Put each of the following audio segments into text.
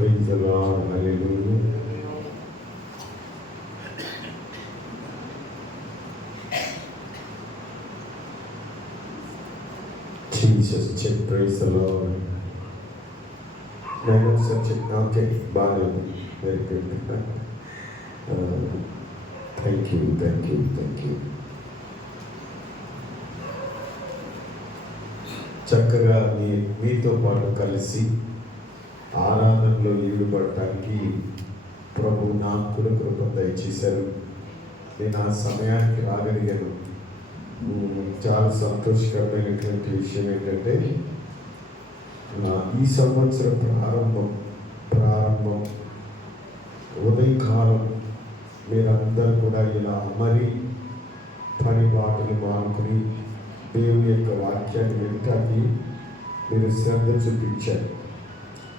Praise the Lord. Hallelujah. Jesus, check. Praise the Lord. Check. Okay, bye. Very good. Thank you. చక్కగా మీతో పాటు కలిసి ఆరాధనలో ఈడుపడటానికి ప్రభు నాకు కూడా కృప దయచేశారు. నేను ఆ సమయానికి రాగలిగాను. చాలా సంతోషకరమైనటువంటి విషయం ఏంటంటే ఈ సంవత్సరం ప్రారంభం ఉదయకాలం మీరందరూ కూడా ఇలా మరి పని బాటలు మానుకుని దేవుని యొక్క వాక్యాన్ని వినటానికి మీరు శ్రద్ధ చూపించారు.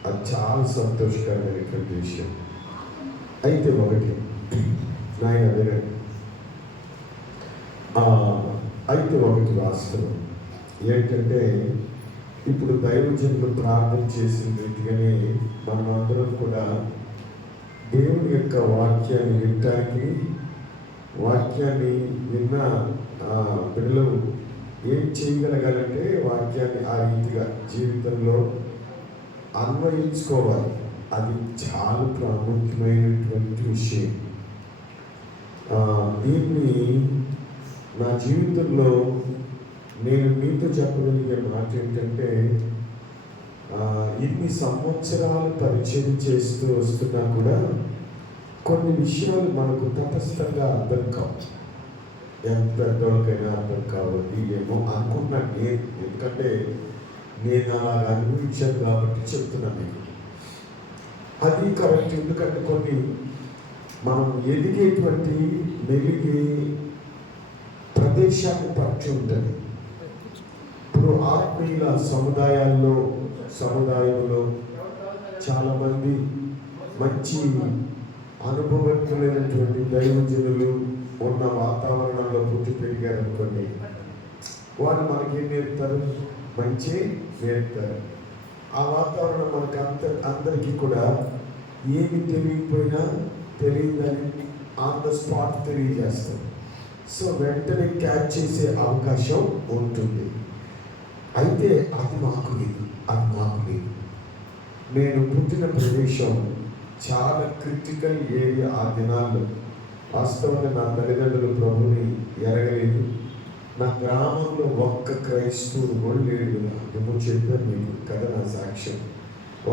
అది చాలా సంతోషకరమైనటువంటి విషయం. అయితే ఒకటి నాయన వినండి. అయితే ఒకటి వాస్తవం ఏంటంటే ఇప్పుడు దైవజనులు ప్రార్థన చేసిన రీతిగానే మనం అందరం కూడా దేవుని యొక్క వాక్యాన్ని వినటానికి వాక్యాన్ని విన్న బిడ్డలు ఏం చేయగలగాలంటే వాక్యాన్ని ఆ రీతిగా జీవితంలో అన్వయించుకోవాలి. అది చాలా ప్రాముఖ్యమైనటువంటి విషయం. దీన్ని నా జీవితంలో నేను మీతో చెప్పగలిగే మాట ఏంటంటే ఇన్ని సంవత్సరాలు పరిచయం చేస్తూ వస్తున్నా కూడా కొన్ని విషయాలు మనకు తటస్థంగా అర్థం కావు. ఎంత పెద్దోళ్ళకైనా అర్థం కావాలి ఏమో అనుకున్నాను నేను, ఎందుకంటే నేను అలాగ అనుభవించాను కాబట్టి చెప్తున్నాను మీకు. అది కరెక్ట్. ఎందుకంటే కొన్ని మనం ఎదిగేటువంటి మెలిగే ప్రదేశాన్ని పట్టి ఉంటుంది. ఇప్పుడు ఆత్మీయుల సముదాయంలో చాలామంది మంచి అనుభవజ్ఞులైనటువంటి దైవజనులు ఉన్న వాతావరణంలో పుట్టి పెరిగారు అనుకోండి, వాళ్ళు మనకేం నేర్పుతారు? మంచి నేర్పుతారు. ఆ వాతావరణం మనకు అందరికీ కూడా ఏమి తెలియకపోయినా తెలియదని ఆన్ ద స్పాట్ తెలియజేస్తారు. సో వెంటనే క్యాచ్ చేసే అవకాశం ఉంటుంది. అయితే అది మాకు లేదు. నేను పుట్టిన ప్రదేశం చాలా క్రిటికల్ ఏరియా. ఆ దినాల్లో వాస్తవంగా నా తల్లిదండ్రులు ప్రభుని ఎరగలేదు. నా గ్రామంలో ఒక్క క్రైస్తవుడు కూడా లేడు. ఏమో చెప్పాను మీకు కదా, నా సాక్ష్యం.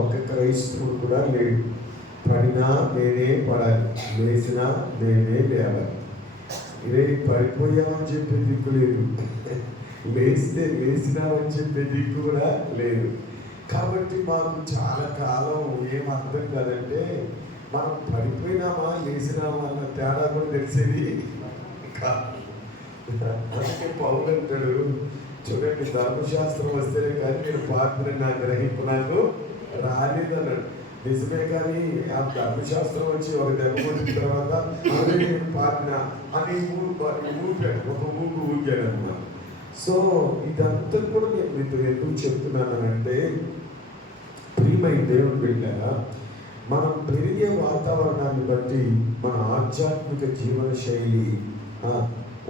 ఒక్క క్రైస్తవుడు కూడా లేడు. పడినా నేనే పడాలి, లేచినా నేనే లేవాలి. ఇదే పడిపోయామని చెప్పే దిక్కు లేదు, లేస్తే లేచినామని చెప్పే దిక్కు కూడా లేదు. కాబట్టి మాకు చాలా కాలం ఏం అర్థం కాదంటే మనం పడిపోయినామా లేచినామా అన్న తేడా కూడా తెలిసేది కాదు. అందుకే పౌలు అంటాడు, చూడండి, ధర్మశాస్త్రం వస్తేనే కానీ నేను పాత్ర నా గ్రహింపు నాకు రాలేదన్నాడు. నిజమే, కానీ ఆ ధర్మశాస్త్రం వచ్చి ఒక దెబ్బ కొట్టిన తర్వాత పాత్ర అని ఊపాడు, ఒక ఊగాడు అన్నమాట. సో ఇదంతా కూడా నేను మీతో ఎందుకు చెప్తున్నానంటే, ప్రియమైన దేవుని బిడ్డలారా, మనం పెరిగే వాతావరణాన్ని బట్టి మన ఆధ్యాత్మిక జీవన శైలి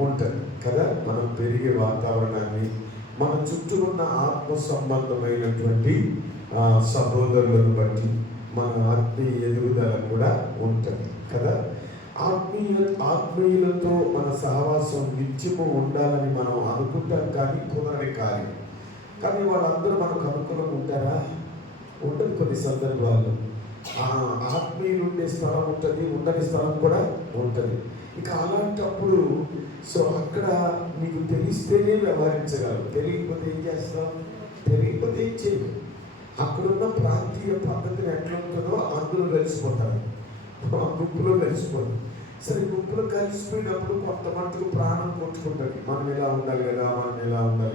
ఉంటుంది కదా. మనం పెరిగే వాతావరణాన్ని, మన చుట్టూ ఉన్న ఆత్మ సంబంధమైనటువంటి సహోదరులను బట్టి మన ఆత్మీయ ఎదుగుదల కూడా ఉంటుంది కదా. ఆత్మీయులతో మన సహవాసం నిత్యము ఉండాలని మనం అనుకుంటాం, కానీ కుదరని కార్యం. కానీ వాళ్ళందరూ మనకు అనుకూలంగా ఉంటారా? ఉండదు. కొన్ని సందర్భాల్లో ఆత్మీయులు ఉండే స్థలం ఉంటుంది, ఉండని స్థలం కూడా ఉంటుంది. ఇక అలాంటప్పుడు సో అక్కడ మీకు తెలిస్తేనే వ్యవహరించగలరు, తెలియకపోతే ఏం చేస్తాం? తెలియకపోతే ఏం చేయదు. అక్కడున్న ప్రాంతీయ పద్ధతిని ఎట్లా ఉంటుందో అందులో కలిసిపోతారు, గుంపులో కలిసిపోతారు. సరే, గుంపులో కలిసిపోయినప్పుడు కొంతమందికి ప్రాణం కొట్టుకుంటుంది, మనం ఎలా ఉండాలి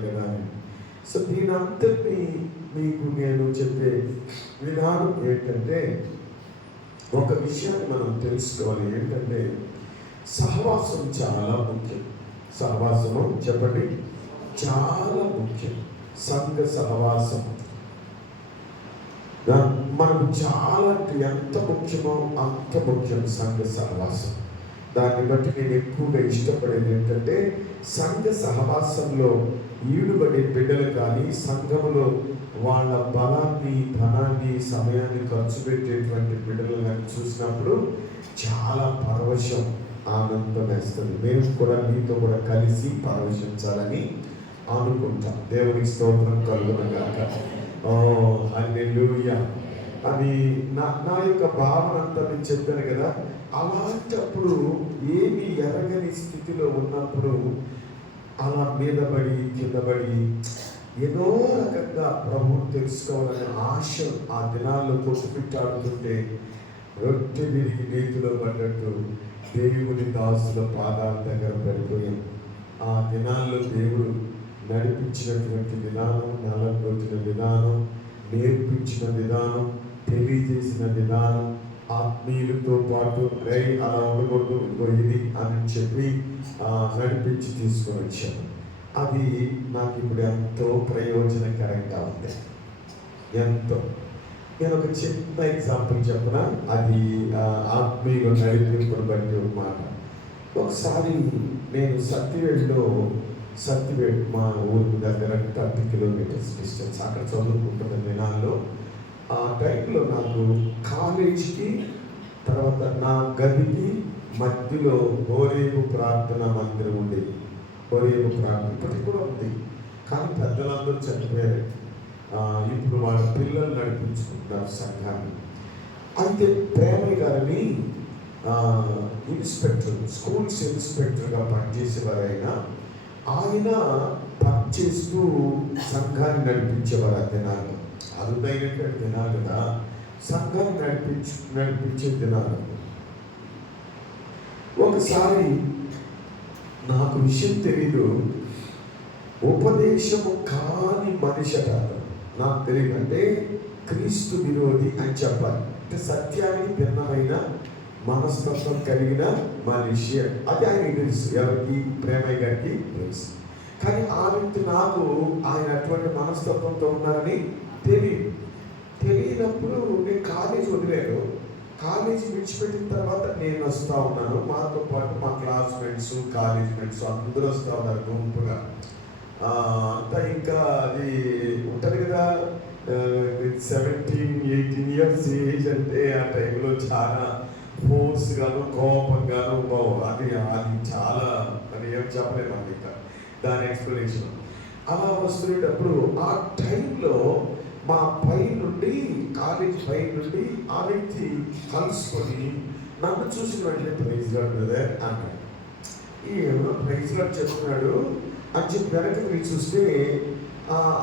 కదా అని. సో దీని అంతటినీ మీకు నేను చెప్పే విధానం ఏంటంటే, ఒక విషయాన్ని మనం తెలుసుకోవాలి. ఏంటంటే సహవాసం చాలా ముఖ్యం. సహవాసము చెప్పండి, చాలా ముఖ్యం. సంఘ సహవాసం మనకు చాలా ఎంత ముఖ్యమో అంత ముఖ్యం సంఘ సహవాసం. దాన్ని బట్టి నేను ఎక్కువగా ఇష్టపడేది ఏంటంటే, సంఘ సహవాసంలో ఈడుబడే బిడ్డలు కానీ, సంఘములో వాళ్ళ బలాన్ని, ధనాన్ని, సమయాన్ని ఖర్చు పెట్టేటువంటి బిడ్డలు కానీ చూసినప్పుడు చాలా పరవశం, ఆనందం వేస్తుంది. మేము కూడా మీతో కూడా కలిసి పరవశించాలని అనుకుంటాం. దేవునికి స్తోత్రం కలుగునుగాక. హల్లెలూయా. అది నా యొక్క భావన అంతా నేను చెప్పాను కదా. అలాంటప్పుడు ఏమి ఎరగని స్థితిలో ఉన్నప్పుడు అలా మీదబడి కిందబడి ఏదో రకంగా ప్రభువుని తెలుసుకోవాలనే ఆశ ఆ దినాల్లో కొట్టుపిట్టాడుతుంటే రొట్టె విరిగి నేతిలో పడ్డట్టు దేవుని దాసుల పాదాల దగ్గర పడిపోయాం. ఆ దినాల్లో దేవుడు నడిపించినటువంటి విధానం, నలగొట్టిన విధానం, నేర్పించిన విధానం, తెలియజేసిన విధానం, ఆత్మీయులతో పాటు అలా ఉండకూడదు ఇది అని చెప్పి నడిపించి తీసుకొని వచ్చాను. అది నాకు ఇప్పుడు ఎంతో ప్రయోజనకరంగా ఉంది. ఎంతో. నేను ఒక చిన్న ఎగ్జాంపుల్ చెప్పిన, అది ఆత్మీయులు నడిపింపును బట్టి ఒక మాట. ఒకసారి నేను సత్యవేడ్ మా ఊరికి దగ్గర 30 కిలోమీటర్స్ డిస్టెన్స్, అక్కడ చదువుకుంటున్న దినాల్లో ఆ టైంలో నాకు కాలేజీకి తర్వాత నా గదికి మధ్యలో హోరేబు ప్రార్థన మందిరం ఉండేది. హోరేబు ప్రార్థన ఇప్పటికి కూడా ఉంది, కానీ పెద్దలందరూ చనిపోయారు. ఇప్పుడు వాళ్ళ పిల్లలు నడిపించుకుంటున్నారు సంఘాన్ని. అయితే ప్రేమయ్య గారిని ఇన్స్పెక్టర్, స్కూల్స్ ఇన్స్పెక్టర్గా పనిచేసేవారైనా ఆయన పనిచేస్తూ సంఘాన్ని నడిపించేవారు. ఆ దినాలు అరుదైనటువంటి దినాలు కదా, సంఘాన్ని నడిపించే దినాలు. ఒకసారి నాకు విషయం తెలీదు, ఉపదేశము కాని మనిషి నాకు తెలియదు. అంటే క్రీస్తు విరోధి అని చెప్పాలి. అంటే సత్యానికి భిన్నమైన మనస్తత్వం కలిగిన మనిషి, అది ఆయనకి తెలుసు. ఎవరికి? ప్రేమయ్య గారికి తెలుసు. కానీ ఆ వ్యక్తి నాకు ఆయన అటువంటి మనస్తత్వంతో ఉన్నారని తెలియనప్పుడు నేను కాలేజీ వదిలేను. కాలేజీ విడిచిపెట్టిన తర్వాత నేను వస్తూ ఉన్నాను. మాతో పాటు మా క్లాస్మేట్స్, కాలేజ్ మేట్స్ అందరూ వస్తూ ఉన్నారు గుంపుగా. అంతా ఇంకా అది ఉంటుంది కదా, 17-18 ఇయర్స్ ఏజ్ అంటే ఆ టైంలో చాలా ఫోర్స్ గాను, కోపంగాను, అది చాలా అని ఏం చెప్పలేమండి ఇంకా దాని ఎక్స్ప్లెనేషన్. అలా వస్తున్నప్పుడు ఆ టైంలో మా పై నుండి, కాలేజ్ పై నుండి ఆ వ్యక్తి కలుసుకొని నన్ను చూసిన వెంటనే ప్రైజ్ లార్డ్ బ్రదర్ అన్నాడు. ఏమో ప్రైజ్ లార్డ్ చెప్తున్నాడు అని చెప్పి వెనక్కి మీరు చూస్తే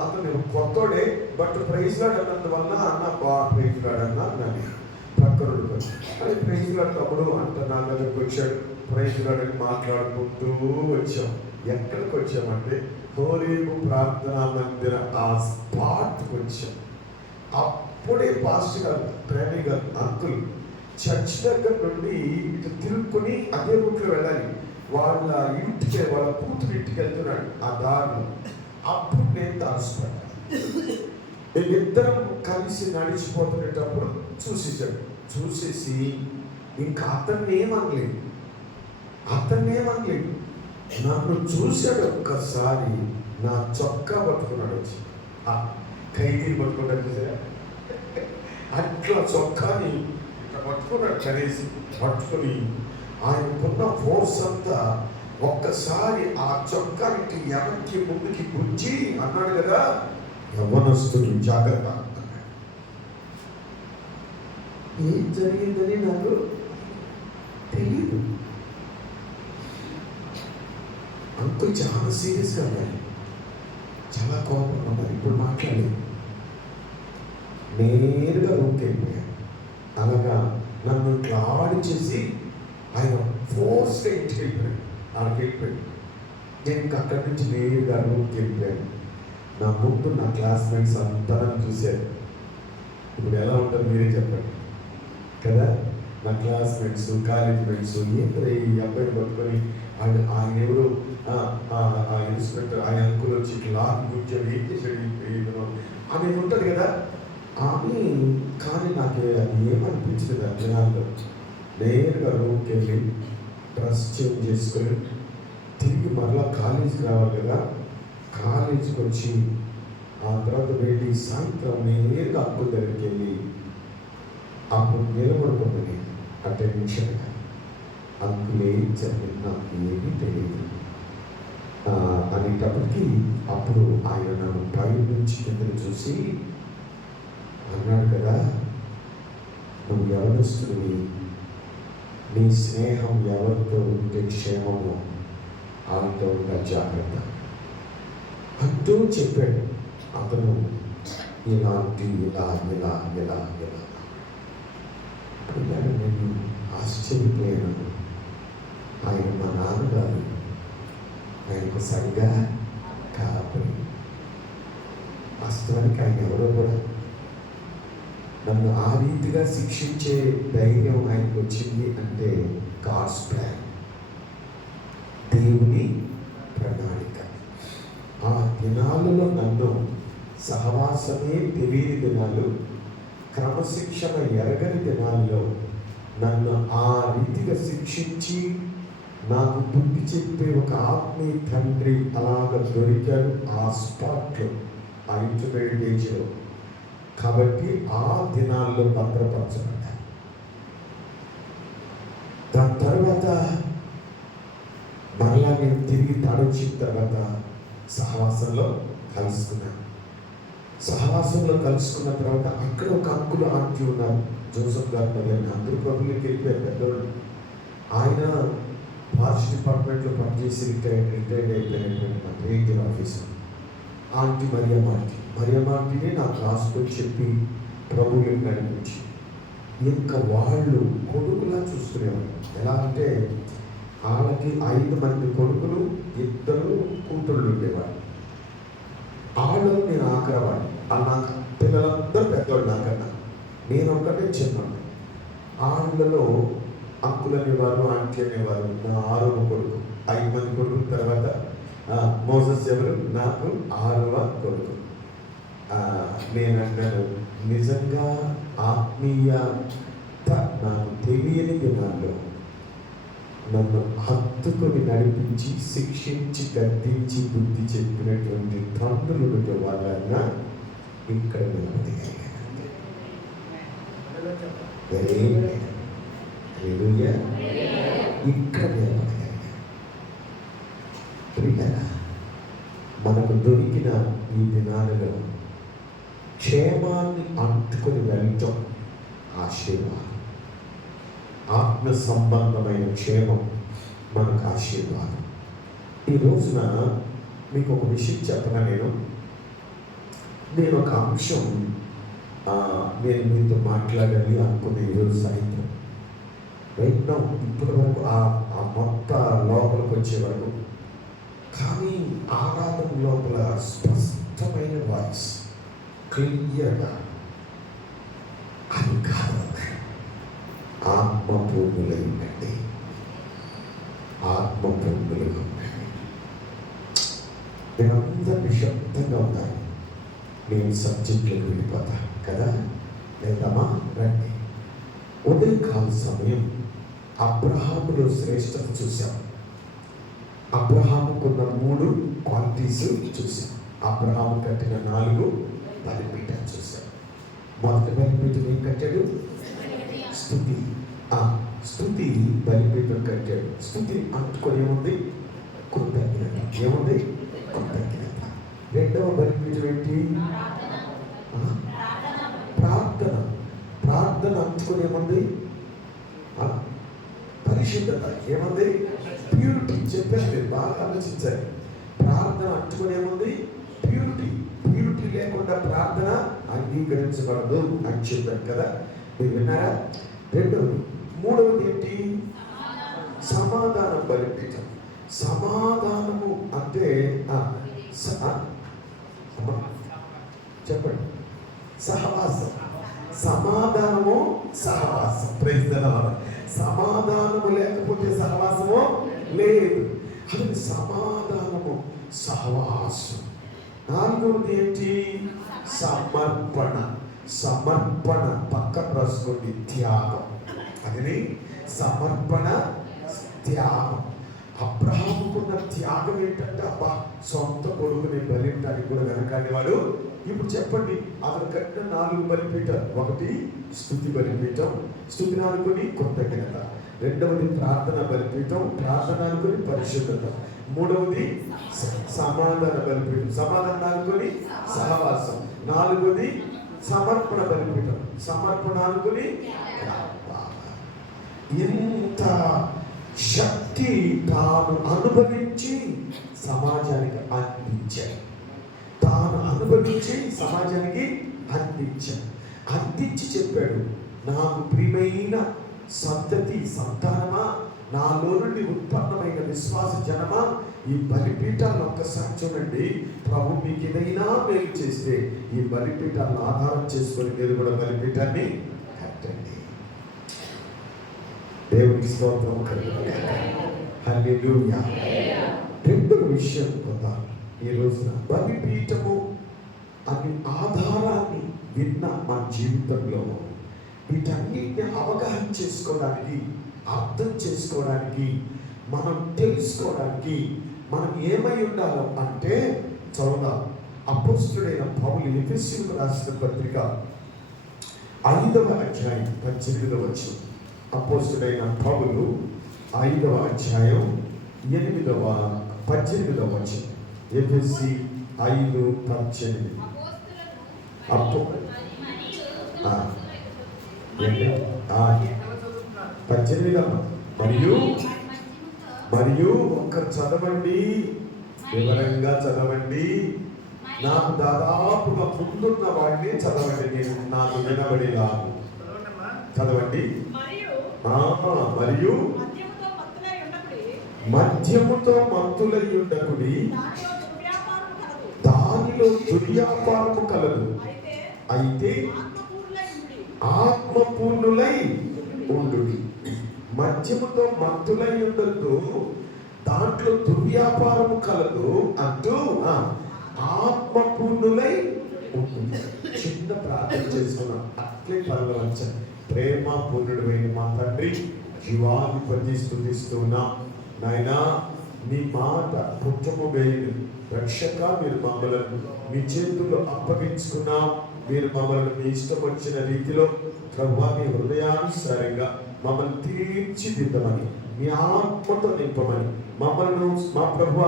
అతను కొత్తోడే, బట్ ప్రైజ్ లార్డ్ అన్నందువల్ల అన్న ప్రైజ్ లార్డ్ అన్న అన్నాడు. పక్కనుడు అది ప్రైజ్ లార్డ్ తమ్ముడు అంట నా దగ్గరకు వచ్చాడు. ప్రైజ్ లార్డ్ అని మాట్లాడుకుంటూ వచ్చాం. ఎక్కడికి వచ్చామంటే హోరేబు ప్రార్థనా మందిర ఆ స్పాట్కి వచ్చాం. అప్పుడే పాస్టర్ గారు, ప్రేమి గారు, అంకుల్ చర్చ్ దగ్గర నుండి ఇటు తిరుక్కుని అదే రూట్లో వెళ్ళాలి. వాళ్ళ ఇంటికి, వాళ్ళ కూతురు ఇంటికి వెళ్తున్నాడు ఆ దారిలో. అప్పుడు నేను దాచుకున్నాను. మేమిద్దరం కలిసి నడిచిపోతున్నప్పుడు చూసేసాడు. చూసేసి ఇంకా అతన్ని ఏమనలేదు. నన్ను చూశాడు. ఒక్కసారి నా చొక్కా పట్టుకున్నాడు. వచ్చి ఖైదీని పట్టుకున్నాడు చూసారా, అట్లా చొక్కాని ఇట్లా పట్టుకున్నాడు. కనేసి పట్టుకుని ఆయనకున్న ఫోర్స్ అంతా ఒక్కసారి ఆ చొక్కానికి వెనక్కి ముందుకి గుంచి అన్నాడు కదా, యవ్వనస్తుడు జాగ్రత్త అన్నాడు. ఏం జరిగిందని నాకు తెలియదు. అంకుల్ చాలా సీరియస్గా ఉన్నారు, చాలా కోపంగా ఉన్నారు. ఇప్పుడు మాట్లాడలేదు. నేరుగా రూమ్కి వెళ్ళిపోయాను. అలాగా నన్ను ఇట్లా ఆడిచేసి ఆయన ఫోర్స్గా ఇంటికి వెళ్ళిపోయాడు. ఆడికి వెళ్ళిపోయాడు. నేను ఇంకా అక్కడి నుంచి నేరుగా రూమ్కి వెళ్ళిపోయాను. నా ముందు నా క్లాస్మేట్స్ అంతా చూశారు. ఇప్పుడు ఎలా ఉంటుంది మీరే చెప్పండి కదా. నా క్లాస్మేట్స్, కాలేజ్ మేట్స్ ఏంటో ఈ అబ్బాయిని పట్టుకొని ఆయన ఎవరు ఇన్స్పెక్టర్, ఆయన అంకుల్ వచ్చి లాక్ కూర్చొని ఏం చేశాడు అనేది ఉంటుంది కదా. అని. కానీ నాకు అది ఏమనిపించలేదు ఆ దినాల్లో. నేరుగా రూమ్కి వెళ్ళి డ్రెస్ చేంజ్ చేసుకొని తిరిగి మరలా కాలేజీకి రావాలి కదా, కాలేజీకి వచ్చి ఆ తర్వాత వెళ్ళి సాయంత్రం నేరుగా అప్పు దగ్గరికి వెళ్ళి అప్పుడు నిలబడుకుంటుంది అటెన్షన్గా. అంకులు ఏం జరిగింది నాకు ఏమీ తెలియదు అనేటప్పటికీ అప్పుడు ఆయన నన్ను పై నుంచి కిందకి చూసి అన్నాడు కదా, నువ్వు యవనస్తుడివి, నీ స్నేహం ఎవరితో ఉంటే క్షేమము వాళ్ళతో ఉంటే జాగ్రత్త అంటూ చెప్పాడు. అతను ఇలాంటి ఇలా ఇలా ఇలా ఇలా అన్నాడు. నేను ఆశ్చర్యపోయాను. ఆయన మా నాన్నగారు, ఆయనకు సరిగా కాపరి. వాస్తవానికి ఆయన ఎవరో కూడా నన్ను ఆ రీతిగా శిక్షించే ధైర్యం ఆయనకు వచ్చింది అంటే గాడ్స్ ప్లాన్, దేవుని ప్రణాళిక. ఆ దినాలలో నన్ను సహవాసమే తెలియని దినాలు, క్రమశిక్షణ ఎరగని దినాల్లో నన్ను ఆ రీతిగా శిక్షించి నాకు బుద్ధి చెప్పే ఒక ఆత్మీయ తండ్రి అలాగ దొరికాడు ఆ స్పాట్లో, ఆ ఇంటర్మీడియట్లో. కాబట్టి ఆ దినాల్లో భద్రపరచబడ్డా. దాని తర్వాత మరలా నేను తిరిగి తాడొచ్చిన తర్వాత సహవాసంలో కలుసుకున్నాను. సహవాసంలో కలుసుకున్న తర్వాత అక్కడ ఒక అంకులు ఆంటీ ఉన్నారు, జోసఫ్ గారు. మరి అందరూ ప్రభుత్వకి వెళ్ళిపోయారు పెద్దోళ్ళు. ఆయన ఫారెస్ట్ డిపార్ట్మెంట్లో పనిచేసి రిటైర్డ్ అయిపోయినటువంటి మా రేంజర్ ఆఫీసర్ ఆంటీ మరియమ్మాంటిని నా క్లాస్లో చెప్పి ప్రభువుని నడిపించి ఇంకా వాళ్ళు కొడుకులా చూసుకునేవాళ్ళు. ఎలా అంటే వాళ్ళకి 5 మంది కొడుకులు, 2 కూతుళ్ళు ఉండేవాళ్ళు. వాళ్ళు నేను ఆఖరవాడిని. నాకు పిల్లలందరూ పెద్దవాళ్ళు నాకన్నా, నేను ఒక్కటే చిన్నవాడిని. వాళ్ళలో అంకులు అనేవారు, ఆంటీ అనేవారు. నా 6వ కొడుకు. 5 మంది కొడుకుల తర్వాత మోసెస్ ఎవరు? నాకు 6వ కొడుకు. నేను అన్నాను, నిజంగా ఆత్మీయత నాకు తెలియని దినాల్లో నన్ను హత్తుకొని నడిపించి శిక్షించి గద్దించి బుద్ధి చెప్పినటువంటి తండ్రులు వాళ్ళన్నా ఇక్కడ నిలబడగలిగాను. ఇక్కడ నిలబడగలిగాను. మనకు దొరికిన ఈ దినాలలో క్షేమాన్ని అంటుకొని వెళ్ళటం ఆశీర్వాదం. ఆత్మ సంబంధమైన క్షేమం మనకు ఆశీర్వాదం. ఈ రోజున మీకు ఒక విషయం చెప్పనా, నేను ఒక అంశం నేను మీతో మాట్లాడాలి అనుకునే ఈరోజు సాయంత్రం రైట్ నౌ, ఇప్పటి వరకు ఆ మొత్త లోపలికి వచ్చే వరకు. కానీ ఆరాధన లోపల స్పష్టమైన వాయిస్ క్లియర్గా అది కాదు, ఆత్మపూర్ణులై ఉండండి, ఆత్మపూర్ణులుగా ఉండండి. మీరందరూ నిశ్శబ్దంగా ఉన్నారు. నేను సబ్జెక్టులకు వెళ్ళిపోతా కదా, వెళ్దామా? రండి. ఉదయకాల సమయం అబ్రహాములో శ్రేష్టత చూసాం. అబ్రహాముకున్న 3 క్వాలిటీస్ చూసాం. అబ్రహాము కట్టిన 4 బలిపీఠాలు చూసాం. మొదటి బలిపీఠం ఏం కట్టాడు? స్తుతి. స్తుతి బలిపీఠం కట్టాడు. స్తుతి అంటుకొని ఏముంది? కృతజ్ఞత. ఏముంది? కృతజ్ఞత. రెండవ బలిపీఠం ఏంటి? ప్రార్థన. ప్రార్థన అంటుకొని ఏముంది? పరిశుద్ధత. ఏముంది? ప్యూరిటీ. చెప్పారు, బాగా ఆలోచించారు. ప్రార్థన అంటుకొని ఏముంది? ప్యూరిటీ. ప్యూరిటీ లేకుండా ప్రార్థన అంగీకరించబడదు అని చెప్పారు కదా, మీరు విన్నారా? రెండవది. మూడవది ఏంటి? సమాధానం బలిపీఠం. సమాధానము అంటే చెప్పండి. సహవాసం. సమాధానము, సహవాసం. Praise the lord. సమాధానము లేకపోతే సహవాసము లేదు. అది సమాధానము, సహవాసం. 4వది ఏంటి? సమర్పణ. సమర్పణ. పక్కన రాసుకోండి, త్యాగం. అది సమర్పణ, త్యాగం. అబ్రహాముకున్న త్యాగం ఏంటంటే, అబ్బా సొంత కొడుకుని బలింటానికి కూడా వెనకాని వాడు. ఇప్పుడు చెప్పండి, అతను కట్టిన 4 బలిపీఠం. ఒకటి స్తుతి బలిపీఠం, స్తుతిని అనుకుని కృతజ్ఞత. రెండవది ప్రార్థన బలిపీఠం, ప్రార్థన అనుకుని పరిశుద్ధత. మూడవది సమాధాన బలిపీఠం, సమాధానం అనుకుని సహవాసం. నాలుగవది సమర్పణ బలిపీఠం, సమర్పణ అనుకుని. ఇంత శక్తి తాను అనుభవించి సమాజానికి అందించాడు. తాను అనుభవించి సమాజానికి అందించాడు. అందించి చెప్పాడు, నాకు ప్రియమైన సంతతి సంతానమా, నాలో నుండి ఉత్పన్నమైన విశ్వాస జనమా, ఈ బలిపీఠాలను ఒక్కసారి చూడండి. ప్రభు మీకు ఏదైనా మేలు చేస్తే ఈ బలిపీఠాలను ఆధారం చేసుకొని మీరు కూడా బలిపీఠాన్ని కట్టండి. దేవునికి స్తోత్రం హల్లెలూయా. రెండవ విషయం కొద్దా ఈ రోజున బలిపీఠము అనే ఆధారాన్ని విన్న మన జీవితంలో వీటన్నిటిని అవగాహన చేసుకోవడానికి, అర్థం చేసుకోవడానికి, మనం తెలుసుకోవడానికి మనం ఏమై ఉండాలో అంటే చదువుదాం. అపోస్తలుడైన పౌలు ఎఫెసీయులకు రాసిన పత్రిక 5వ అధ్యాయం 18వ వచనం. అపోస్తలుడైన పౌలు 5వ అధ్యాయం 18వ వచనం. ఎఫెసీ 5:18. మరియు ఒక్కరు చదవండి, వివరంగా చదవండి. నాకు దాదాపుగా ముందున్న వాడిని చదవండి, నేను నాకు వినబడేలాగా చదవండి. మరియు మద్యముతో మత్తులై ఉండకుడి, దానిలో దుర్వ్యాపారము కలదు. అయితే ఆత్మపూర్ణులై ఉండుడి. మద్యముతో మత్తులై ఉండద్దు, దాంట్లో దుర్వ్యాపారము కలదు అంటూ ఆత్మపూర్ణులై ఉంటుంది. చిన్న ప్రార్థన చేసుకున్నాం, అట్లే పరలోకించ ప్రేమ పూర్ణుడైన మా తండ్రి, జీవాధిపతి స్తుతిస్తున్నా నాయనా. నీ మాట పుట్టము వేయుడు రక్షక, మీరు మమ్మల్ని మీ చేతుల్లో అప్పగించుకున్నాం. మీరు మమ్మల్ని మీ ఇష్టం వచ్చిన రీతిలో ప్రభువా మీ హృదయానుసారంగా మమ్మల్ని తీర్చిదిద్దమని, మీ ఆత్మతో నింపమని, మమ్మల్ని మా ప్రభువ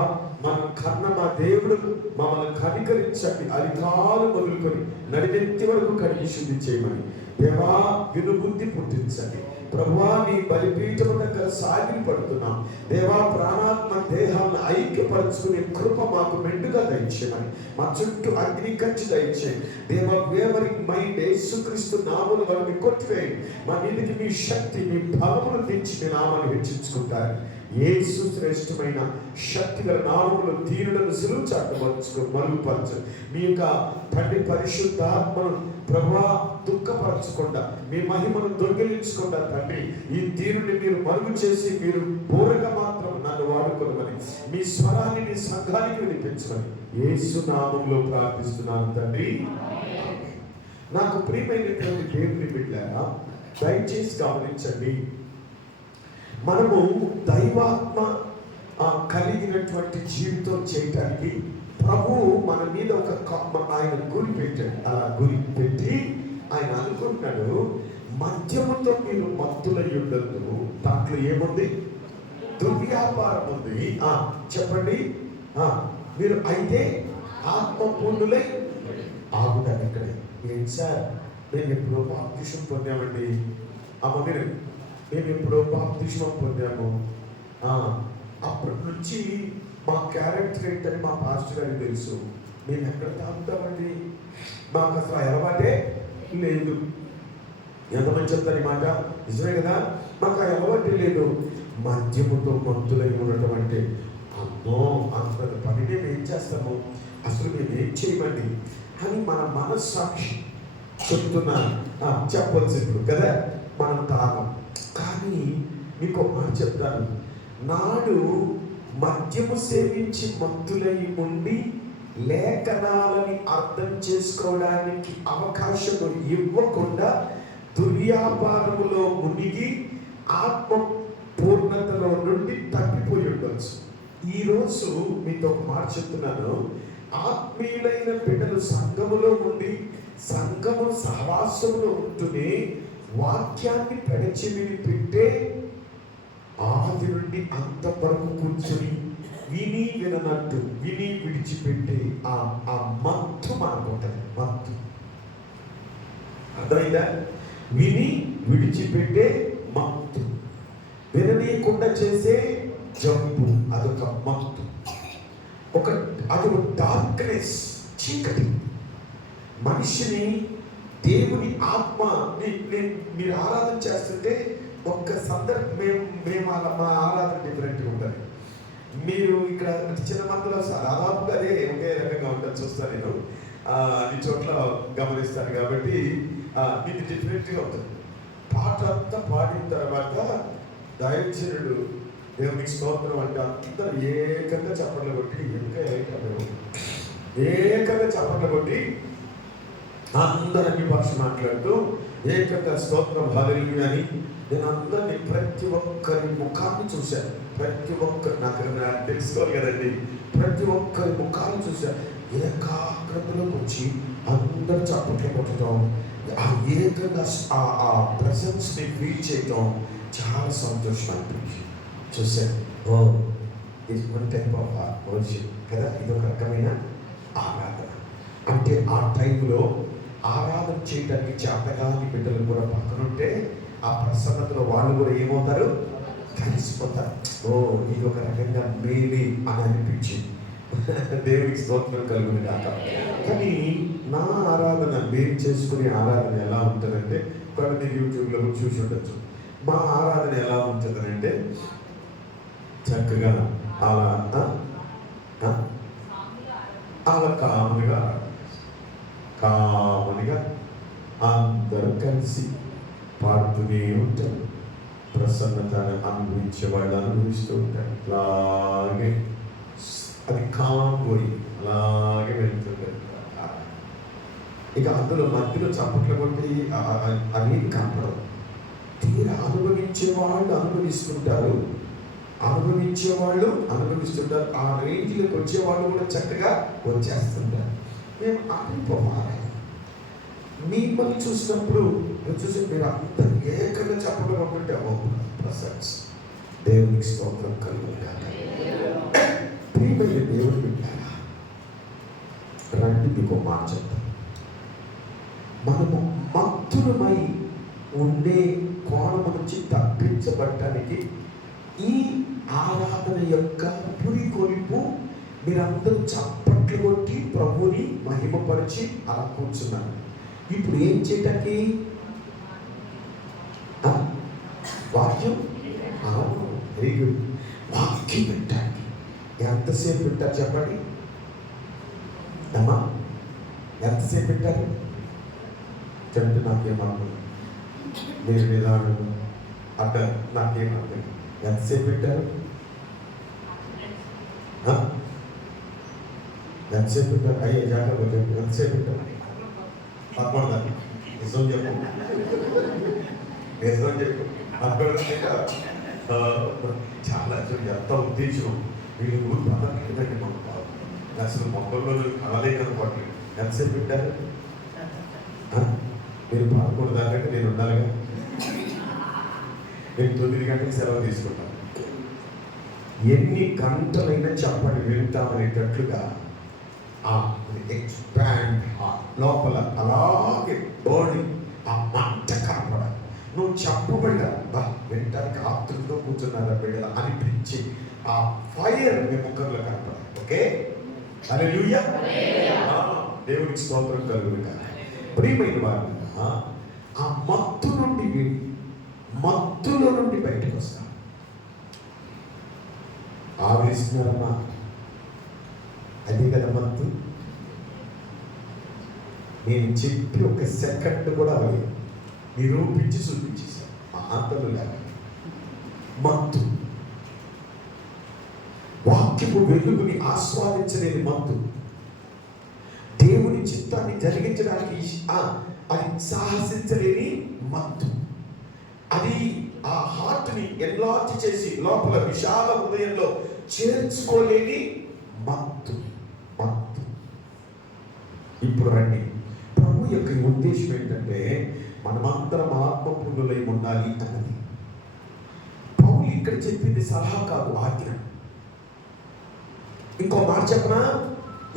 మనం కన్న మా దేవుడు మమ్మల్ని కనికరించండి. అధికారులు మొదలుకొని నడినెత్తి వరకు కడిగి శుద్ధి చేయమని దేవా వినుబుద్ధి పుట్టించండి. ప్రభువా నీ బలిపీఠము దగ్గర సాగిలి పడుతున్నాం. దేవా ప్రాణాత్మ దేహాలను ఐక్యపరచుకునే కృప మాకు మెండుగా దయచేయమని, మా చుట్టూ అగ్ని కంచి దయచేయండి. దేవా వేవరింగ్ మైండ్ యేసుక్రీస్తు నామమున వారిని కొట్టివేయండి. మా మీదకి మీ శక్తి, మీ బలమును దించి మీ నామాన్ని హెచ్చించుకుంటారు. యేసు శ్రేష్టమైన శక్తి గల నామములో దీనులను సిలువ చాటు మరుగుపరచు. మీ యొక్క తండ్రి పరిశుద్ధాత్మను ప్రభువా దుఃఖపరచకుండా, మీ మహిమను దొంగిలించకుండా తండ్రి ఈ దీనుని మీరు మరుగు చేసి మీరు బోరగా మాత్రం నన్ను వాడుకోమని, మీ స్వరాన్ని మీ సంఘానికి వినిపించమని యేసు నామములో ప్రార్థిస్తున్నాను తండ్రి. నాకు ప్రియమైనటువంటి దేవుని బిడ్డలారా, దయచేసి గమనించండి. మనము దైవాత్మ కలిగినటువంటి జీవితం చేయటానికి ప్రభు మన మీద ఆయన గురి పెట్టాడు. అలా గురి పెట్టి ఆయన అనుకుంటున్నాడు, మద్యముతో మీరు మత్తులై ఉండద్దు, దాంట్లో ఏముంది? దుర్వ్యాపారం ఉంది. చెప్పండి, మీరు అయితే ఆత్మపూర్ణులై ఆగుతాను. ఇక్కడ ఏం సార్, మేము ఎప్పుడో బాప్తిసం పొందామండి. మేము ఎప్పుడో బాప్తిసం పొందాము. అప్పటి నుంచి మా క్యారెక్టర్ ఏంటని మా పాస్టర్ గారికి తెలుసు. మేము ఎక్కడ తాగుతామండి, మాకు అసలు అలవాటే లేదు. ఎంతమంది చెప్తారు ఈ మాట? నిజమే కదా, మాకు ఆ అలవాటే లేదు. మద్యముతో మత్తులై ఉండటం అంటే అమ్మో అంత పని మేము ఏం చేస్తాము, అసలు మేము ఏం చేయమండి అని మన మనస్సాక్షి చెప్తున్నాను. చెప్పొచ్చు ఇప్పుడు కదా, మనం తాగం. కానీ మీకు ఒక మాట చెప్తాను, నాడు మద్యము సేవించి మత్తులై ఉండి లేఖనాలని అర్థం చేసుకోవడానికి అవకాశం ఇవ్వకుండా దుర్వ్యాపారములో మునిగి ఆత్మ పూర్ణతలో నుండి తప్పిపోయి ఉండొచ్చు. ఈరోజు మీతో ఒక మాట చెప్తున్నాను. ఆత్మీయులైన బిడ్డలు సంఘములో ఉండి సంఘము సహవాసంలో ఉంటూనే వాక్యాన్ని పెడచెవిని పెట్టే ఆది నుండి అంత వరకు కూర్చొని విని విననట్టు విని విడిచిపెట్టే ఆ మత్తు మనకు ఉంటుంది. మత్తు అర్థమైందా? విని విడిచిపెట్టే మత్తు, విననీయకుండా చేసే జంపు, అదొక మత్తు, అదొక డార్క్నెస్, చీకటి. మనిషిని దేవుని ఆత్మ మీరు ఆరాధన చేస్తుంటే ఒక్క సందర్భం మేము మా ఆరాధన డిఫరెంట్గా ఉంటుంది. మీరు ఇక్కడ చిన్న మందులో దాదాపుగా అదే ఒకే రకంగా ఉంటుంది చూస్తాను నేను, ఈ చోట్ల గమనిస్తాను కాబట్టి ఇది డిఫరెంట్గా ఉంటుంది. పాట అంతా పాడిన తర్వాత దైవజనుడు దేవునికి స్తోత్రం అంటే అందరూ ఏకంగా చప్పట్లు కొట్టి ఏకంగా చప్పట్లు కొట్టి అందరూ అన్ని భాష మాట్లాడుతూ ఏకంగా స్తోత్రం హల్లెలూయా అని నేను అందరినీ ప్రతి ఒక్కరి ముఖాన్ని చూశాను. ప్రతి ఒక్కరు నాకు తెలుసుకోవాలి కదండి, ప్రతి ఒక్కరి ముఖాన్ని చూశాను. ఏకాగ్రతలోకి వచ్చి అందరూ చప్పట్లు కొట్టడం, ఆ ఏకంగా ఆ ప్రెసెన్స్ని ఫీల్ చేయడం చాలా సంతోషం అనిపించింది. చూశాను. ఓ ఇది వన్ టైప్ ఆఫ్ వర్షిప్ కదా, ఇది ఒక రకమైన ఆరాధన. అంటే ఆ టైంలో ఆరాధన చేయడానికి చేతగాని బిడ్డలు కూడా పక్కనుంటే ఆ ప్రసన్నతలో వాళ్ళు కూడా ఏమవుతారు, కలిసిపోతారు. ఓ ఇది ఒక రకంగా మేలే అని అనిపించింది. దేవుడికి స్తోత్రం కలుగును కాక. కానీ నా ఆరాధన మేము చేసుకునే ఆరాధన ఎలా ఉంటుందంటే, కొన్ని యూట్యూబ్లో చూసి ఉండొచ్చు. మా ఆరాధన ఎలా ఉంటుందనంటే చక్కగా అలా కామనిగా అందరూ కలిసి పాడుతూనే ఉంటారు. ప్రసన్నతను అనుభవించే వాళ్ళు అనుభవిస్తూ ఉంటారు. అలాగే అది కాంపోయి అలాగే వెళ్తుంటారు. ఇక అందులో మధ్యలో చప్పట్లు కొట్టి అవి కనపడవు. తీరా అనుభవించే వాళ్ళు అనుభవిస్తుంటారు, అనుభవిస్తుంటారు. ఆ రేంజ్లోకి వచ్చేవాళ్ళు కూడా చక్కగా వచ్చేస్తుంటారు. మేము అనుభవాలి. మిమ్మల్ని చూసినప్పుడు చూసి మీరు అందరూ ఏకంగా చెప్పడం అనుకుంటే ప్రసెన్స్ దేవునికి స్తోత్రం కలుగుతారు. ప్రియమైన దేవుని బిడ్డారా, రండి మీకు మాట చెప్తాం. మనము మత్తులమై ఉండే కోణము నుంచి తప్పించబడటానికి ఈ ఆరాధన యొక్క పురికొలిపు మీరందరూ చప్పట్లు కొట్టి ప్రభుని మహిమపరిచి అలా కూర్చున్నారు. ఇప్పుడు ఏం చేయటానికి వాక్యం, వెరీ గుడ్, వాక్యం పెట్టాలి. ఎంతసేపు పెట్టారు చెప్పండి అమ్మా, ఎంతసేపు పెట్టారు చెప్తే నాకేమన్నా మీరు విధానం అడ్డ నాకేమన్నా ఎంతసేపు పెట్టారు, ఎంతసేపు పెట్టారు? అయ్యే జాగ్రత్త ఎంతసేపు పెట్టారు? పక్కన నిజం చెప్పు, నిజం చెప్పు. అక్కడ చాలా ఎంత ఉద్దేశం వీళ్ళు పదకండి మాకు అసలు మొక్కల్లో కళలే కనపడలేదు. ఎంతసేపు పెట్టారు? మీరు 11 దాకా నేను ఉండాలిగా. నేను 9 గంటలకు సెలవు తీసుకుంటాను. ఎన్ని గంటలైనా చెప్పండి వింటామనేటట్లుగా ఎక్స్పాండ్ లోపల అలాగే బర్నింగ్ ఆ మంట కనపడాలి. నువ్వు చెప్పబడ్డా వింటానికి ఆతృతతో కూర్చున్నారా బిడ్డలు అనిపించి ఆ ఫైర్ మీ ముఖంలో కనపడాలి. ఓకే, హల్లెలూయా, దేవునికి స్తోత్రం కలుగును కాక. ప్రియమైన వారు, ఆ మత్తులో నుండి బయటకు వస్తాం. ఆవేశమా అదే కదా మత్తు. నేను చెప్పి ఒక సెకండ్ కూడా అవ్వలేదు, నిరూపించి చూపించేశాను. ఆంతలు లేక మత్తు, వాక్యపు వెలుగుని ఆస్వాదించలేని మత్తు. చిత్తాన్ని జరిగించడానికి అది సాహసించలేని మత్తు. అది ఆ హార్ట్ని ఎన్లార్జ్ చేసి లోపల విశాల హృదయంలో చేర్చుకోలేని మత్తు. ఇప్పుడు రండి, ప్రభు యొక్క ఉద్దేశం ఏంటంటే మనమందరం ఆత్మపూర్ణులై ఉండాలి అన్నది. పౌలు ఇక్కడ చెప్పింది సలహా కాదు, ఆజ్ఞ. ఇంకో మాట చెప్పనా,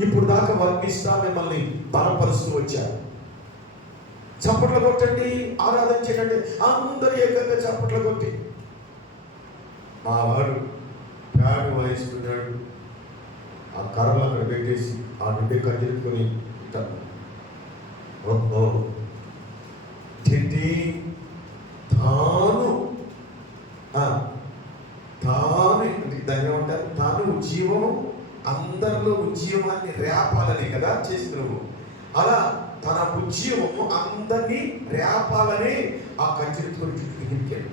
ఇప్పుడు దాకా వర్ణిస్తా మిమ్మల్ని బలపరుస్తూ వచ్చారు. చప్పట్లు కొట్టండి, ఆరాధన చేయండి, అందరూ ఏకంగా చప్పట్లు కొట్టి. మా వాడు ప్యాడు వాయిస్తున్నాడు, ఆ కర్రలు అక్కడ పెట్టేసి ఆ నుండి కట్టెట్టుకొని దాన్ని ఏమంటారు, తాను ఉజ్జీవము, అందరిలో ఉజ్జీవాన్ని రేపాలని కదా చేసి నువ్వు. అలా తన ఉజ్జీవము అందరినీ రేపాలని ఆ కంచెట్టుకొని చుట్టూ దిగిరికాడు.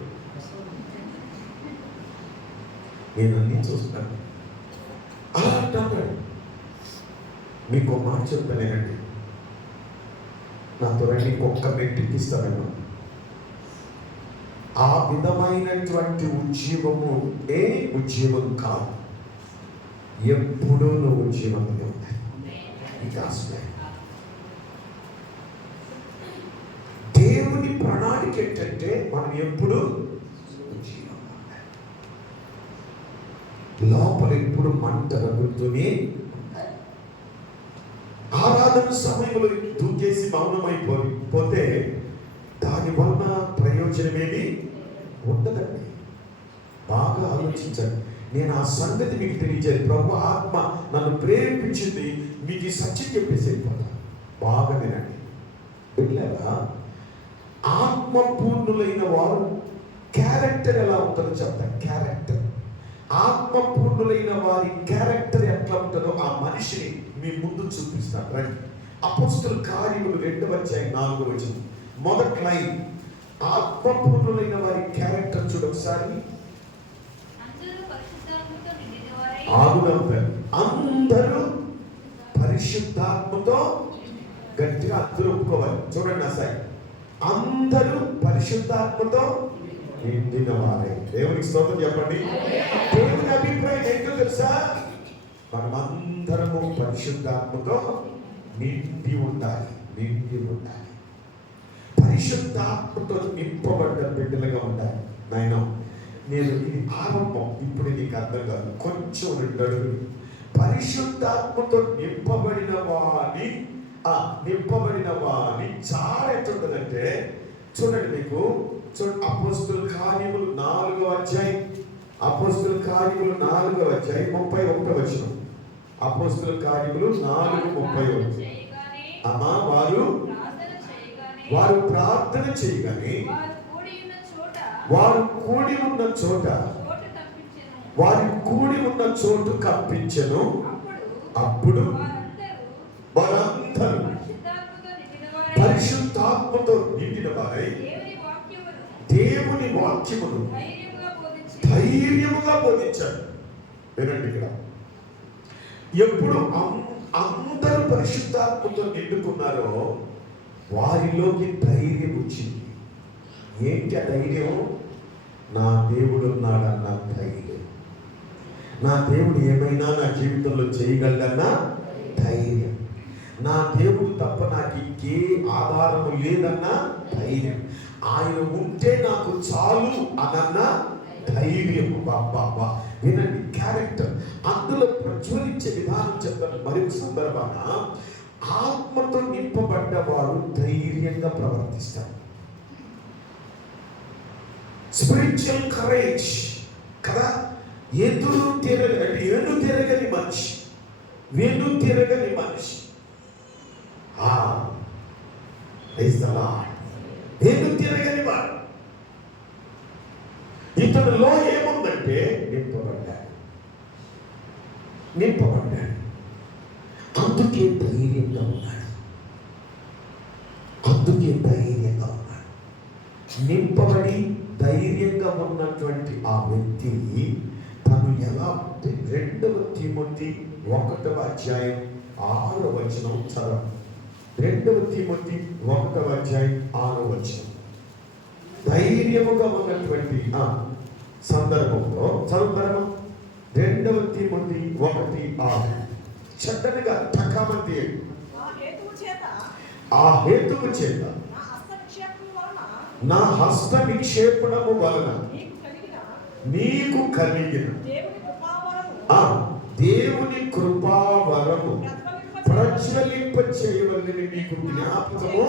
నేను అన్ని చూస్తున్నాను. అలా అంటాడు. మీకు మాట చెప్తానేనండి, నాతో రండి, ఒక్క మెట్టిస్తాను. ఆ విధమైనటువంటి ఉజ్జీవము ఏ ఉజ్జీవం కాదు, ఎప్పుడూ నువ్వు ఉజ్జీవంగా ఉంటాయి. దేవుని ప్రణాళిక ఏంటంటే మనం ఎప్పుడు ఉజ్జీవంగా ఉంటాయి. లోపల ఎప్పుడు మంట రగులుతూనే ఉంటాయి. ఆరాధన సమయంలో దూకేసి మౌనమైపోతే దానివల్ల ప్రయోజనమేమి ఉండదండి. బాగా ఆలోచించండి. నేను ఆ సంగతి మీకు తెలియజేయాలి. ప్రభు ఆత్మ నన్ను ప్రేరేపించింది, మీకు ఈ సత్యం చెప్పేసి వెళ్ళిపోతాను. బాగా వినండి. వెళ్ళారా, ఆత్మపూర్ణులైన వారు క్యారెక్టర్ ఎలా ఉంటుందో చెప్తాను. క్యారెక్టర్, ఆత్మపూర్ణులైన వారి క్యారెక్టర్ ఎట్లా ఉంటుందో ఆ మనిషిని మీ ముందు చూపిస్తాను. రండి. అపోస్తలుల కార్యములు 2:4 మొదటి లైన్. ఆత్మపూర్ణులైన వారి క్యారెక్టర్ చూడ ఒకసారి. అందరూ పరిశుద్ధాత్మతో, గట్టిగా అందరూ ఒప్పుకోవాలి. చూడండి అసలు, అందరూ పరిశుద్ధాత్మతో నిండిన వారే. దేవునికి స్తోత్రం చెప్పండి. దేవుని అభిప్రాయం ఏంటో తెలుసా, మనమందరము పరిశుద్ధాత్మతో నిండి ఉండాలి. పరిశుద్ధాత్మతో నింపబడ్డ బిడ్డలుగా ఉండాలి. నాయన, నేను ఇది ఆరంభం, ఇప్పుడు నీకు అర్థం కాదు, కొంచెం 2 అడుగులు. పరిశుద్ధాత్మతో నింపబడిన వాని చాలా ఎట్లుంటుందంటే, చూడండి మీకు చూడండి, అపోస్తలుల కార్యములు 4వ అధ్యాయం, అపోస్తలుల కార్యములు 4వ అధ్యాయం 31 అపోస్తలుల కార్యములు 4:31. అమ్మా, వారు ప్రార్థన చేయగానే వారు కూడి ఉన్న చోటు కప్పించెను. అప్పుడు వారందరూ పరిశుద్ధాత్మతో నిండిన వారై దేవుని వాక్యమును ధైర్యముగా బోధించారు. వినండి, ఇక్కడ ఎప్పుడు అందరూ పరిశుద్ధాత్మతో నిండుకున్నారో వారిలోకి ధైర్యం వచ్చింది. ఏంటి ఆ ధైర్యం? నా దేవుడు ఉన్నాడన్న ధైర్యం. నా దేవుడు ఏమైనా నా జీవితంలో చేయగలడన్న ధైర్యం. నా దేవుడు తప్ప నాకు ఇంకే ఆధారము లేదన్న ధైర్యం. ఆయన ఉంటే నాకు చాలు అనన్న ధైర్యం. బాబా వినండి, క్యారెక్టర్ అందులో ప్రజ్వలించే విధానం చెప్తాను. మరొక సందర్భాన ఆత్మతో నింపబడ్డ వారు ధైర్యంగా ప్రవర్తిస్తారు. స్పిరిచువల్ కరేజ్ కదా. ఎదురు తిరగని మనిషి, వెను తిరగని మనిషి, వెను తిరగని వాడు. ఇతనిలో ఏముందంటే నింపబడ్డాడు. అందుకే ధైర్యంగా ఉన్నాడు. నింపబడి ధైర్యంగా ఉన్నటువంటి ఆ వ్యక్తి తను ఎలా ఉంటే 2 తిమోతి 1వ అధ్యాయం 6వ వచనం చదవండి. 2 తిమోతి 1:6 ధైర్యముగా ఉన్నటువంటి సందర్భంలో చదువుతారమ్మా. 2 తిమోతి 1:6 చక్కగా టకామంది. ఆ హేతువు చేత నా హస్త నిక్షేపణము వలన నీకు కలిగిన దేవుని కృపావరము ప్రజ్వలింప చేయవలని నీకు జ్ఞాపకము.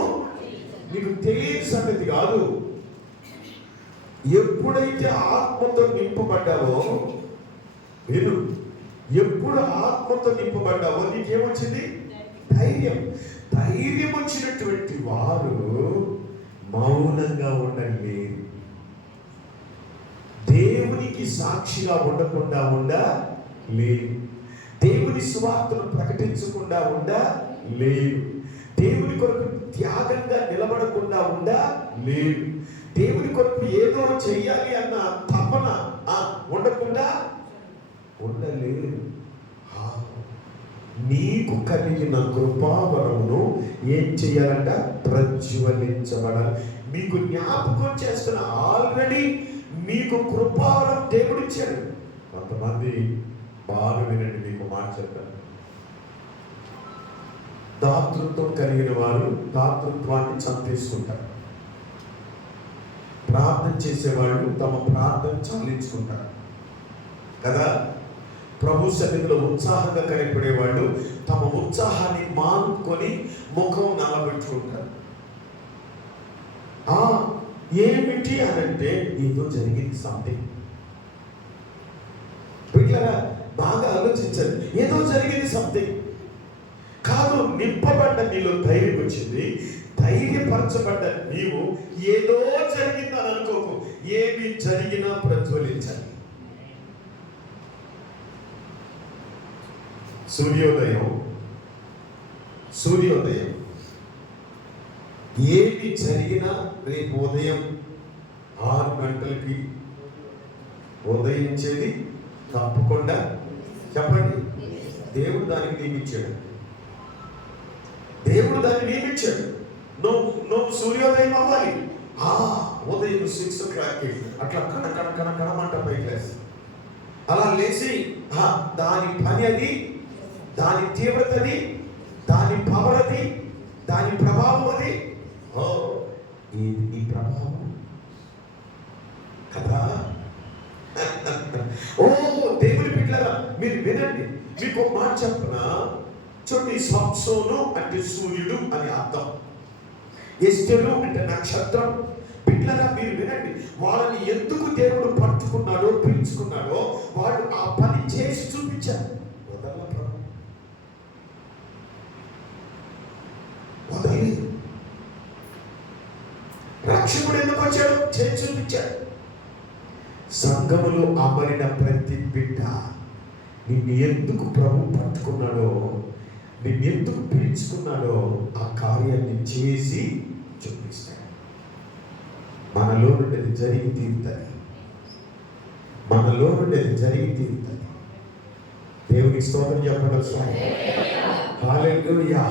నీకు తెలియని సంగతి కాదు. ఎప్పుడైతే ఆత్మతో నింపబడ్డావో విను, ఎప్పుడు ఆత్మతో నింపబడ్డావో నీకేమొచ్చింది? ధైర్యం. ధైర్యం వచ్చినటువంటి వారు మౌనంగా ఉండండి. దేవునికి సాక్షిగా ఉండకుండా లేదు. దేవుని సువార్తను ప్రకటించకుండా లేదు. దేవుని కొరకు త్యాగంగా నిలబడకుండా లేదు. దేవుని కొరకు ఏదో చెయ్యాలి అన్న తపన ఉండకుండా ఉండలేదు. నీకు కలిగిన కృపావరమును ఏం చేయాలంట? ప్రజ్వలించబడాలి. మీకు జ్ఞాపకం చేస్తున్న ఆల్రెడీ మీకు కృపావరం దేవుడు ఇచ్చాడు. కొంతమంది బాగా వినండి, మీకు మాట చెప్తాను. దాతృత్వం కలిగిన వారు దాతృత్వాన్ని చంపేసుకుంటారు. ప్రార్థన చేసేవాళ్ళు తమ ప్రార్థన చాలించుకుంటారు కదా. ప్రభు సన్నిధిలో ఉత్సాహంగా కనపడేవాళ్ళు తమ ఉత్సాహాన్ని మానుకొని ముఖం నల్లబెట్టుకుంటారు. ఏమిటి అనంటే ఏదో జరిగింది, సంథింగ్. వీళ్ళరా బాగా ఆలోచించారు. ఏదో జరిగింది, సంథింగ్ కాదు. నింపబడ్డ నీలో ధైర్యం వచ్చింది. ధైర్యపరచబడ్డ నీవు ఏదో జరిగిందని అనుకోకు. ఏమి జరిగినా ప్రజ్వలించాలి. సూర్యోదయం ఏమి జరిగినా రేపు ఉదయం 6 గంటలకి ఉదయించేది తప్పకుండా. చెప్పండి, దేవుడు దానికి నియమించాడు. దేవుడు దాన్ని నియమించాడు. నువ్వు సూర్యోదయం అవ్వాలి. ఉదయం 6 o'clock అట్లా కణమంట పైకి లేసి అలా లేచి దాని పని అది, దాని తీవ్రతది, దాని పవర్ అది, దాని ప్రభావం అది. ఈ ప్రభావం కదా. దేవుని బిడ్డలారా మీరు వినండి. మీకు ఒక మాట చెప్పనా? చూడండి, సంసోను అంటే సూర్యుడు అని అర్థం, ఎస్తెరు అంటే నక్షత్రం. బిడ్డలారా మీరు వినండి. వాళ్ళని ఎందుకు దేవుడు పట్టుకున్నాడో పిలుచుకున్నాడో వాళ్ళు ఆ పని చేసి చూపించారు. వదలలేదు. రక్షకుడు ఎందుకు వచ్చాడు? చేసి చూపించాడు. సంఘములో అమరిన ప్రతి బిడ్డ నిన్ను ఎందుకు ప్రభు పట్టుకున్నాడో, నిన్ను ఎందుకు పిలుచుకున్నాడో ఆ కార్యాన్ని చేసి చూపిస్తాడు. మనలో నుండి జరిగి తీరుతుంది. మనలో నుండి జరిగి తీరుతుంది. దేవునికి స్తోత్రం చెప్పడం. హల్లెలూయా.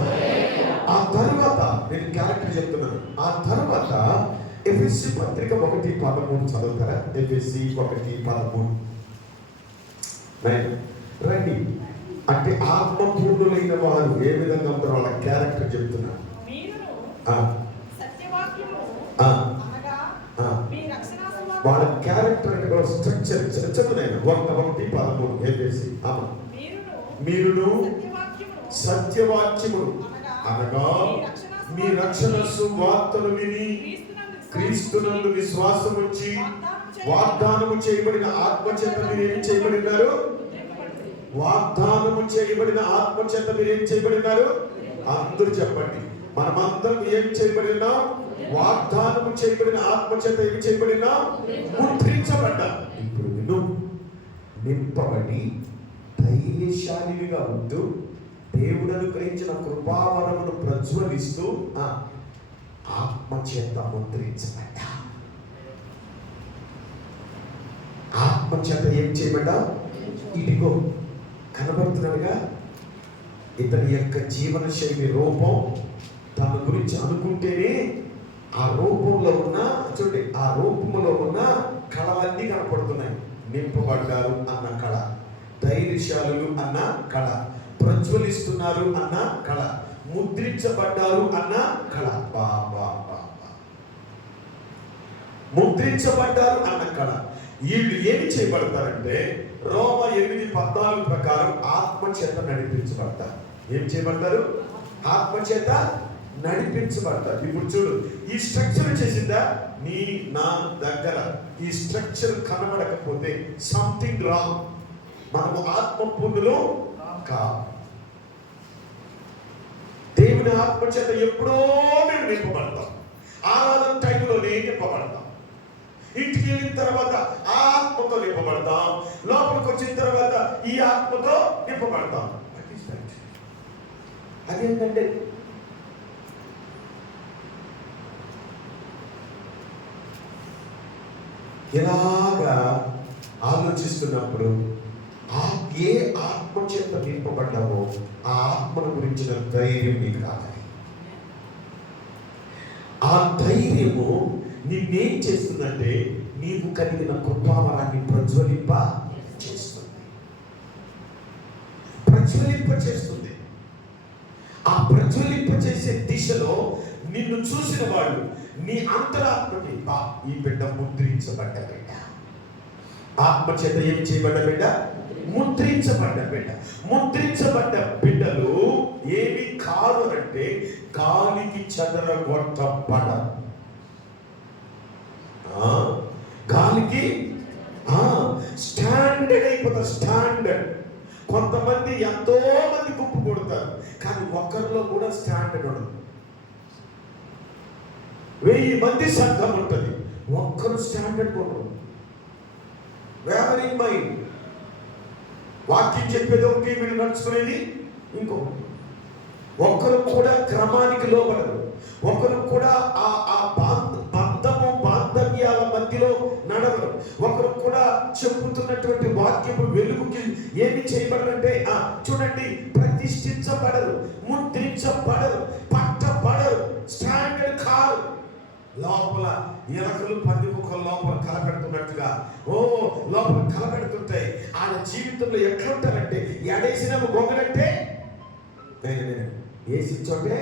ఆ తర్వాత నేను క్యారెక్టర్ చెప్తున్నాను. ఆ తర్వాత ఎఫెసీ పత్రిక 1:13 చదువుతారా? ఎఫెసీ 1:13 రండి. అంటే ఆత్మపూర్ణులైన వారు ఏ విధంగా ఉంటారో వాళ్ళ క్యారెక్టర్ చెప్తున్నారు. వాళ్ళ క్యారెక్టర్ అంటే స్ట్రక్చర్ చదువునైనా 1:13 ఎఫెసీ. మీరును సత్యవాక్యమును అనగా మీ రక్షణ సువార్తను విని క్రీస్తునందు విశ్వాసం ఉంచి వాగ్దానము చేయబడిన ఆత్మచేత మీరేం చేయబడినారు? వాగ్దానము చేయబడిన ఆత్మచేత మీరేం చేయబడినారు? అందరూ చెప్పండి. మనమందరం ఏం చేయబడినా? వాగ్దానము చేయబడిన ఆత్మచేత ఏమి చేయబడినా? ముద్రించబడ్డా. ఇప్పుడు విను, నింపబడి ధైర్యశాలిగా ఉంటూ దేవుడు అనుగ్రహించిన కృపావరమును ప్రజ్వలిస్తూ ఆత్మచేత ముద్రించబడ్డా. ఆత్మచేత ఏం చేయబడ్డా? ఇదిగో కనబడుతున్నాడుగా ఇతని యొక్క జీవన శైలి రూపం తన గురించి అనుకుంటేనే ఆ రూపంలో ఉన్న, చూడండి, ఆ రూపంలో ఉన్న కళలన్నీ కనపడుతున్నాయి. నింపబడ్డారు అన్న కళ, ధైర్యశాలులు అన్న కళ, ప్రజ్వలిస్తున్నారు అన్న కళ, ముద్రించబడ్డారు అన్న కళ. బాబా ముద్రించబడ్డారు అన్న కళ. వీళ్ళు ఏమి చేయబడతారంటే రోమ 8:14 ప్రకారం ఆత్మ చేత నడిపించబడతారు. ఏం చేయబడతారు? ఆత్మ చేత నడిపించబడతారు. ఇప్పుడు చూడు, ఈ స్ట్రక్చర్ చేసిందా నీ నా దగ్గర ఈ స్ట్రక్చర్ కనబడకపోతే సంథింగ్ రాంగ్. మనము ఆత్మ పూర్ణులు కాదు. దేవుని ఆత్మ చేత ఎప్పుడో మేము నింపబడతాం. ఆరాధన టైంలోనే నింపబడతాం. ఇంటికి వెళ్ళిన తర్వాత ఆ ఆత్మతో నింపబడతాం. లోపలికి వచ్చిన తర్వాత ఈ ఆత్మతో నింపబడతాం. అదేంటంటే ఇలాగా ఆలోచిస్తున్నప్పుడు ఏ ఆత్మ చేత నింపబడ్డామో ఆ ఆత్మను గురించిన ధైర్యం నీకు రావాలి. ఆ ధైర్యము నిన్నేం చేస్తుందంటే నీకు కలిగిన కృపావరాన్ని ప్రజ్వలింప చేస్తుంది. ఆ ప్రజ్వలింప చేసే దిశలో నిన్ను చూసిన వాళ్ళు నీ అంతరాత్మకి, ఈ బిడ్డ ముద్రించబడ్డ బిడ్డ, ఆత్మ చేత ఏం చేయబడ్డ బిడ్డ? ముద్రించబడ్డ బిడ్డ. ముద్రించబడ్డ బిడ్డలు ఏమి కాదు అంటే గాలికి చెదరగొట్టబడ, గాలికి స్టాండర్డ్ అయిపోతారు. స్టాండర్డ్. కొంతమంది ఎంతో మంది గుంపు కొడతారు, కానీ ఒక్కరిలో కూడా స్టాండర్డ్ ఉండదు. 1000 మంది సంఘం ఉంటుంది, ఒక్కరు స్టాండర్డ్ ఉండదు. Wavering mind. వాక్యం చెప్పేది ఒకటి, వీళ్ళు నడుచుకునేది ఇంకొకటి. ఒక్కరు కూడా క్రమానికి లోబడరు. ఒకరు కూడా ఆ బంధము బాంధవ్యాల మధ్యలో నడవరు. ఒకరు కూడా చెప్పుతున్నటువంటి వాక్యము వెలుగుకి ఏమి చేయబడరంటే చూడండి, ప్రతిష్ఠించబడరు, ముద్రించబడరు, పట్టబడరు, స్టాండర్డ్ కాదు. లోపల ఎలకలు పందిముఖం లోపల కలపెడుతున్నట్టుగా లోపల కలపెడుతుంటాయి. ఆయన జీవితంలో ఎట్లుంటారంటే ఎడేసిన గొంగలంటే వేసి చోటే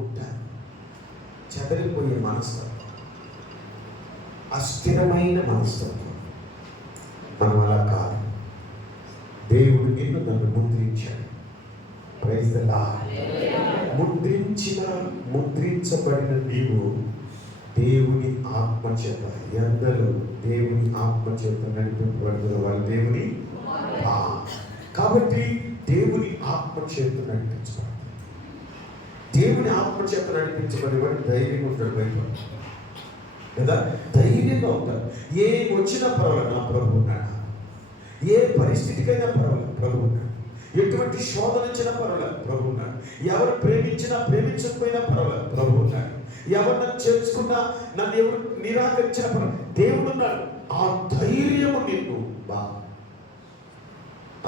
ఉంటారు. చెదరిపోయే మనస్తత్వం, అస్థిరమైన మనస్తత్వం. మనం అలా కాదు. దేవుడు నిన్ను నన్ను ముద్రించాడు. Praise the Lord. ముద్రించబడిన నీవు దేవుని ఆత్మ చేత, ఎందరూ దేవుని ఆత్మ చేత నడిపింపబడిన వాళ్ళు దేవుని. కాబట్టి దేవుని ఆత్మ చేత నడిపించబడి, దేవుని ఆత్మ చేత నడిపించబడేవాడు ధైర్యంగా ఉంటాడు. బయట కదా ధైర్యంగా ఉంటాడు. ఏం వచ్చినా పర్వాలేదు, నా ప్రభు ఉన్నాడు. ఏ పరిస్థితికైనా పర్వాలేదు, ప్రభు ఉన్నాడు. ఎటువంటి శోధన ఇచ్చినా పర్వాలేదు, ప్రభు ఉన్నాడు. ఎవరు ప్రేమించినా ప్రేమించకపోయినా పర్వాలేదు, ప్రభు ఉన్నాడు. ఎవరు నన్ను చేర్చుకున్నా, నన్ను ఎవరు నిరాకరించినా పర్వాలేదు, దేవుడు ఉన్నాడు. ఆ ధైర్యము నిన్ను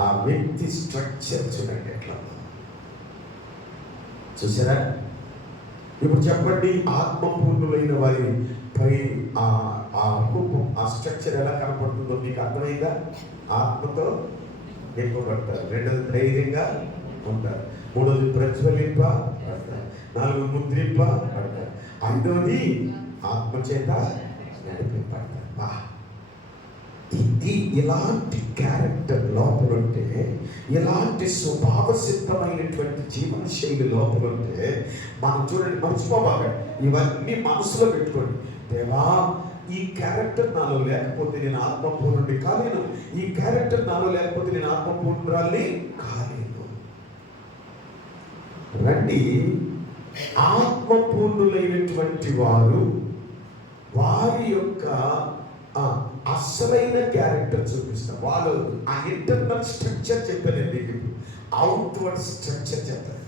ఆ వ్యక్తి స్ట్రక్చర్ చూడండి ఎట్లా చూసారా. ఇప్పుడు చెప్పండి, ఆత్మపూర్ణులైన వారి పై ఆ రూపం, ఆ స్ట్రక్చర్ ఎలా కనపడుతుందో మీకు అర్థమైందా? ఆత్మతో నింపబడతారు. రెండోది ధైర్యంగా ఉంటారు. మూడోది ప్రజ్వలింప పడతారు. 4 ముద్రింప పడతారు. 5వది ఆత్మచేత నడిపింపబడతారు. ఇది ఇలాంటి క్యారెక్టర్ లోపల ఉంటే, ఇలాంటి స్వభావ సిద్ధమైనటువంటి జీవన శైలి లోపల ఉంటే, మనం చూడండి, మర్చిపోబాకండి, ఇవన్నీ మనసులో పెట్టుకోండి. దేవా, ఈ క్యారెక్టర్ నాలో లేకపోతే నేను ఆత్మపూర్ణుడిని కాలేను. ఈ క్యారెక్టర్ నాలో లేకపోతే నేను ఆత్మపూర్ణురాల్ని కాలేను. రండి, ఆత్మపూర్ణులైనటువంటి వారు వారి యొక్క అసలైన క్యారెక్టర్ చూపిస్తారు. వాళ్ళు ఆ ఇంటర్నల్ స్ట్రక్చర్ చెప్పాను మీకు. అవుట్వర్డ్ స్ట్రక్చర్ చెప్పారు,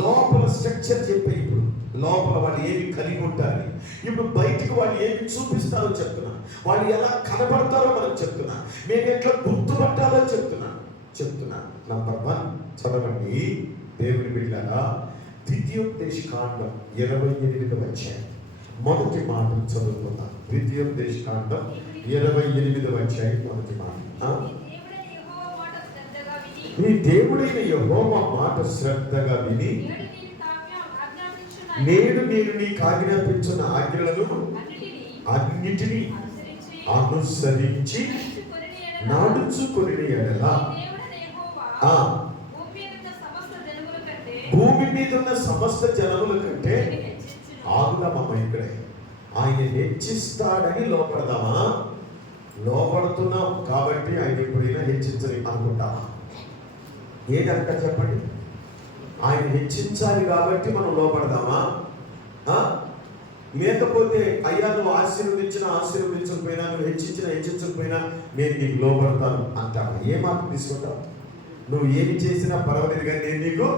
లోపల స్ట్రక్చర్ చెప్పారు. ఇప్పుడు లోపల వాళ్ళు ఏమి కలిగి ఉంటారని, ఇప్పుడు బయటికి వాళ్ళు ఏమి చూపిస్తారో చెప్తున్నా, వాళ్ళు ఎలా కనబడతారో మనం చెప్తున్నా, మేము ఎట్లా గుర్తుపట్టాలో చెప్తున్నా. నంబర్ 1 చదవండి దేవుని బిడ్డలారా. ద్వితీయోపదేశకాండం 28వ అధ్యాయం మొదటి మాట చదువుకుందాం. ద్వితీయోపదేశకాండం 28వ అధ్యాయం మొదటి మాట. నీ దేవుడైన యెహోవా మాట శ్రద్ధగా విని నేడు నేను నీకు ఆజ్ఞాపించిన ఆజ్ఞలను అన్నిటినీ అనుసరించి నడుచుకొని ఎడల భూమి మీద ఉన్న సమస్త జనముల కంటే ఆగుదామమ్మ ఇక్కడే. ఆయన హెచ్చిస్తాడని లోపడదామా? లోపడుతున్నాం కాబట్టి ఆయన ఎప్పుడైనా హెచ్చించని అనుకుంటామా? ఏదంట చెప్పండి. ఆయన హెచ్చించాలి కాబట్టి మనం లోపడదామా? లేకపోతే అయ్యా నువ్వు ఆశీర్వదించకపోయినా, నువ్వు హెచ్చించకపోయినా నేను నీకు లోపడతాను అంటావా? ఏ మాట తీసుకుంటావు? నువ్వు ఏమి చేసినా పర్వాలేదు కానీ నేను నీకు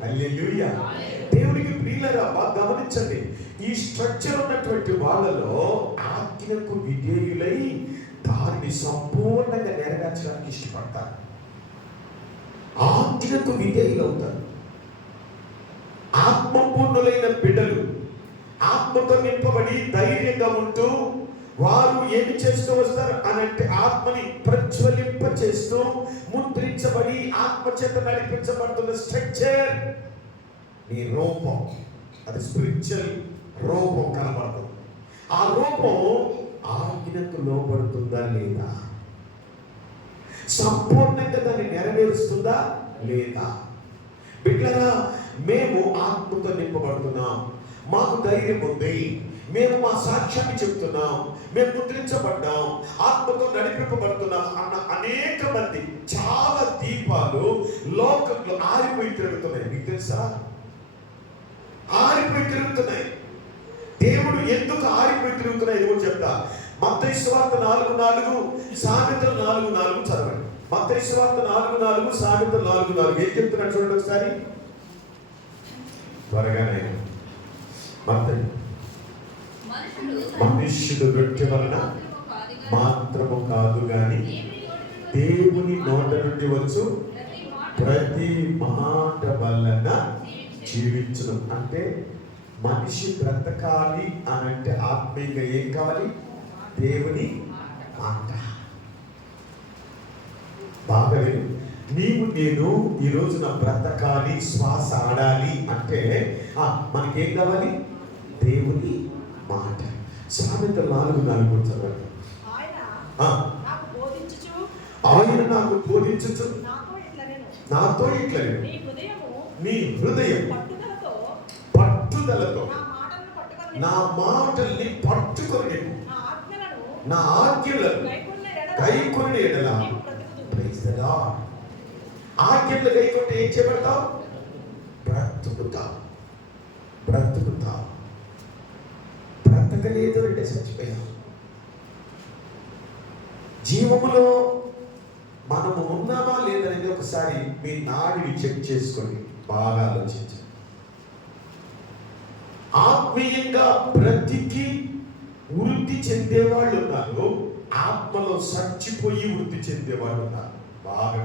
హల్లెలూయా. దేవుడికి ప్రియులారా బాగా గమనించండి. ఈ స్ట్రక్చర్ ఉన్నటువంటి వాళ్ళలో ఆజ్ఞకు విధేయులై దాన్ని సంపూర్ణంగా నెరవేర్చడానికి ఇష్టపడతారు. ఆజ్ఞకు విధేయులవుతారు. ఆత్మపూర్ణులైన బిడ్డలు ఆత్మతో నింపబడి ధైర్యంగా ఉంటూ వారు ఏమి చేస్తూ వస్తారు అనంటే ఆత్మని ప్రజ్వలింప చేస్తూ ముద్రించబడి ఆత్మ చేత నడిపించబడుతున్న స్ట్రక్చర్. నీ రూపం అది స్పిరిచువల్ రూపం కనబడుతుంది. ఆ రూపం ఆజ్ఞకు లోబడుతుందా లేదా? సంపూర్ణంగా దాన్ని నెరవేరుస్తుందా లేదా? బిడ్డలారా, మేము ఆత్మతో నింపబడుతున్నాం, మాకు ధైర్యం ఉంది, మేము మా సాక్ష్యాన్ని చెప్తున్నాం, మేము ముద్రించబడ్డాం, ఆత్మతో నడిపింపబడుతున్నాం అన్న అనేక మంది చాలా దీపాలు లోకంలో ఆరిపోయి తిరుగుతున్నాయి. మీకు తెలుసా? ఆరిపోయి తిరుగుతున్నాయి. దేవుడు ఎందుకు ఆరిపోయి తిరుగుతున్నాయి కూడా చెప్తా. మత్తయి సువార్త 4:4, సామెతలు 4:4 చదవండి. మత్తయి సువార్త 4:4, సామెతలు 4:4 ఏం చెప్తున్నాడు చూడండి ఒకసారి త్వరగానే. మత్తయి మనుష్యుడు రొట్టె వలన మాత్రము కాదు గాని దేవుని నోట నుండి వచ్చు ప్రతి మాట వలన జీవించును. అంటే మనిషి బ్రతకాలి అనంటే ఆత్మీయంగా ఏం కావాలి? దేవుని మాట. బాగా నీవు నేను ఈ రోజున బ్రతకాలి, శ్వాస ఆడాలి అంటే మనకేం కావాలి? దేవుని మాట. సామెతలు 4:4 చదవండి. ఆయన నాకు బోధించుచు నాతో ఇట్లా నీ హృదయం పట్టుదలతో నా మాటల్ని పట్టుకొని నా ఆజ్ఞలను గైకొని ఎడల. Praise the lord. ఆజ్ఞలు గైకొంటే ఏం చేయబడతావు? బ్రతుకుతావు. బ్రతకలేదు అంటే చచ్చిపోయావు. జీవములో మనము ఉన్నామా లేదనేది ఒకసారి మీ నాడిని చెక్ చేసుకొని బాగా ఆలోచించండి. ఆత్మీయంగా బ్రతికి వృద్ధి చెందేవాళ్ళు ఉన్నారు, ఆత్మలో చచ్చిపోయి వృద్ధి చెందేవాళ్ళు ఉన్నారు. బాగా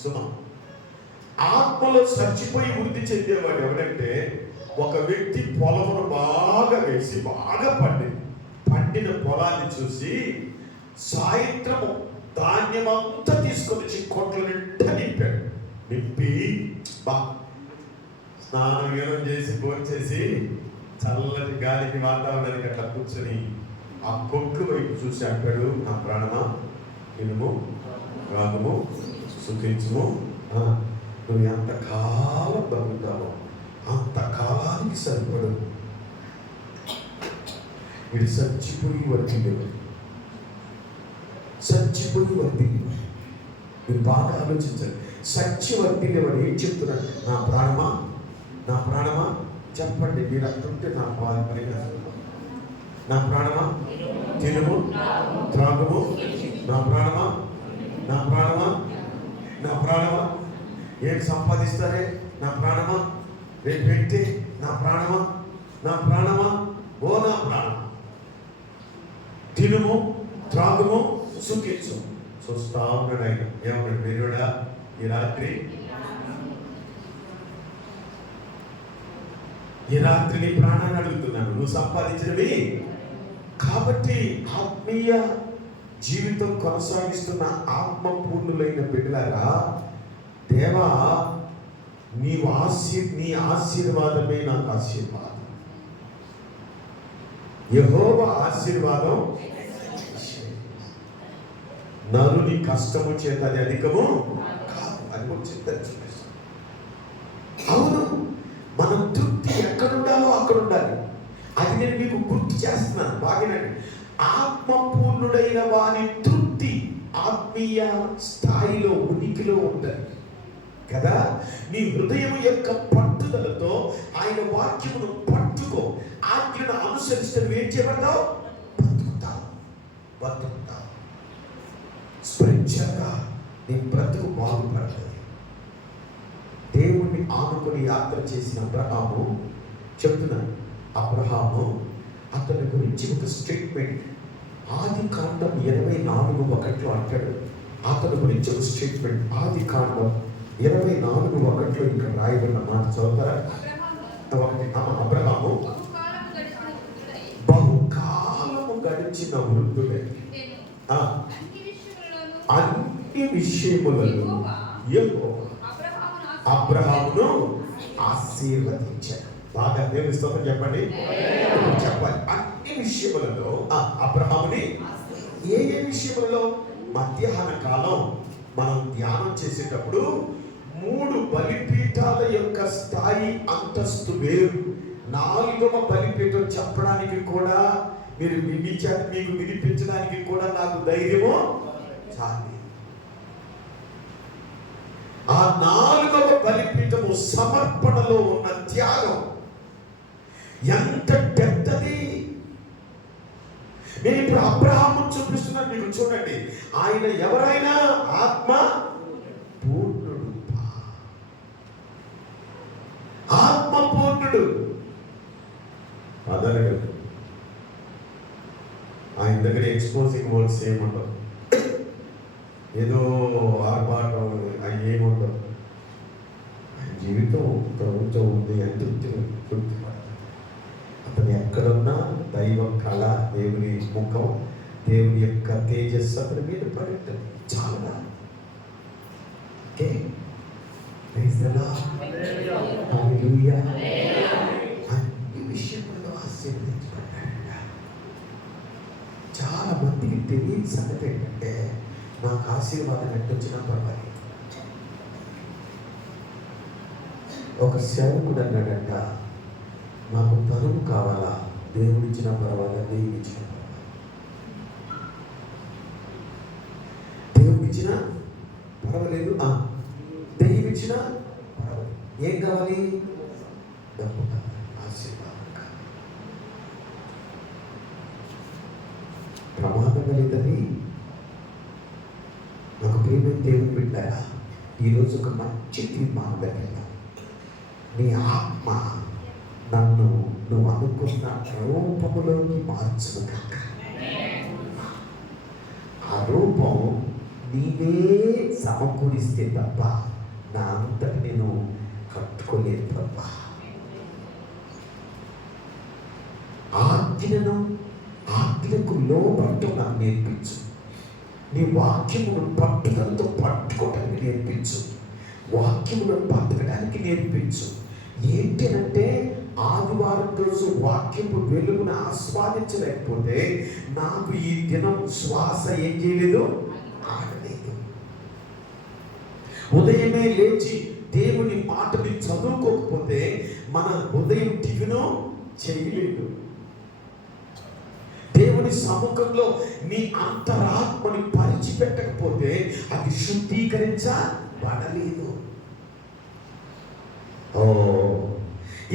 సుమా, ఆత్మలో చచ్చిపోయి వృద్ధి చెందేవాడు ఎవరంటే ఒక వ్యక్తి పొలమును బాగా వేసి బాగా పండిన పొలాన్ని చూసి సాయంత్రము ధాన్యం అంతా తీసుకొని వచ్చి కొట్ల నిండా నింపి స్నానం ఏమో చేసి భోంచేసి చల్లటి గాలికి వాతావరణానికి అట్లా కూర్చొని ఆ కొట్లు వైపు చూసి అంటాడు, నా ప్రాణమా వినుము, రాగము, సుఖించుము, నువ్వు ఎంతకాలం బతుకుతావో అంతకాలానికి సరిపడు. వీడు చచ్చిపోయి వర్తిల్లేవాడు. మీరు బాగా ఆలోచించండి. సచ్చి వర్తిల్లేవాడు ఏం చెప్తున్నాడు? నా ప్రాణమా చెప్పండి. మీరు అంటుంటే నా పైన నా ప్రాణమా తినుము త్రాగుము, నా ప్రాణమా ఏం సంపాదిస్తారే నా ప్రాణమా, రేపు పెట్టి నా ప్రాణమా ఓ నా ప్రాణమా తినుము త్రాగుము సుఖించు. చూస్తా ఉన్నాడు ఆయన. ఏమన్నాడు? వీరుడా ఈ రాత్రి ఈ రాత్రి నీ ప్రాణాన్ని అడుగుతున్నాను, నువ్వు సంపాదించినవి. కాబట్టి ఆత్మీయ జీవితం కొనసాగిస్తున్న ఆత్మపూర్ణులైన బిడ్డలారా, దేవా నీవు నీ ఆశీర్వాదమే నాకు ఆశీర్వాదం. యెహోవా ఆశీర్వాదం నరుని కష్టము చేత అది అధికము కాదు. అది కూడా చెప్తారు. అవును, మనం తృప్తి ఎక్కడుండాలో అక్కడ ఉండాలి. అది నేను మీకు గుర్తు చేస్తున్నాను బాగానండి. ఆత్మపూర్ణుడైన వారి తృప్తి ఆత్మీయ స్థాయిలో ఉనికిలో ఉంటుంది కదా. నీ హృదయం యొక్క పట్టుదలతో ఆయన వాక్యమును పట్టుకో, ఆజ్ఞను అనుసరిస్తే నువ్వు ఏం చేయబడతావు? బతుకుతావు. స్వచ్ఛంగా నీ బ్రతుకు బాగుపడుతుంది. దేవుణ్ణి ఆనుకొని యాత్ర చేసిన అబ్రహాము చెప్తున్నాను. అబ్రహాము అతని గురించి ఒక స్టేట్మెంట్ ఆదికాండం 24:1 అంటాడు. అతని గురించి ఒక స్టేట్మెంట్ ఆదికాండం 24:1 ఇక్కడ రాయబడిన మాట చదువుతారా? అబ్రహాము బహుకాలము గడిచిన వృద్ధుడే, అన్ని విషయములలో యెహోవా అబ్రహామును ఆశీర్వదించాడు. బాగా దేవుని స్తోత్రం చెప్పండి. చెప్పాలి. అన్ని విషయములలో అబ్రహాముని ఏ విషయములలో? మధ్యాహ్న కాలం మనం ధ్యానం చేసేటప్పుడు 3 బలిపీఠాల యొక్క స్థాయి అంతస్తు వేరు. 4వ బలిపీఠం చెప్పడానికి కూడా మీకు వినిపించడానికి కూడా నాకు ధైర్యము చాలు. ఆ 4వ బలిపీఠము సమర్పణలో ఉన్న త్యాగం ఎంత పెద్దది. నేను ఇప్పుడు అబ్రహాము చూపిస్తున్నాను మీకు. చూడండి, ఆయన ఎవరైనా ఆత్మ పూర్ణుడు, ఆత్మ పూర్ణుడు, అదనడు. ఆయన దగ్గర ఎక్స్పోజింగ్ వర్డ్స్ ఏముండవు, ఏదో ఆర్భాటం అవి ఏముండవు. ఆయన జీవితం ప్రభుత్వం ఉంది అని తృప్తిపడతాడు. అతను ఎక్కడున్నా దైవ కళ, దేవుని ముఖం, దేవుని యొక్క తేజస్సు అతని మీద పడుతుంది. చాలా అన్ని విషయంలో ఆశీర్వదించబడ్డాడు. చాలా మందికి తెలియని సంగతి ఏంటంటే, నాకు ఆశీర్వాదం ఎట్టొచ్చినా పర్వాలేదు. ఒక సేవకుడు అన్నాడంట, నాకు తరువు కావాలా, దేవుడిచ్చిన పర్వాలేదు, దేవుడిచ్చిన పర్వాలేదు, దేవుడిచ్చిన పర్వాలేదు, దైవిచ్చిన పర్వాలేదు. ఏం కావాలి? డబ్బు కావాలి, ఆశీర్వాదం కావాలి. ప్రమాదం కలిగిందని నాకు ప్రేమ దేవుని బిడ్డారా, ఈరోజు ఒక మంచి తీర్మానం పెట్టాను. నీ ఆత్మ నన్ను నువ్వు అనుకున్న రూపములోకి మార్చును కాక. ఆ రూపం నీవే సమకూరిస్తే తప్ప నా అంతటి నేను కట్టుకోలేదు తప్ప. ఆజ్ఞకు లోబట్టు నాకు నేర్పించు. నీ వాక్యమును పట్టుదలతో పట్టుకోవడానికి నేర్పించు. వాక్యమును బతకడానికి నేర్పించు. ఏంటి అంటే, ఆదివారం రోజు వాక్యపు వెలుగును ఆస్వాదించలేకపోతే నాకు ఈ దినం శ్వాస ఏం చేయలేదు, ఆడలేదు. ఉదయమే లేచి దేవుని మాటని చదువుకోకపోతే మన ఉదయం టిఫిను చేయలేదు. దేవుని సముఖంలో నీ అంతరాత్మని పరిచిపెట్టకపోతే అది శుద్ధీకరించబడలేదు.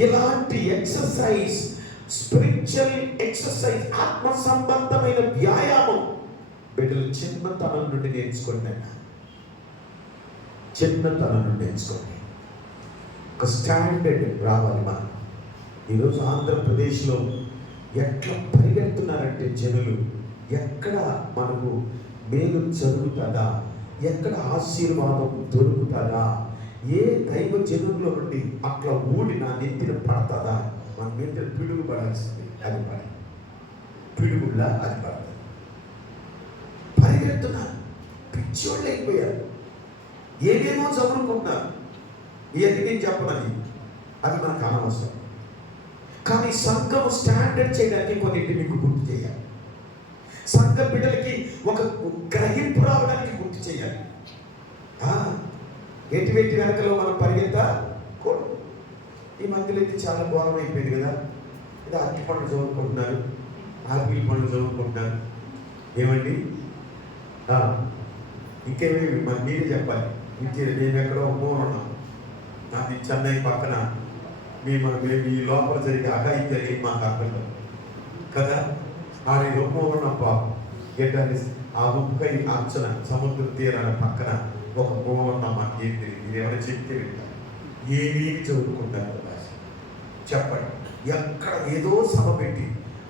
ఇలాంటి ఎక్సర్సైజ్, స్పిరిచువల్ ఎక్సర్సైజ్, ఆత్మ సంబంధమైన వ్యాయామం బిడ్డలు చిన్నతనం నుండి నేర్చుకోండి. చిన్నతనం నుండి నేర్చుకోండి. ఒక స్టాండర్డ్ రావాలి. మనం ఈరోజు ఆంధ్రప్రదేశ్లో ఎట్లా పరిగెడుతున్నారంటే జనులు, ఎక్కడ మనకు మేలు జరుగుతుందా, ఎక్కడ ఆశీర్వాదం దొరుకుతుందా, ఏ దైవ జనుల్లో నుండి అట్లా ఊడి నా నెత్తిన పడుతుందా మన మీద పిడుగు పడాల్సింది, అది పడి పిడుగుల్లా అది పడదు. పరిగెత్తున్నారు, పిచ్చోళ్ళు అయిపోయారు, ఏమేమో చదువుకుంటున్నారు. ఇవన్నీ నేను చెప్పనని, అది మనకు అనవసరం. కానీ సంఘం స్టాండర్డ్ చేయడానికి కొన్నింటి మీకు గుర్తు చేయాలి. సంఘ బిడ్డలకి ఒక గ్రహింపు రావడానికి గుర్తు చేయాలి. ఎటు వెనకలో మనం పరిగెత్తకూడదు. ఈ మధ్యలో అయితే చాలా ఘోరం అయిపోయింది కదా. ఇది అరటి పండ్లు చదువుకుంటున్నారు, ఆపిల్ పండ్లు చదువుకుంటున్నారు. ఏమండి ఇంకేమేమి మరి మీరే చెప్పాలి. నేను ఎక్కడో ఉన్నాను, అది చెన్నై పక్కన. మేము ఈ లోపల జరిగే అఘాయిత్యాలు మాకు అర్థం కాదు కదా. ఆడి రొమ్మోహనం పాపం ఏంటంటే ఆ ఉప్పుకై అంచన సముద్ర తీరాల పక్కన ఒక మూలన్న మాకు ఏం తెలియదు. మీరు ఎవరైనా చెప్తే వింటారు. ఏమేమి చదువుకుంటారు చెప్పండి. ఎక్కడ ఏదో సభ పెట్టి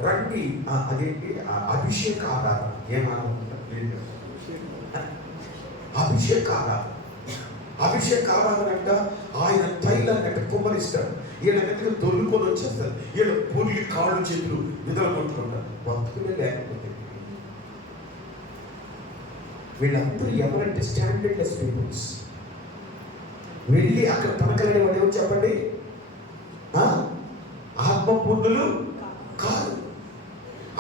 రండి, అదేంటి అభిషేక ఆరాధన. ఏమారాధన? అభిషేక ఆరాధన. అభిషేక ఆరాధన అంట ఆయన తైలాన్ని అంటే కుమ్మరిస్తాడు. ఈయన దగ్గర దొల్లుకొని వచ్చేస్తారు. ఈయన పొల్లి కాళ్ళు చేతులు నిద్ర కొట్టుకుంటారు. బతుకులే లేకపోతే వీళ్ళందరూ ఎవరంటే స్టాండర్డ్లెస్ పీపుల్స్. వెళ్ళి అక్కడ తనకలేని వాడు ఏమో చెప్పండి, ఆత్మపూర్ణులు కాదు.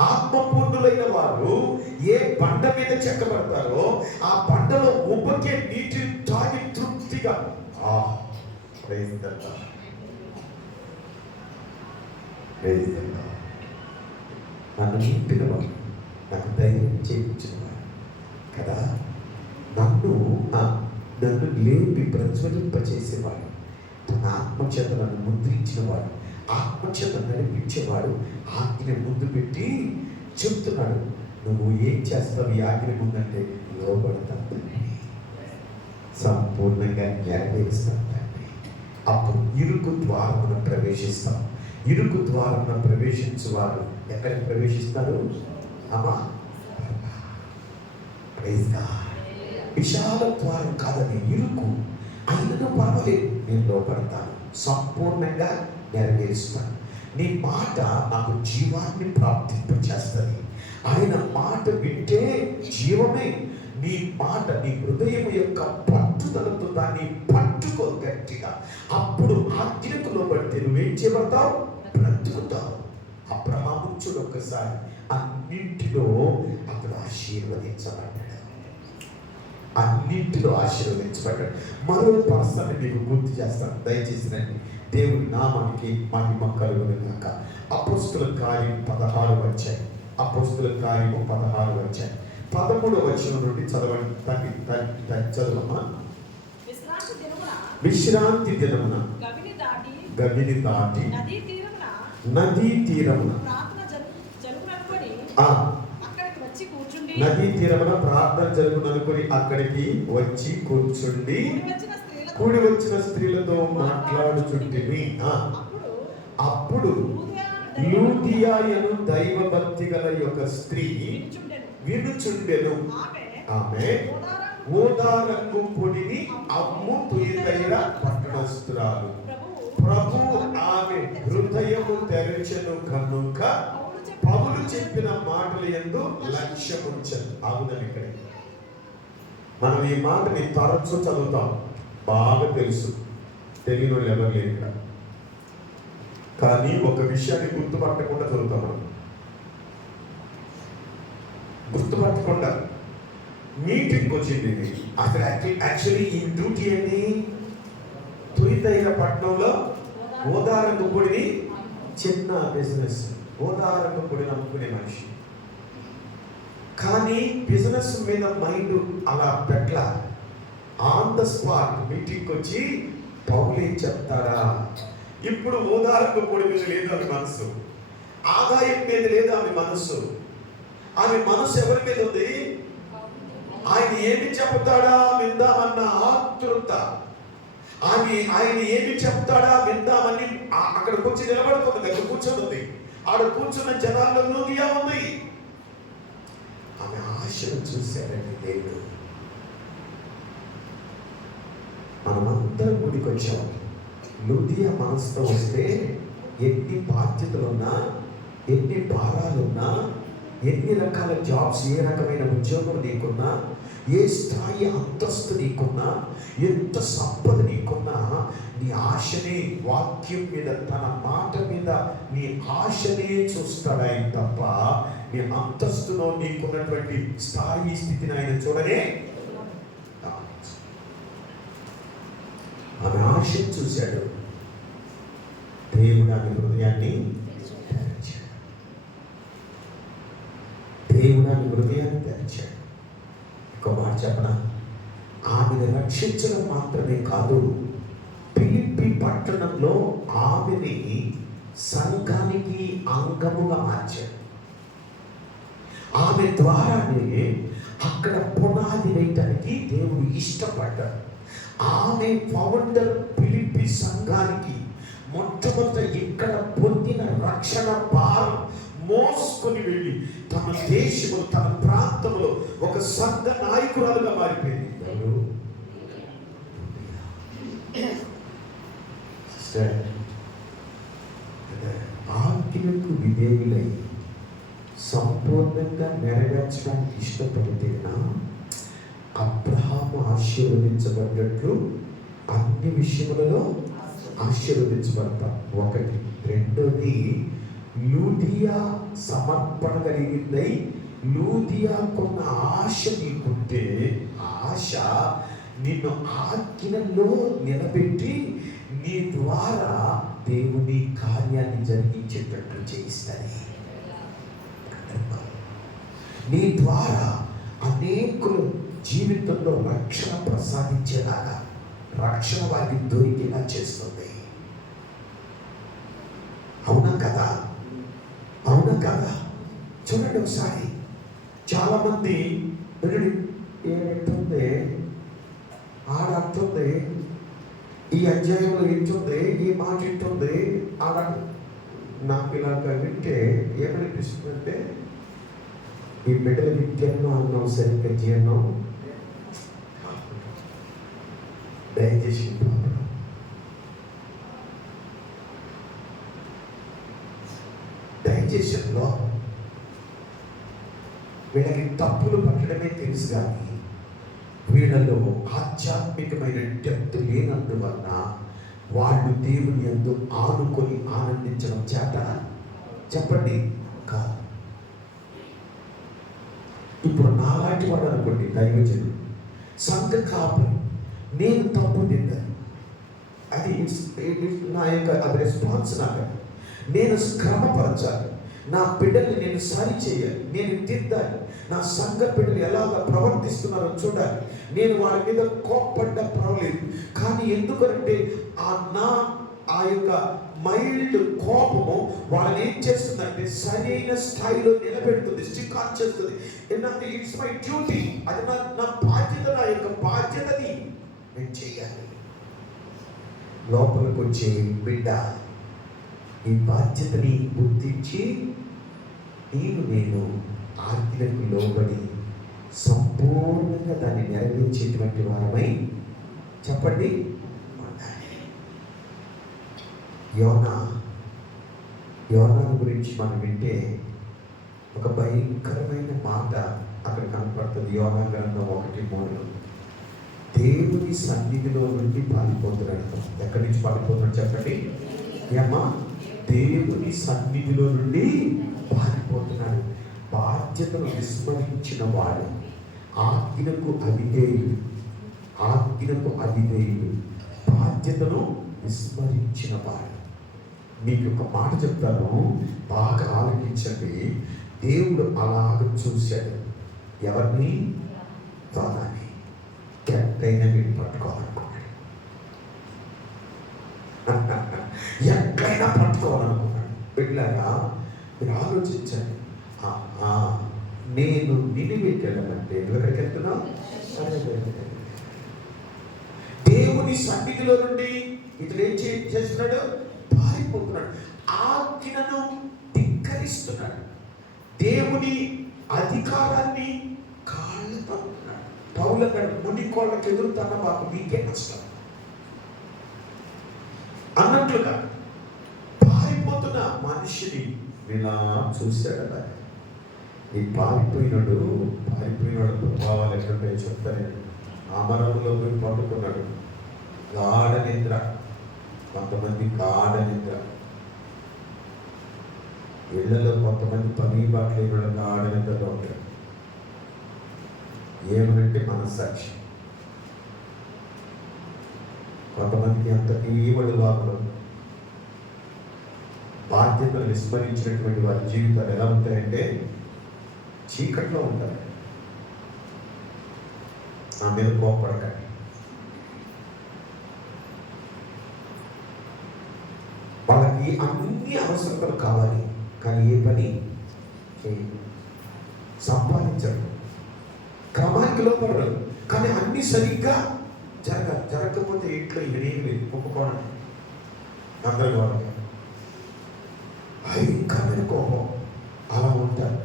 ఆత్మపూర్ణులైన వారు ఏ బండ మీద చెక్కబడతారో ఆ బండలో ఉబ్బకే నీటిని తాగి తృప్తిగా నన్ను నింపిన వాడు, నాకు ధైర్యం చేయించిన వాడు కదా, నన్ను లేపి ప్రజ్వలింపచేసేవాడు, తన ఆత్మచేత నన్ను ముద్రించినవాడు, ఆత్మచేత నడిపించేవాడు. ఆజ్ఞ ముందు పెట్టి చెప్తున్నాడు, నువ్వు ఏం చేస్తావు ఈ ఆజ్ఞ ముందంటే లోబడతాను, సంపూర్ణంగా నెరవేరుస్తాను. అప్పుడు ఇరుకు ద్వారమున ప్రవేశిస్తాం. ఇరుకు ద్వారమున ప్రవేశించేవారు ఎక్కడికి ప్రవేశిస్తారు? అమ్మా విశాల ద్వారం కాదని ఇరుకు అయినను పర్వాలేదు, నేను లోపడతాను, సంపూర్ణంగా నెరవేరుస్తాను. నీ మాట నాకు జీవాన్ని ప్రాప్తింపచేస్తుంది. ఆయన మాట వింటే జీవమే. నీ మాట నీ హృదయం యొక్క పట్టుదలతో దాన్ని పట్టుకో గట్టిగా. అప్పుడు ఆజ్ఞకు లోబడితే నువ్వేం చేయబడతావు? బ్రతుకుతావు. అబ్రహాము చూడు ఒక్కసారి అన్నింటిలో అతడు ఆశీర్వదించబడ్డాడు. అన్నింటిలో ఆశీర్వదించబడ్డాడు. మరో పర్సన్ మీకు గుర్తు చేస్తాను, దయచేసి రండి. దేవుని నామానికి మహిమ కలుగును గాక. అపోస్తుల కార్యం 16 వచ్చాయి. అపోస్తుల కార్యము 16 వచ్చాయి. 13వ వచనం నుండి చదవండి. చదవమ్మా. విశ్రాంతి దినమున గవిని దాటి నదీ తీరమున నదీ తీరమున ప్రార్థన జరుగుననుకొని అక్కడికి వచ్చి కూర్చుండి కూడి వచ్చిన స్త్రీలతో మాట్లాడుచుంటివి. అప్పుడు లూదియాయను దైవభక్తి గల యొక్క స్త్రీ వినుచుండెను. ఆమె ఓదారపు పొడిని అమ్ము తుయితైన పట్టణస్తురాలు. ప్రభు ఆమె హృదయము తెరచెను కనుక పౌలు చెప్పిన మాటలు యందు లక్ష్యముంచను. ఆగుదాం ఇక్కడ. మనం ఈ మాటని తరచు చదువుతాం, బాగా తెలుసు, తెలియని వాళ్ళు ఎవరు లేరు ఇక్కడ. కానీ ఒక విషయాన్ని గుర్తుపట్టకుండా చదువుతాం మనం. గుర్తుపట్టకుండా మీటింగ్కి వచ్చింది. అసలు యాక్చువల్లీ ఈ డ్యూటీ ఏంటి? తుయితైన పట్టణంలో ఓదారపు పొడిని, చిన్న బిజినెస్, ఓదారపు పొడిని అమ్ముకునే మనిషి. కానీ బిజినెస్ మీద మైండ్ అలా పెట్ల. ఆన్ ద స్పాట్ మీటింగ్కి వచ్చి పౌలు చెప్తారా? ఇప్పుడు ఓదారపు పొడి మీద లేదు ఆమె మనసు, ఆదాయం మీద లేదు ఆమె మనసు. ఆమె మనసు ఎవరి మీద ఉంది? ఆయన ఏమి చెప్తాడా విందామన్న ఆతృత. ఆయన ఏమి చెప్తాడా విందామని అక్కడికి వచ్చి నిలబడుతుంది, దగ్గర కూర్చొని. ఆడ కూర్చున్న జనాల్లో లూదియా ఉంది. ఆమె ఆశను చూశారండి దేవుడు. మనమందరం గుడికి వచ్చాం. లూదియా మనసుతో వస్తే ఎన్ని బాధ్యతలున్నా, ఎన్ని భారాలున్నా, ఎన్ని రకాల జాబ్స్, ఏ రకమైన ఉద్యోగం నీకున్నా, ఏ స్థాయి అంతస్తు నీకున్నా, ఎంత సంపద నీకున్నా, నీ ఆశనే, వాక్యం మీద, తన మాట మీద నీ ఆశనే చూస్తాడు ఆయన తప్ప నీ అంతస్తులో నీకున్నటువంటి స్థాయి స్థితిని ఆయన చూడనే. ఆమె ఆశను చూశాడు. దేవుడు ఆమె హృదయాన్ని తెరిచాడు. దేవుడు ఆమె హృదయాన్ని తెరిచాడు. ఒక మాట చెప్పనా, ఆమెను రక్షించడం మాత్రమే కాదు, ఫిలిప్పి పట్టణంలో ఆమెని సంఘానికి అంగముగా మార్చాడు. ఆమె ద్వారానే అక్కడ పునాది వేయటానికి దేవుడు ఇష్టపడ్డాడు. ఆమె ఫౌండర్ ఫిలిప్పి సంఘానికి మొట్టమొదట ఇక్కడ పొందిన రక్షణ భారం మోసుకొని వెళ్ళి తమ దేశంలో, తన ప్రాంతంలో ఒక సంఘ నాయకురాలుగా మారిపోయింది. ఆజ్ఞకు విధేయులై సంపూర్ణంగా నెరవేర్చడానికి ఇష్టపడితేనా అబ్రహాము ఆశీర్వదించబడ్డట్లు అన్ని విషయములలో ఆశీర్వదించబడతాం. ఒకటి. రెండోది, లూదియా సమర్పణ కలిగిందై లూదియాకున్న ఆశ నీకుంటే ఆశ నిన్ను ఆజ్ఞలో నిలబెట్టి నీ ద్వారా దేవుని కార్యాన్ని జరిగించేటట్లు చేయిస్తుంది. నీ ద్వారా అనేకులు జీవితంలో రక్షణ ప్రసాదించేలాగా, రక్షణ వారికి దొరికేలా చేస్తుంది. అవునా కదా? అవునా కదా? చూడండి ఒకసారి. చాలామంది ఏమంటుంది, ఆడంటుంది, ఈ అధ్యాయంలో ఇంటుంది, ఈ మాట ఇంటుంది, ఆడ. నాకు ఇలాగ వింటే ఏమనిపిస్తుందంటే, ఈ బిడ్డల విద్యను అన్నం సరిగ్గా జీర్ణం డైజెషన్ డైజెషన్లో వీళ్ళకి తప్పులు పట్టడమే తెలుసు, కానీ వీళ్ళలో ఆధ్యాత్మికమైన డెప్త్ లేనందువల్ల వాళ్ళు దేవుని యందు ఆనుకొని ఆనందించడం చేత చెప్పండి కాదు. ఇప్పుడు నాలాంటి వాడు అనుకోండి, దైవజనుడు, సంఘ కాపురి, నేను తప్పు తిన్నాను, అది నా యొక్క అది రెస్పాన్స్. నాకు నేను క్రమపరచాలి, నా బిడ్డల్ని నేను సరి చేయాలి, నేను తిద్దాలి, నా సంఘ బిడ్డలు ఎలాగ ప్రవర్తిస్తున్నారో చూడాలి. నేను వాళ్ళ మీద కోప్పడ్డ పర్వాలేదు, కానీ ఎందుకంటే ఆ యొక్క మైల్డ్ కోపము వాళ్ళని ఏం చేస్తుందంటే సరైన స్థాయిలో నిలబెడుతుంది, స్టిక్ ఆన్ చేస్తుంది. ఇట్స్ మై డ్యూటీ, అది నా బాధ్యత, నా యొక్క బాధ్యతని నేను చేయాలి. లోపలికి వచ్చే బిడ్డ ఈ బాధ్యతని గుర్తించి నేను ఆజ్ఞలకు లోబడి సంపూర్ణంగా దాన్ని నెరవేర్చేటువంటి వారమై చెప్పండి. యోనాను గురించి మనం వింటే ఒక భయంకరమైన మాట అక్కడ కనపడుతుంది. యోనా గ్రంథం 1:3. దేవుని సన్నిధిలో నుండి పారిపోతున్నాడు. ఎక్కడి నుంచి పారిపోతున్నాడు చెప్పండి. ఏమ్మా? దేవుని సన్నిధిలో నుండి పారిపోతున్నాడు. బాధ్యతను విస్మరించిన వాడు, ఆజ్ఞకు అవిధేయుడు, బాధ్యతను విస్మరించిన వాడు. మీకు ఒక మాట చెప్తాను, బాగా ఆలోచించండి. దేవుడు అలాగ చూశాడు. ఎవరిని? యోనాని. ఎక్కడైనా మీరు పట్టుకోవాలనుకున్నాడు, ఎక్కడైనా పట్టుకోవాలనుకున్నాడు. బిడ్డలారా, మీరు ఆలోచించండి. నేను నినివేకి వెళ్ళమంటే నువ్వు ఎక్కడికి వెళ్తున్నావు? దేవుని సన్నిధిలో నుండి ఇతను ఏం చేస్తున్నాడు? పారిపోతున్నాడు. ఆజ్ఞను ధిక్కరిస్తున్నాడు. దేవుని అధికారాన్ని కాళ్ళు పడుతున్నాడు. పౌలు గారు మునికోళ్ళకి ఎదురుతున్న మాకు మీకే నష్టం అన్నట్లుగా పారిపో మనిషిని ఇలా చూశాడట. ఈ పారిపోయినాడు ప్రభావాలు ఎక్కడుంటాయో చెప్తాను. అమరంలో పోయి పట్టుకున్నాడు. గాఢ నిద్ర, కొంతమంది గాఢ నిద్ర, ఇళ్లలో కొంతమంది పని బాటలు ఇవ్వడం గాఢ నిద్రలో ఉంటాడు. ఏమనంటే మనస్సాక్షి. కొంతమందికి అంత తీవడు వాకులు, బాధ్యతలు విస్మరించినటువంటి వారి జీవితాలు ఎలా ఉంటాయంటే చీకట్లో ఉంటారు. నా మీద కోపడకండి. వాళ్ళకి అన్ని అవసరతలు కావాలి, కానీ ఏ పని సంపాదించరు, క్రమానికి లోపడరు. కానీ అన్ని సరిగ్గా జరగకపోతే ఇంట్లో ఇవన్నీ లేదు, ఒప్పుకోవడం గందరగోళం, భయంకరమైన కోపం, అలా ఉంటారు.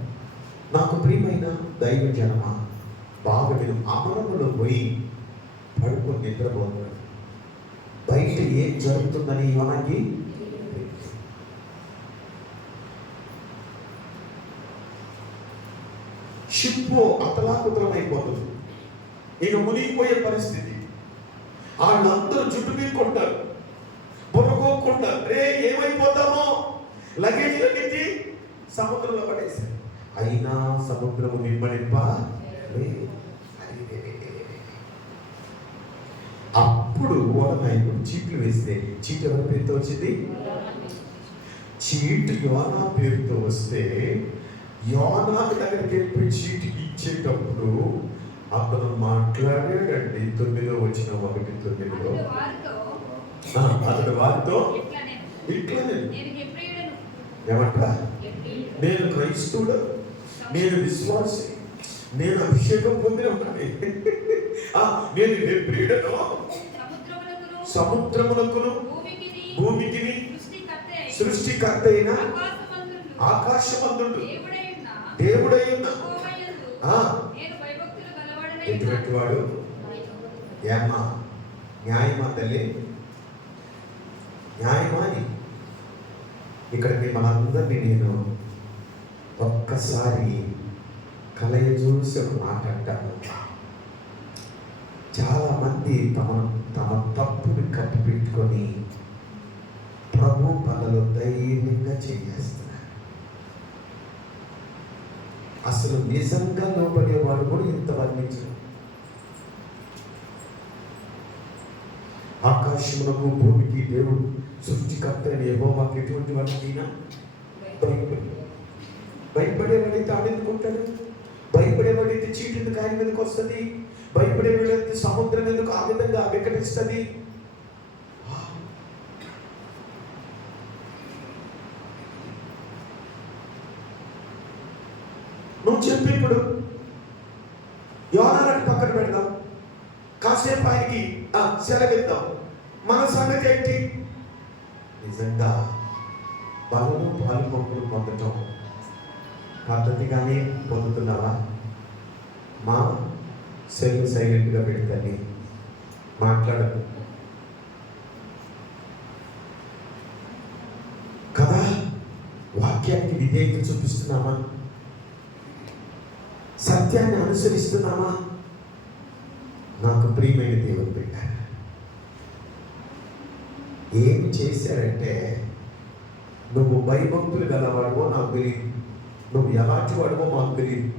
నాకు ప్రియమైన దైవ జనమా, బాగా నేను అమరములో పోయి పడుకొని నిద్రపోతున్నాడు. బయట ఏం జరుగుతుందని మనకి షిప్పు అతలాకుతలం అయిపోతుంది, ఇక మునిగిపోయే పరిస్థితి. వాళ్ళందరూ చుట్టూ పీక్కుంటారు, బుర్రకోక్కుంటారు. రే ఏమైపోతామో, లగేజ్ సముద్రంలో పడేశారు. అయినా సముద్రము నింపనింప. అప్పుడు ఓడనాయకుడు చీట్లు వేస్తే, చీటు ఎవరి పేరుతో వచ్చింది? చీటు యోనా పేరుతో వస్తే, యోనా దగ్గరికి వెళ్ళి చీటు ఇచ్చేటప్పుడు అతను మాట్లాడాడండి. 9వ వచనం 1:9. అతడు వారితో ఇట్లా ఏమంటా, నేను క్రైస్తవుడు, నేను విశ్వాసి, నేను అభిషేకం పొందిన నేను హెబ్రీయుడను, సముద్రమునకును భూమికి సృష్టికర్త అయిన ఆకాశమందుడు దేవుడై ఉన్న ఎటువంటి వాడు? ఏమ్మా న్యాయమా తల్లి, న్యాయమా అని ఇక్కడ మిమ్మల్ని నేను ఒక్కసారి కలయ చూసి ఒక మాట అంటాను. చాలా మంది తమ తప్పుని కప్పిపెట్టుకొని ప్రభు పనులు ధైర్యంగా చేసేస్తున్నారు. అసలు నిజంగా లోపడేవాడు కూడా ఇంత వర్ణించరు. ఆకాశములకు భూమికి దేవుడు సృష్టికర్త అయిన యెహోవాకు ఎటువంటి వాడికైనా భయపడేవాడైతే ఆడెందుకుంటాడు? భయపడేవాడైతే చీటు ఎందుకు ఆయన మీదకి వస్తుంది? భయపడేవాడైతే సముద్రం ఎందుకు ఆ విధంగా వికటిస్తుంది? నువ్వు చెప్పి ఇప్పుడు యోనాలను పక్కన పెడదాం, కాసేపు ఆయనకి సెలవిద్దాం. మన సంగతి ఏంటి? నిజంగా బలము పాలు పంపులు పొందటం పద్ధతిగానే పొందుతున్నావా? మా సెల్ సైలెంట్గా పెడతాని మాట్లాడదు కదా. వాక్యానికి విధేయత చూపిస్తున్నామా? సత్యాన్ని అనుసరిస్తున్నామా? నాకు ప్రియమైన దేవుని బిడ్డ, ఏమి చేశారంటే, నువ్వు భయభక్తులు గలవాడువో నాకు తెలియదు, నువ్వు ఎలాంటి వాడువో మాకు తెలియదు,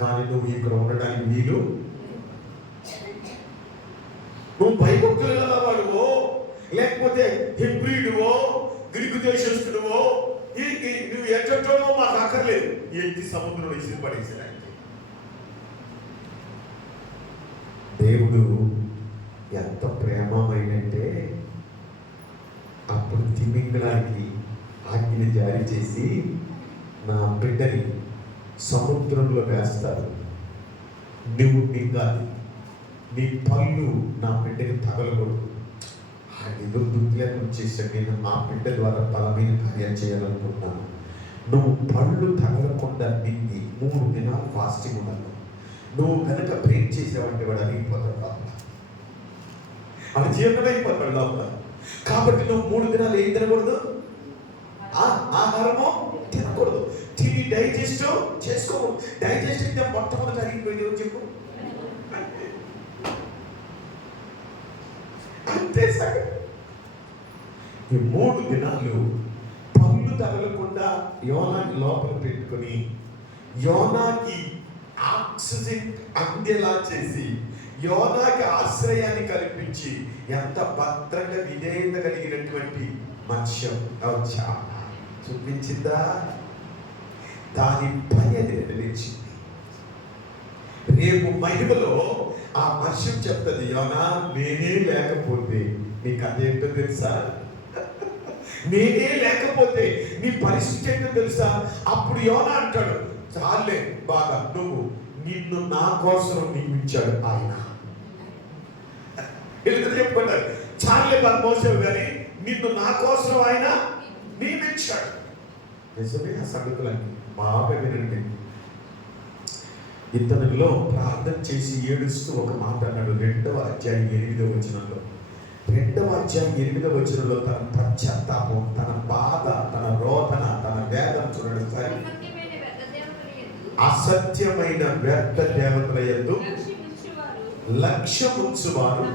కానీ నువ్వు ఇక్కడ ఉండడానికి వీలు. నువ్వు భయభక్తులు గలవాడువో లేకపోతే హెబ్రీయుడువో గ్రీకు దేశస్థుడువో నువ్వు ఎట్టో మాకు అక్కర్లేదు. ఎత్తి సముద్రంలో ఇసిరి పడేసాడు. దేవుడు ఎంత ప్రేమమైనంటే అప్పుడు తిమింగలానికి ఆజ్ఞ జారీ చేసి, నా బిడ్డని సముద్రంలో వేస్తారు, నువ్వు మింగాలి, నీ పళ్ళు నా బిడ్డని తగలకూడదు. ఆ నిబుద్ధులను చేశాడు. నేను నా బిడ్డ ద్వారా బలమైన కార్యం చేయాలనుకుంటున్నాను. నువ్వు పళ్ళు తగలకుండా మింగి 3 దినాలు ఫాస్టింగ్ ఉండాలి. నువ్వు కనుక బ్రేక్ చేసావంటే వాడు అరిగిపోతాడు లోపల, అది జీర్ణమైపోతాడు లోపల. కాబట్టి నువ్వు 3 దినాలు ఏం తినకూడదు, ఆహారము తినకూడదు. తిని డైజెస్ట్ చేసుకోకూడదు. డైజెస్ట్ అయితే మొట్టమొదటి అరిగిపోయింది చెప్పు. అంతే సరే. ఈ 3 దినాలు పళ్ళు తగలకుండా యోనాకి లోపల పెట్టుకొని యోనాకి ఆక్సిజన్ అందేలా చేసి యోనాకి ఆశ్రయాన్ని కల్పించి ఎంత భద్రంగా విధేయత కలిగినటువంటి మత్స్యం చాలా చూపించిందా? దాని పని అది నెరవేర్చింది. రేపు మహిమలో ఆ మత్స్యం చెప్తుంది, యోనా నేనే లేకపోతే నీ కథ ఏంటో తెలుసా? నేనే లేకపోతే నీ పరిస్థితి ఏంటో తెలుసా? అప్పుడు యోనా అంటాడు, చాలే బాగా నిన్ను నా కోసం నియమించాడు ఆయన. ఎందుకు చెప్పుకుంటారు? చాలే బాగా మోసావు కానీ నిన్ను నా కోసం ఆయన నియమించాడు. నిజమే ఆ సంగతులన్నీ బాగా వినండి. ఇతనిలో ప్రార్థన చేసి ఏడుస్తూ ఒక మాట అన్నాడు. 2వ అధ్యాయం 8వ వచనంలో. 2వ అధ్యాయం 8వ వచనంలో తన పశ్చాత్తాపం, తన బాధ, తన రోదన, తన వేదన చూడండి ఒకసారి. అసత్యమైన వ్యర్థ దేవతల యందు లక్ష్యముంచువారు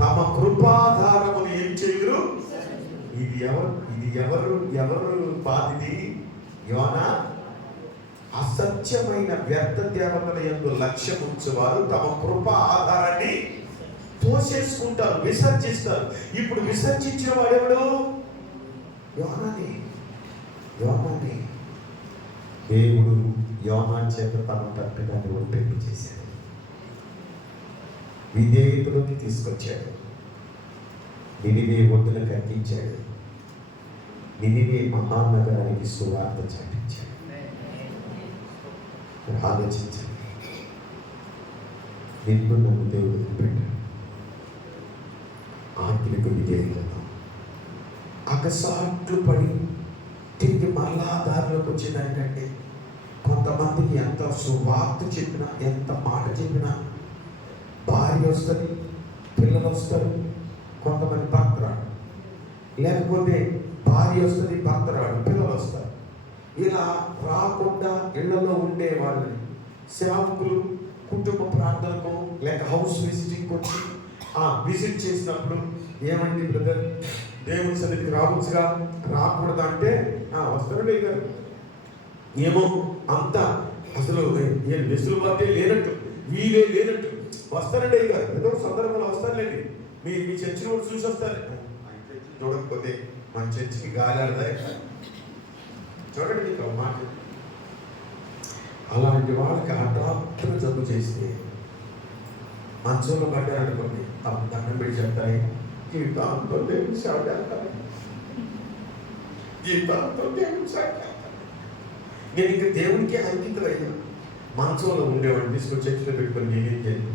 తమ కృపాధారమును ఏం చేయరు? ఇది ఎవరు బాధిది? యోనా. అసత్యమైన వ్యర్థ దేవతల యందు లక్ష్యముంచువారు తమ కృప ఆధారాన్ని తోసేసుకుంటారు, విసర్జిస్తారు. ఇప్పుడు విసర్జించిన వాడెవడు? యోనాని. దేవుడు యోనా చేత తన తప్పిదాన్ని ఒప్పింపు చేశాడు, విధేయతలోకి తీసుకొచ్చాడు, నినివే ఒడ్డులకు అందించాడు, నినివే మహానగరానికి సువార్త చాటించాడు. ఆలోచించండి, నిన్ను నన్ను దేవుడు పెట్టాడు. ఆజ్ఞకు విధేయులతో అకసాట్లు పడి తిరిగి మరలా దారిలోకి వచ్చేదానికంటే కొంతమందికి ఎంత సువార్త చెప్పినా, ఎంత మాట చెప్పినా, భార్య వస్తుంది, పిల్లలు వస్తారు, కొంతమంది భర్త రాడు, లేకపోతే భార్య వస్తుంది, భర్త రాడు, పిల్లలు వస్తారు. ఇలా రాకుండా ఇళ్లలో ఉండే వాళ్ళని సేవకులు కుటుంబ ప్రార్థనకు లేక హౌస్ విజిటింగ్ వచ్చి విజిట్ చేసినప్పుడు, ఏమండి బ్రదర్ దేవుని సన్నిధికి రావచ్చుగా, రాకూడదు అంటే వస్తారండి గారు, ఏమో అంతా అసలు వెసులుబాటే లేనట్టు, వీలే లేనట్టు వస్తారండి గారు, ఏదో సందర్భంలో వస్తారులేండి, మీ చర్చిని కూడా చూసి వస్తారు. చూడకపోతే మన చర్చికి గాలి చూడండి మీకు మాట. అలాంటి వాళ్ళకి హఠాత్తుగా జబ్బు చేస్తే మంచంలో పడ్డారనుకోండి, దండం పెట్టి చెప్తాయి, జీవితాంతో దేవుని సేవ చేస్తారు, జీవితాంతో దేవుని సేవ చేస్తారు. నేను ఇంకా దేవునికి అంకితం అయ్యా. మంచంలో ఉండేవాడిని తీసుకొని చర్చిలో పెట్టుకొని నేనేం చేయను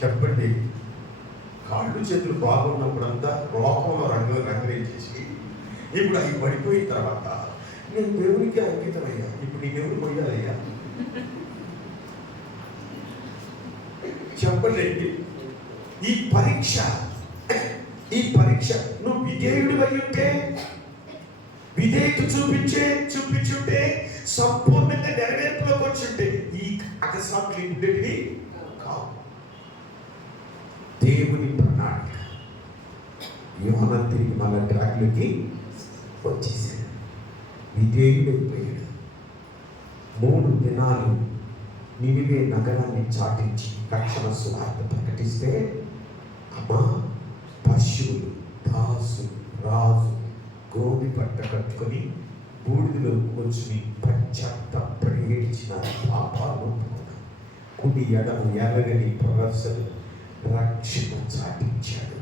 చెప్పండి? కాళ్ళు చేతులు బాగున్నప్పుడంతా లోకంలో రంగులేసేసి ఇప్పుడు అవి పడిపోయిన తర్వాత నేను దేవునికి అంకితం అయ్యా, ఇప్పుడు నేను ఎవరు పోయాలయ్యా చెప్పండి. ఈ పరీక్ష నువ్వు విధేయుడు అయి ఉంటే, విధేయత చూపించుంటే, సంపూర్ణంగా నెరవేర్పులోకి వచ్చుంటే ఈ అకస్మాత్తులు ఉండేటివి కావు. దేవుని ప్రణాళిక యోనా తిరిగి మన ట్రాక్లోకి వచ్చేసాడు, విధేయుడైపోయాడు. 3 దినాలు నినివే నగరాన్ని చాటించి రక్షణ సువార్త ప్రకటిస్తే, అమ్మా పశువులు, దాసు, రాజు గోధి పట్ట కట్టుకొని బూడిదలో కూర్చుని పశ్చాత్తాపడి ఏడ్చిన పాపాలు కుడి ఎడమ ఎరగని ప్రదర్శన రక్షణ చాటించాడు.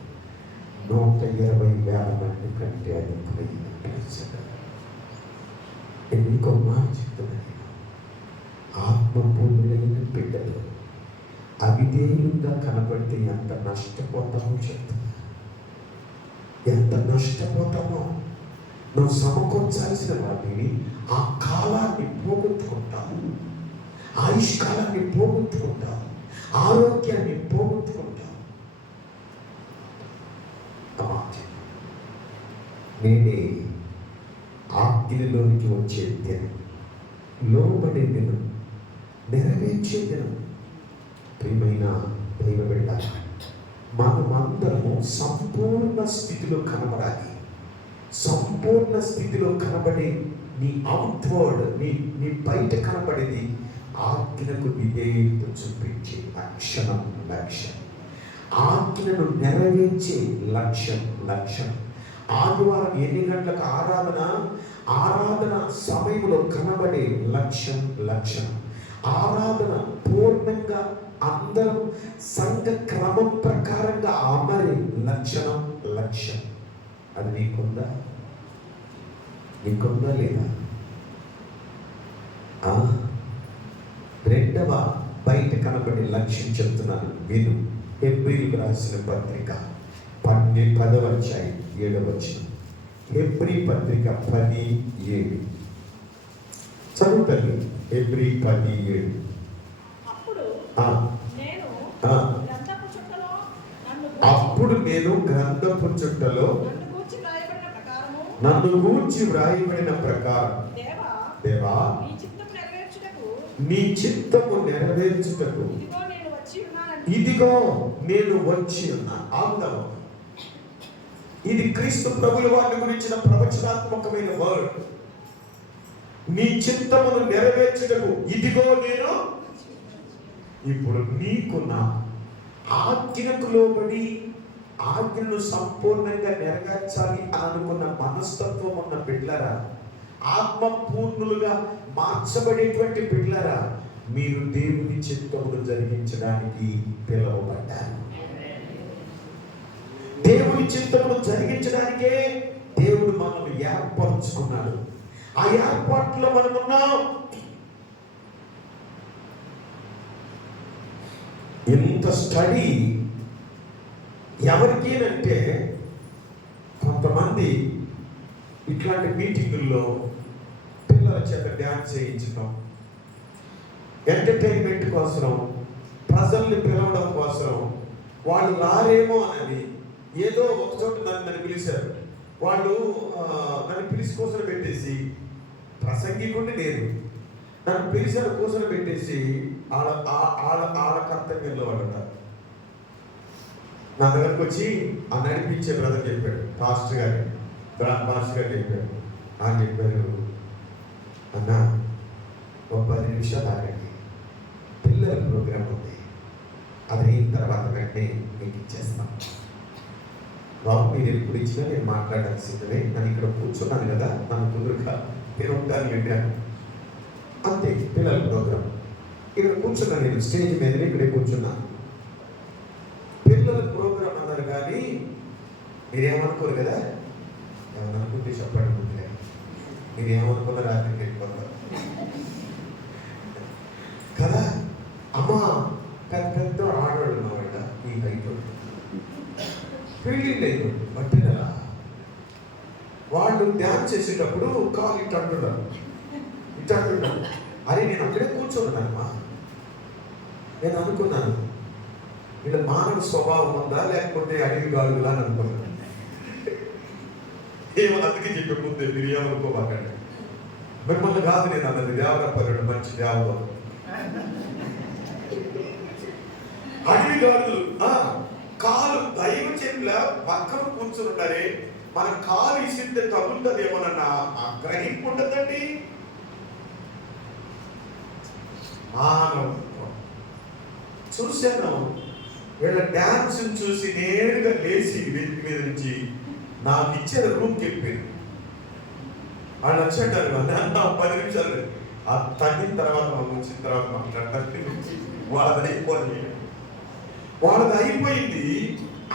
120,000 మంది కంటే అధికమైన ప్రజలు. ఇంకో మాట చెప్తున్నాను, ఆత్మపూర్ణులైన బిడ్డలు అవిధేయులుగా కనబడితే ఎంత నష్టపోతామో చెప్తున్నా. ఎంత నష్టపోతామో. నువ్వు సమకూర్చాల్సిన వాటిని ఆ కాలాన్ని పోగొట్టుకుంటావు, ఆయుష్కాలాన్ని పోగొట్టుకుంటావు, ఆరోగ్యాన్ని పోగొట్టుకుంటావు. నేనే ఆజ్ఞలోనికి వచ్చే దినం, లోబడే దినం, నెరవేర్చే దినం. ప్రియమైన దైవ బిడ్డ, మనమందరము సంపూర్ణ స్థితిలో కనబడాలి. సంపూర్ణ స్థితిలో కనబడే నీ అవుట్వర్డ్, నీ బయట కనబడేది ఆజ్ఞకు విధేయత చూపించే లక్షణం. ఆజ్ఞను నెరవేర్చే లక్ష్యం. ఆదివారం ఎన్ని గంటలకు ఆరాధన సమయంలో కనబడే లక్ష్యం. ఆరాధన పూర్ణంగా అందరం సంఘ క్రమం ప్రకారంగా అమరే లక్ష్యం. అది నీకుందా లేదా? రెండవ బయట కనబడే లక్ష్యం చెప్తున్నాను, విను. హెబ్రీయులకు రాసిన పత్రిక 10వ అధ్యాయం 7వ వచనం. హెబ్రీ పత్రిక 10:7 చదువుతాను. హెబ్రీ 10:7. అప్పుడు నేను గ్రంథపు చుట్టలో నన్ను గూర్చి వ్రాయబడిన ప్రకారం, దేవా నీ చిత్తము నెరవేర్చుటకు ఇదిగో నేను వచ్చి ఉన్నా. ఆందవం. ఇది క్రీస్తు ప్రభుల వారి గురించిన ప్రవచనాత్మకమైన వర్డ్. నీ చిత్తమును నెరవేర్చుటకు ఇదిగో నేను. ఇప్పుడు నీకున్న ఆజ్ఞకు లోబడి ఆజ్ఞను సంపూర్ణంగా నెరవేర్చాలి అని అనుకున్న మనస్తత్వం ఉన్న బిడ్డలారా, ఆత్మ పూర్ణులుగా మార్చబడేటువంటి బిడ్డలారా, మీరు దేవుని చిత్తమును జరిగించడానికి పిలువబడ్డారు. దేవుని చిత్తమును జరిగించడానికే దేవుడు మనల్ని ఏర్పరుచుకున్నాడు. ఆ ఏర్పాటులో మనమున్నాం. ఇంత స్టడీ ఎవరికేనంటే, కొంతమంది ఇట్లాంటి మీటింగుల్లో పిల్లల చేత డ్యాన్స్ చేయించడం, ఎంటర్టైన్మెంట్ కోసం, ప్రజల్ని పిలవడం కోసం, వాళ్ళు రారేమో అని ఏదో ఒక చోట నన్ను పిలిచారు. వాళ్ళు నన్ను పిలిచి కోసం పెట్టేసి, ప్రసంగికుడిని నేను, నన్ను పిలిచిన కోసం పెట్టేసి ఆడ కర్తవ్యంలో వాడు నా దగ్గరకు వచ్చి ఆ నడిపించే బ్రదర్ చెప్పాడు, పాస్టర్ గారు చెప్పాడు. ఆయన చెప్పారు, అన్న ఒక 10 నిమిషాలు ఆగండి, పిల్లల ప్రోగ్రాం ఉంది, అది అయిన తర్వాత వెంటనే మీకు ఇచ్చేస్తాం. బాబు మీరు ఎప్పుడు ఇచ్చినా నేను మాట్లాడాల్సిందే, నన్ను ఇక్కడ కూర్చున్నాను కదా, మన కుదురుగా నేను ఉంటాను వెళ్ళాను అంతే. పిల్లల ప్రోగ్రాం ఇక్కడ కూర్చున్నా, నేను స్టేజ్ మీద ఇక్కడే కూర్చున్నా. పిల్లల ప్రోగ్రాం అన్నారు కానీ మీరేమనుకోరు కదా. ఏమని అనుకుంటే చెప్పండి ముందుగా, మీరేమనుకున్న రాత్రికి వెళ్ళిపోతారు కదా. అమ్మ పెద్ద ఆడవాళ్ళు ఉన్నవాళ్ళ ఈ హైట్ పెళ్ళి లేదు బట్టి కదా, వాళ్ళు డ్యాన్స్ చేసేటప్పుడు కాలు ఇట్టు అంటున్నారు. అరే నేను అక్కడే కూర్చున్నానమ్మా. నేను అనుకున్నాను, వీళ్ళ మానవ స్వభావం ఉందా లేకపోతే అడవి గాడుగులా అని అనుకున్నాను. ఏమో అందుకే చెప్పే ముందే మీరు ఏమనుకోబాకండి. మిమ్మల్ని కాదు నేను అన్నది, దేవరపల్లి మంచి దేవత అడవి గాడులు. కాలు దైవ చెట్ల పక్కన కూర్చుంటారే, మన కాలు ఇసిరితే తగులుతుందేమోనన్న గ్రహింపు ఉండదండి. చూశాను వీళ్ళ డ్యాన్స్ చూసి నేరుగా లేచి వీటి మీద నుంచి నాకు ఇచ్చిన రూమ్ చెప్పాను. వాళ్ళు వచ్చేటారు, 10 నిమిషాలు ఆ తగ్గిన తర్వాత మనం వచ్చిన తర్వాత వాళ్ళది అయిపోయింది.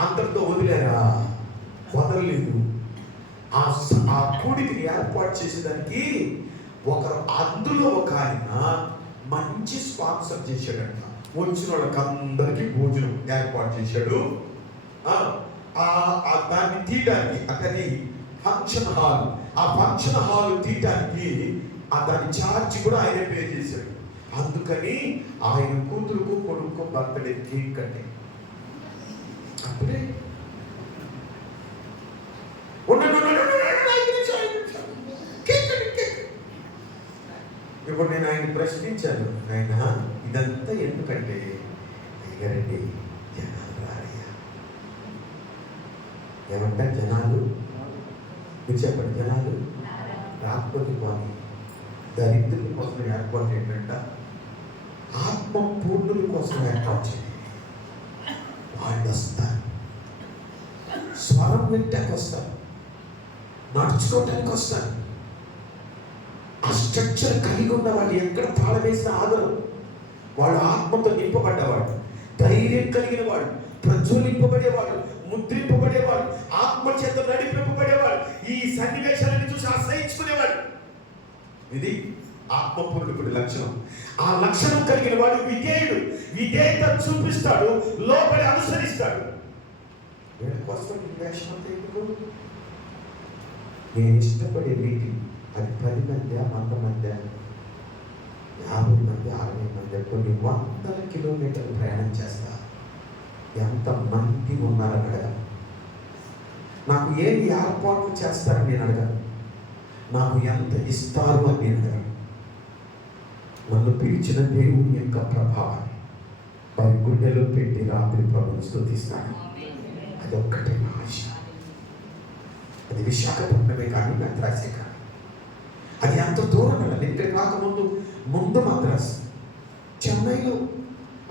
అంతటితో వదిలేరా? వదలలేదు. ఆ కూడికి ఏర్పాటు చేసేదానికి అందులో ఒక ఆయన మంచి స్పాన్సర్ చేశాడంట. వచ్చిన వాళ్ళకి అందరికీ భోజనం ఏర్పాటు చేశాడు. దాన్ని తీయడానికి అక్కడి ఫంక్షన్ హాల్, ఆ ఫంక్షన్ హాల్ తీయడానికి దాని ఛార్జ్ కూడా ఆయన పే చేశాడు. అందుకని ఆయన కూతురుకు కొడుకు బర్త్డే కేక్ కట్టే అప్పుడే ఇప్పుడు నేను ఆయన ప్రశ్నించాను, ఆయన ఇదంతా ఎందుకంటే అయ్యారండి జనాలు రారయ్యా. ఏమంటారు జనాలు? మీరు చెప్పండి, జనాలు రాకపోతే పోనీ. దరిద్రుల కోసం ఏర్పాటు ఏంటంట, ఆత్మ పూర్ణుల కోసం ఏర్పాటు చేయండి. వాళ్ళు వస్తారు, స్వరం వింటానికి వస్తారు, నడుచుకోవటానికి వస్తారు. ఆ స్ట్రక్చర్ కలిగి ఉన్న వాళ్ళు ఎక్కడ తాళవేసిన ఆదరం, వాళ్ళు ఆత్మతో నింపబడ్డవాడు, ధైర్యం కలిగిన వాడు, ప్రజ్వలింపబడేవాడు, ముద్రింపబడేవాడు, ఆత్మ చేత నడిపింపబడేవాడు, ఈ సన్నివేశాలను చూసి ఆశ్రయించుకునేవాడు. ఇది ఆత్మపూర్ణుడి లక్షణం. ఆ లక్షణం కలిగిన వాడు విధేయుడు, విధేయత చూపిస్తాడు, లోపలి అనుసరిస్తాడు. వీళ్ళ కోసం వేషం అంతా ఎందుకు? నేను ఇష్టపడే మీటింగ్ అది 10 మంది, 100 మంది, 50 మంది, 60 మంది, కొన్ని వందల కిలోమీటర్లు ప్రయాణం చేస్తా. ఎంత మంది ఉన్నారని అడగను. నాకు ఏది ఏర్పాట్లు చేస్తారని నేను అడగను. నాకు ఎంత ఇస్తారు అని నేను అడగను. నన్ను పిలిచిన దేవుని యొక్క ప్రభావాన్ని వారి గుండెలో పెట్టి రాత్రి ప్రభుని స్తుతిస్తాను. అది ఒక్కటే నా ఆశ. అది విశాఖపట్నమే కానీ మద్రాసే కానీ, అది అంత దూరం వెళ్ళాలి. ఇక్కడికి రాకముందు మద్రాసు, చెన్నైలో,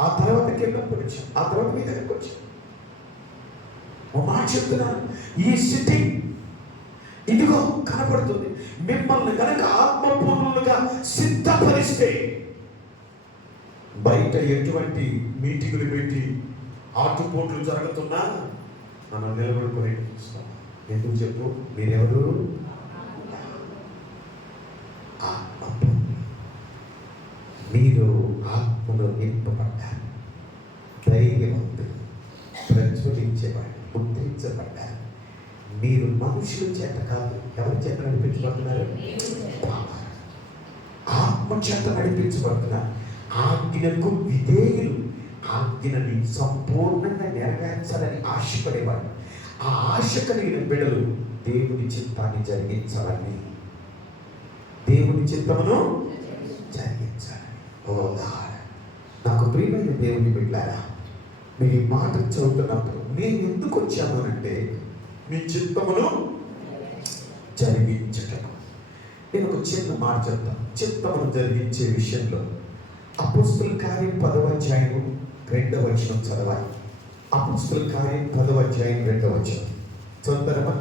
ఆ తర్వాత కేరళకు వచ్చాం, ఆ తర్వాత మీ దగ్గరకు వచ్చాం. ఓ మాట చెప్తున్నాను, ఈ సిటీ ఇదిగో కనపడుతుంది. మిమ్మల్ని కనుక ఆత్మపూర్ణులుగా సిద్ధపరిస్తే బయట ఎటువంటి మీటింగులు పెట్టి ఆటుపోట్లు జరుగుతున్నా మనం నిలబడుకొని చూస్తాం. ఎందుకు చెప్పు? మీరెవరు? ఆత్మపూర్ణులు. మీరు ఆత్మలో నింపబడ్డారు, ధైర్యవంతులు, ప్రజ్వలించేవాడు, ముద్రించబడ్డారు. మీరు మనుషుల చేత కాదు, ఎవరి చేత నడిపించబడుతున్నారు? ఆత్మ చేత నడిపించబడుతున్నారు. ఆజ్ఞకు విధేయులు, ఆజ్ఞని సంపూర్ణంగా నెరవేర్చాలని ఆశపడేవాడు. ఆ ఆశ కలిగిన బిడ్డలు దేవుని చిత్తాన్ని జరిగించాలని, దేవుని చిత్తమును జరిగించాలని. నాకు ప్రియమైన దేవుని బిడ్డలారా, మీరు ఈ మాట చదువుతున్నప్పుడు నేను ఎందుకు వచ్చాను అంటే మీ చిత్తమును జరిగించటం. నేను ఒక చిన్న మాట చెప్తాను. చిత్తమును జరిగించే విషయంలో అపోస్తలుల కార్యం 10వ అధ్యాయం 2వ వచనం చదవాలి. అపోస్తలుల కార్యం 10వ అధ్యాయం 2వ వచనం చదువుతారమ్మా.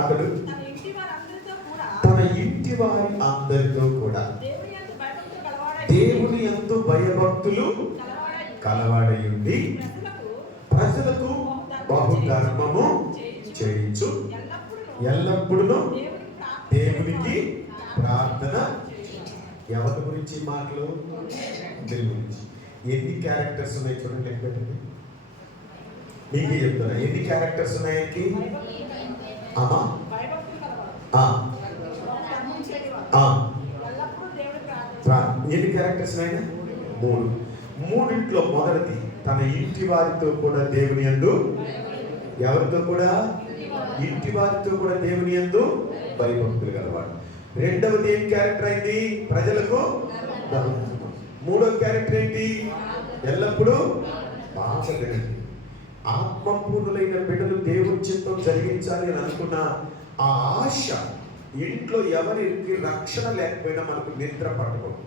అతడు తన ఇంటి వారి అందరితో కూడా దేవుని యందు భయభక్తులు కలవాడయుండి ప్రజలకు బహుధర్మము చేయించు, ఎల్లప్పుడూ దేవునికి ప్రార్థన. ఎవరి గురించి మాటలు? దేవుని గురించి. ఎన్ని క్యారెక్టర్స్ ఉన్నాయి చూడండి, లెక్క పెట్టండి. మీకే చెప్తున్నా, ఎన్ని క్యారెక్టర్స్ ఉన్నాయకి? అమ్మా ఎన్ని క్యారెక్టర్స్ అయినా? 3. మూడింట్లో మొదటిది తన ఇంటి వారితో కూడా దేవుని యందు, ఎవరితో కూడా? ఇంటి వారితో కూడా దేవుని యందు భయభక్తులు గలవాడు. రెండవది ఏం క్యారెక్టర్ అయింది? ప్రజలకు. మూడో క్యారెక్టర్ ఏంటి? ఎల్లప్పుడూ బాధ వినండి. ఆత్మపూర్ణులైన బిడ్డలు దేవుని చిత్తం జరిగించాలి అని అనుకున్న ఆ ఆశ, ఇంట్లో ఎవరికి రక్షణ లేకపోయినా మనకు నిద్ర పట్టుకోదు.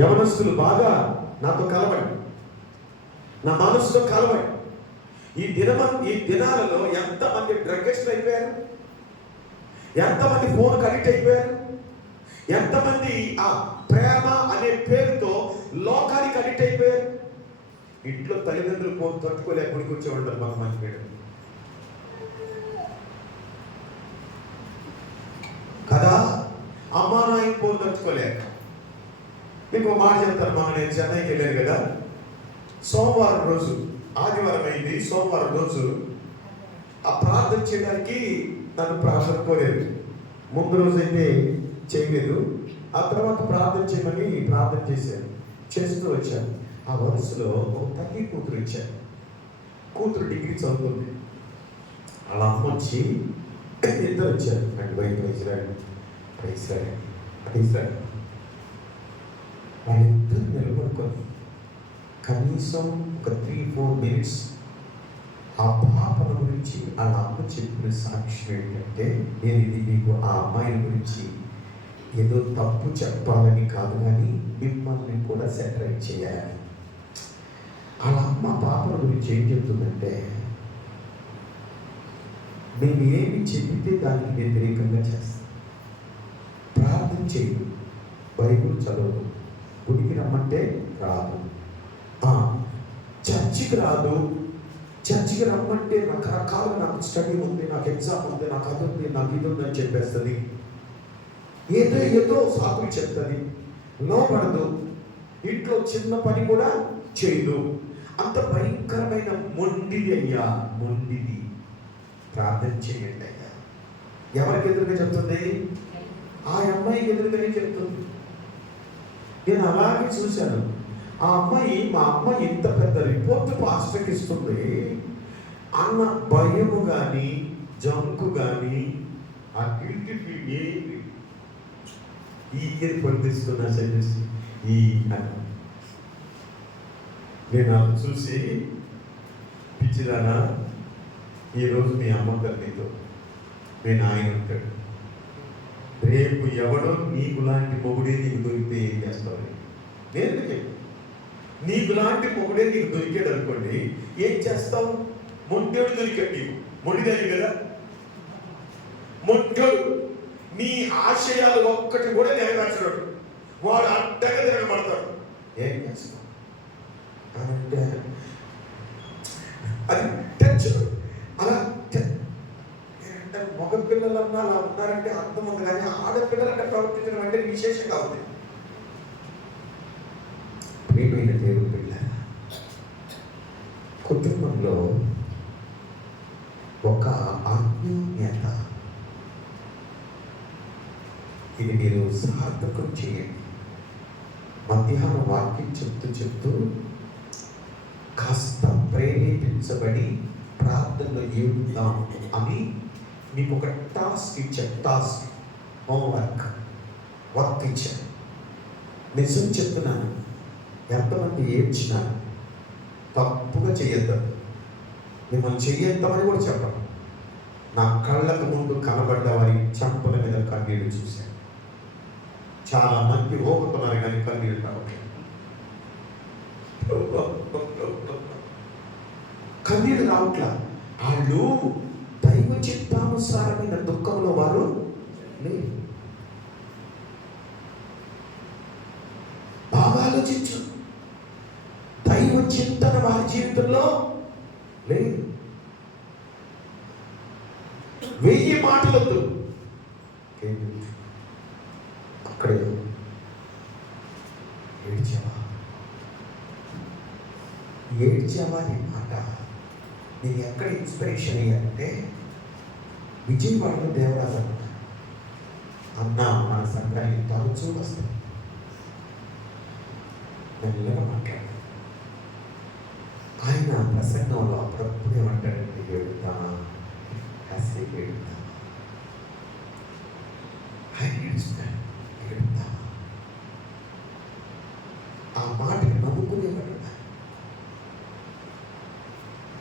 యవనస్తులు బాగా నాతో కలవండి, నా మనసుతో కలవండి. ఈ దినాలలో ఎంతమంది డ్రగ్గిస్టులు అయిపోయారు, ఎంతమంది ఫోన్ కనెక్ట్ అయిపోయారు, ఎంతమంది ఆ ప్రేమ అనే పేరుతో లోకానికి కనెక్ట్ అయిపోయారు. ఇంట్లో తల్లిదండ్రులు ఫోన్ తట్టుకోలేక కూర్చో ఉంటారు మన మంచి పేరు కదా. అమ్మా నాయన ఫోన్ తట్టుకోలేక. మీకు మాట చెప్తాను, నేను చెన్నైకి వెళ్ళాను కదా, సోమవారం రోజు, ఆదివారం అయింది, సోమవారం రోజు ఆ ప్రార్థన చేయడానికి నన్ను ప్రార్థన కోరారు. ముందు రోజు అయితే చేయలేదు, ఆ తర్వాత ప్రార్థన చేయమని ప్రార్థన చేశాను, చేస్తూ వచ్చాను. ఆ వరుసలో ఒక తల్లి కూతురు ఇచ్చాను. కూతురు డిగ్రీ చదువుతుంది. అలా అమ్మ వచ్చి ఇద్దరు వచ్చారు. నాకు వైపు వేసిరాడు వాళ్ళిద్దరు నిలబడుకొని కనీసం ఒక 3-4 మినిట్స్ ఆ పాపల గురించి వాళ్ళ అమ్మ చెప్పిన సాక్ష్యం ఏంటంటే, నేను ఇది మీకు ఆ అమ్మాయిల గురించి ఏదో తప్పు చెప్పాలని కాదు, కానీ మిమ్మల్ని కూడా సెటరేట్ చేయాలని. వాళ్ళ అమ్మ పాపల గురించి ఏం చెప్తుందంటే, నేను ఏమి చెబితే దానికి వ్యతిరేకంగా చేస్తాను, ప్రార్థన చేయదు, బైబుల్ చదవదు, గుడికి రమ్మంటే రాదు, చర్చికి రాదు, చర్చికి రమ్మంటే రకరకాలుగా నాకు స్టడీ ఉంది, నాకు ఎగ్జామ్ ఉంది, నాకు అది ఉంది, నాకు ఇది ఉందని చెప్పేస్తుంది. ఏదో సాకులు చెప్తుంది, లోపడదు, ఇంట్లో చిన్న పని కూడా చేయదు. అంత భయంకరమైన మొండిది అయ్యా, మొండిది. ప్రార్థన చేయండి అయ్యా. ఎవరికి ఎదురుగా చెప్తుంది? ఆ అమ్మాయికి ఎదురుగానే చెప్తుంది. నేను అలాగే చూశాను. ఆ అమ్మాయి, మా అమ్మాయి ఇంత పెద్ద రిపోర్ట్ పాస్టర్కి ఇస్తుంది అన్న భయము కానీ జంకు కానీ ఆ గిల్టీ ఫీల్ ఏమి ఈ పొందిస్తున్నా సజెస్ట్ ఈ అన్న. నేను అది చూసి, పిచ్చిదానా, ఈరోజు మీ అమ్మగారు నీతో, మీ నాయన ఉంటాడు, రేపు ఎవడో నీకు లాంటి మొగుడే నీకు దొరికితే ఏం చేస్తావు? నేను చెప్పు, నీకు లాంటి మొగుడే నీకు దొరికాడు అనుకోండి, ఏం చేస్తావు? మొండోడు దొరికాడు నీకు, మొండిదాయి కదా, మొండోడు నీ ఆశయాలు ఒక్కటి కూడా నెరవేర్చడు, వాడు అడ్డగా తిరగబడతాడు. ఏం చేస్తావు అంటే అది టెన్షన్. అలా మగ పిల్లలన్నా అలా ఉన్నారంటే అర్థం ఉంది, కానీ ఆడపిల్లలంటే ప్రవర్తించడం అంటే విశేషంగా ఉంది. ప్రియమైన దేవుని పిల్ల, కుటుంబంలో ఒక అన్యోన్యత, ఇది మీరు సార్థకం చేయండి. మధ్యాహ్నం వాక్యం చెప్తూ కాస్త ప్రేరేపించబడి ప్రార్థనలో ఏడుద్దాం అని మీకు ఒక టాస్క్ ఇచ్చాను, వర్క్ ఇచ్చాను. నిజం చెప్తున్నాను, ఎంతమంది ఏడ్చినా తప్పుగా చేయొద్దాం, మిమ్మల్ని చెయ్యొద్దామని కూడా చెప్పను. నా కళ్ళకు ముందు కనబడ్డ వారి చెంపల మీద కన్నీళ్ళు చూశాను. చాలా మంది ఓపుతున్నారు కానీ కన్నీళ్ళు రావట్లేదు. కన్నీళ్ళు రావట్లా. వాళ్ళు దైవ చిత్తానుసారమైన దుఃఖంలో వారు లేరు. బాగా ఆలోచించు, దైవ చింతన వారి జీవితంలో లేదు. 1000 మాటలొద్దు, అక్కడే ఏడ్చావా నీ మాట నీకు ఎక్కడ ఇన్స్పిరేషన్ అయ్యారంటే, విజయవాడలో దేవరాజు అన్న మన సంఘానికి తరచూ వస్తాయి. మెల్లగా మాట్లాడు. ఆయన ప్రసంగంలో అప్పుడప్పుడు ఏమంటాడంటే, ఏడుతామా కాసేపు ఏడుతామా, ఆయన ఏడుస్తాడు, ఏడుతామా. ఆ మాటకి నవ్వుకునేవాడు.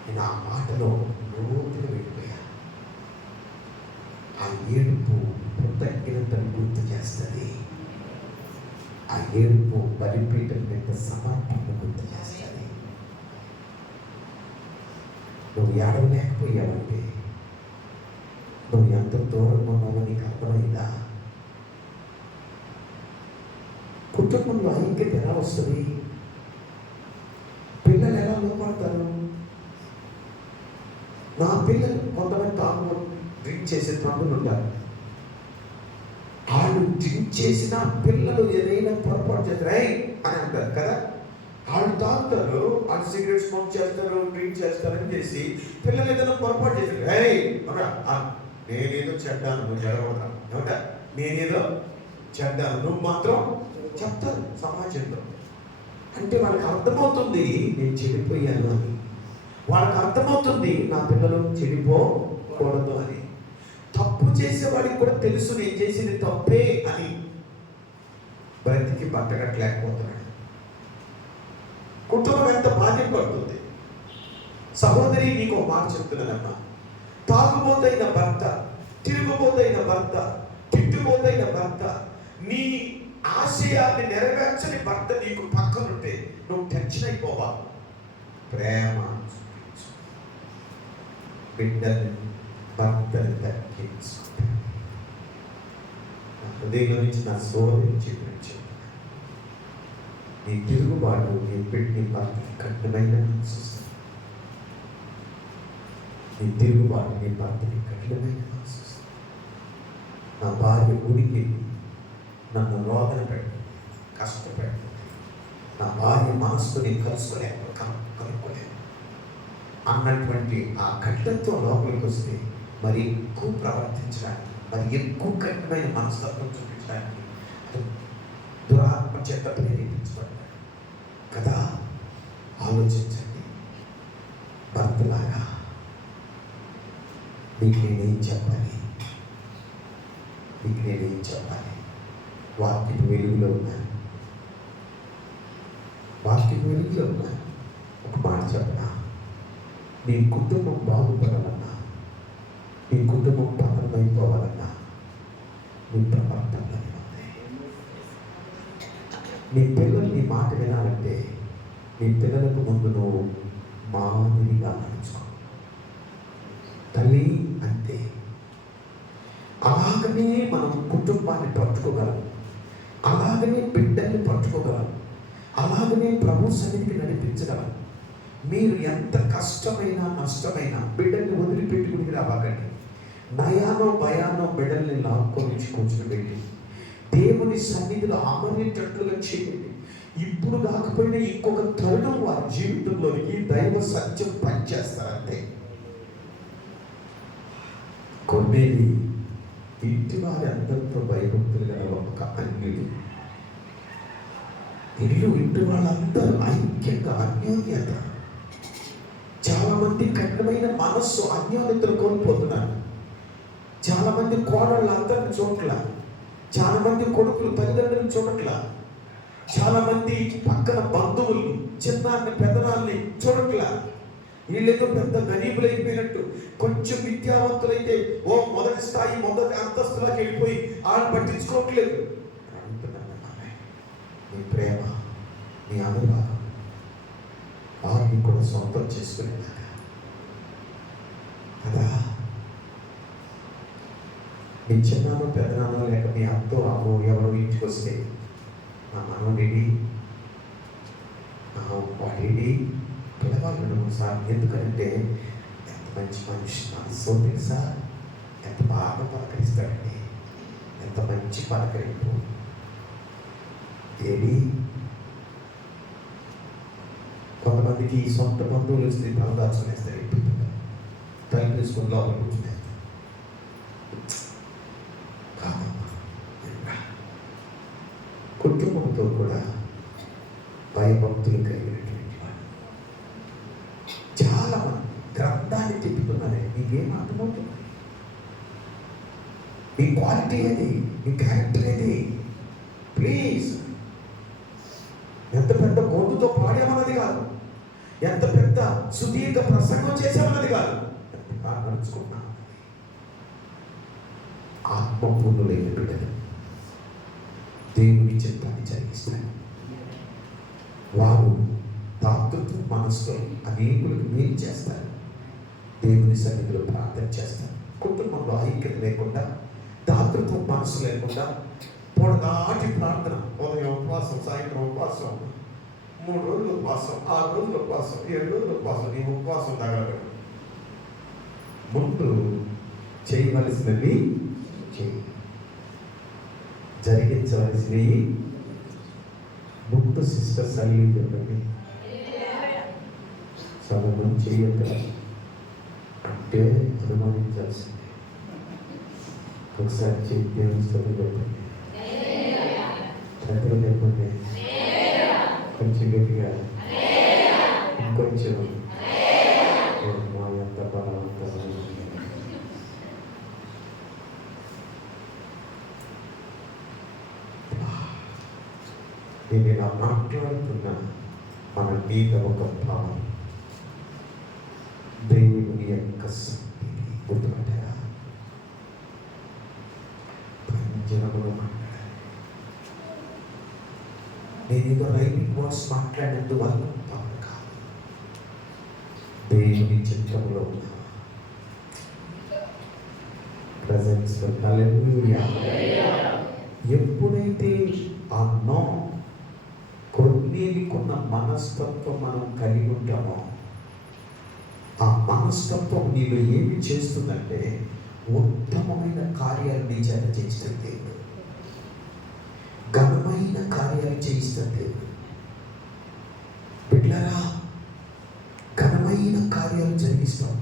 నేను ఆ మాటలో లోతుగా వెళ్ళిపోయా. ఆ ఏడుపు కృతజ్ఞతను గుర్తు చేస్తుంది. ఆ ఏడుపు బలిపీఠం మీద సమర్పణను గుర్తు చేస్తుంది. నువ్వు ఏడవలేకపోయావంటే నువ్వు ఎంత దూరంగా ఉన్నావో నీకు అర్థమైందా? కుటుంబంలో ఐక్యత ఎలా వస్తుంది? పిల్లలు ఎలా లోపడతారు? నా పిల్లలు కొంతమంది తాము డ్రింక్ చేసే తండ్రులు ఉంటారు. వాళ్ళు డ్రింక్ చేసిన పిల్లలు ఏదైనా పొరపాటు చేస్తారు అని అంటారు కదా. వాళ్ళు తాగుతారు, వాళ్ళు సిగరెట్ స్మోక్ చేస్తారు, డ్రింక్ చేస్తారని చేసి పిల్లలు ఏదైనా పొరపాటు చేస్తారు. నేనేదో చెడ్డాను, నువ్వు జరగవరా, ఏమంటా నేనేదో చెడ్డాను, నువ్వు మాత్రం చెప్తారు సమాజంలో. అంటే వాళ్ళకి అర్థమవుతుంది నేను చెడిపోయాను అని. వాళ్ళకి అర్థమవుతుంది నా పిల్లలు చెడిపోకూడదు అని. తప్పు తప్పు చేసేవాడికి కూడా తెలుసు నేను చేసింది తప్పే అని. బ్రతికి బట్టగట్టలేకపోతున్నాడు. కుటుంబం ఎంత బాధ్యపడుతుంది. సహోదరి, నీకు ఒక మాట చెప్తున్నానమ్మా. తాగుబోతైన భర్త, తిరుగుబోతైన భర్త, తిట్టుబోతైన భర్త, నీ ఆశయాన్ని నెరవేర్చని భర్త నీకు పక్కనుంటే నువ్వు టెన్షన్ అయిపోవా. ప్రేమ చూపించు. బిడ్డని, భర్తని తగ్గించుకుంటా. నా హృదయం నుంచి నా సోదరి చెప్పిన నీ తిరుగుబాటు నీ బిడ్డని భర్తని కఠినమైన మనసు. నీ తిరుగుబాటు నీ భర్తని కఠినమైన మనసు. నా భార్య ఊరికి నన్ను రోదన పెడుతుంది, కష్టపెడుతుంది. నా భార్య మనసుతో నేను కలుసుకోలేను అన్నటువంటి ఆ కఠినత్వం లోపలికి వస్తే మరి ఎక్కువ ప్రవర్తించడానికి, మరి ఎక్కువ కఠినమైన మనస్తత్వం చూపించడానికి దురాత్మ చేత ప్రేరేపించబడ్డాడు కదా. ఆలోచించండి. భర్తలాగా నీకు నేనేం చెప్పాలి? నీకు నేనేం చెప్పాలి? వాక్యపు వెలుగులో ఉన్నాను. వాక్యపు వెలుగులో ఉన్నాను. ఒక మాట చెప్పనా? నీ కుటుంబం బాగుపడాలన్నా, నీ కుటుంబం పతనమైపోవాలన్నా నీ ప్రవర్తనలో ఉంది. నీ పిల్లలు నీ మాట వినాలంటే నీ పిల్లలకు ముందు నువ్వు మాదిరిగా నడుచుకో. తల్లి అంతే. అలాగనే మనం కుటుంబాన్ని పట్టుకోగలం, అలాగనే బిడ్డల్ని పట్టుకోగలం, అలాగనే ప్రభు సన్నిధికి నడిపించగలం. మీరు ఎంత కష్టమైనా నష్టమైనా బిడ్డల్ని వదిలిపెట్టుకుని రాబాకండి. నయానో భయానో బిడ్డల్ని లాక్కొని కూర్చోబెట్టి దేవుని సన్నిధిలో అమరేటట్లుగా చేయండి. ఇప్పుడు కాకపోయినా ఇంకొక తరుణం వారి జీవితంలోనికి దైవ సత్యం పనిచేస్తారంటే. కొన్నేది ఇంటి వారి అందరితో భయభక్తులు గల ఒక అన్యుడు. ఇంటి వాళ్ళందరూ ఐక్యంగా అన్యోన్యత. చాలా మంది కఠినమైన మనస్సు అన్యోన్యతను కోల్పోతున్నారు. చాలా మంది కోడళ్ళు అందరిని చూడట్ల, చాలా మంది కొడుకులు తల్లిదండ్రులను చూడట్ల, చాలా మంది పక్కన బంధువులు చిన్నాన్ని పెద్దనాన్ని చూడట్ల. వీళ్ళేదో పెద్ద గరీబులు అయిపోయినట్టు, కొంచెం విద్యావంతులైతే ఓ మొదటి స్థాయి మొదటి అంతస్తులోకి వెళ్ళిపోయి వాళ్ళని పట్టించుకోవట్లేదు. నీ ప్రేమ, నీ అనురాగం వారిని కూడా సొంతం చేసుకునేదాకా కదా. నీ చిన్నానో పెద్దనానో లేక మీ అత్తో అమ్మో ఎవరో ఇంటికి వస్తే నా మనవడేడి, వాడేడి పిల్లవాళ్ళు సార్. ఎందుకంటే ఎంత మంచి మనిషి మనసు తెలుసా, ఎంత బాగా పలకరిస్తాడండి, ఎంత మంచి పలకరింపు. ఏది కొంతమందికి సొంత బంధువులు వస్తే తలదాచుకునేస్తారు. తల్లి తీసుకుని లోపల కూర్చునేస్తారు. కుటుంబంతో కూడా భయభక్తులు కలిగినటువంటి వాడు చాలా మంది గ్రంథాన్ని తిప్పుతున్నారే. నీకేం అర్థమవుతుంది? నీ క్వాలిటీ ఏది? నీ క్యారెక్టర్ ఏది? ప్లీజ్. ఎంత పెద్ద గొంతుతో పాడేమన్నది కాదు, ఎంత పెద్ద సుదీర్ఘ ప్రసంగం చేసామన్నది కాదు, ఎంతగా నడుచుకున్నా. ఆత్మపూర్ణులైన బిడ్డలు దేవుని చిత్తాన్ని జరిగిస్తారు. వారు దాతృత్వ మనసుతో అనేకులకు మేలు చేస్తారు. దేవుని సన్నిధిలో ప్రార్థన చేస్తారు. కుటుంబంలో ఐక్యత లేకుండా, దాతృత్వ మనసు లేకుండా పొడగాటి ప్రార్థన, ఉదయం ఉపవాసం, సాయంత్రం ఉపవాసం, 3 రోజులు ఉపవాసం, 6 రోజులు ఉపవాసం, 7 రోజులు ఉపవాసం. నీ ఉపవాసం తగలబెట్టు. ముందు చేయవలసినవి చేయి, జరిగించవలసినవి ముందు. సిస్టర్ సల్లి చెప్పండి, సమయం చేయక అంటే అనుమానించాల్సిందే. ఒకసారి చెప్పి చెప్పండి, పెద్దలు చెప్పండి, కొంచెం గట్టిగా, ఇంకొంచెం. మా ఎంత బలవంతమైన నేను ఇలా మాట్లాడుతున్నా మన మీద ఒక భావం, దేవుని యొక్క శక్తిని గుర్తుపట్టారా? జనములో మాట్లాడాలి. నేను ఏదో రైమింగ్ వర్డ్స్ మాట్లాడినందువల్ల పవన్ కాదు, దేవుని చిత్తంలో ఉన్న ప్రజెన్స్. హల్లెలూయా. ఎప్పుడైతే ఆ నో కొన్నేళ్ళకున్న మనస్తత్వం మనం కలిగి ఉంటామో, ఆ మనస్తత్వం నీలో ఏమి చేస్తుందంటే ఉత్తమమైన కార్యాలు నీ చేత చేయిస్తుంది దేవుడు, ఘనమైన కార్యాలు చేయిస్తుంది దేవుడు. బిడ్డలారా, ఘనమైన కార్యాలు జరిగిస్తాం.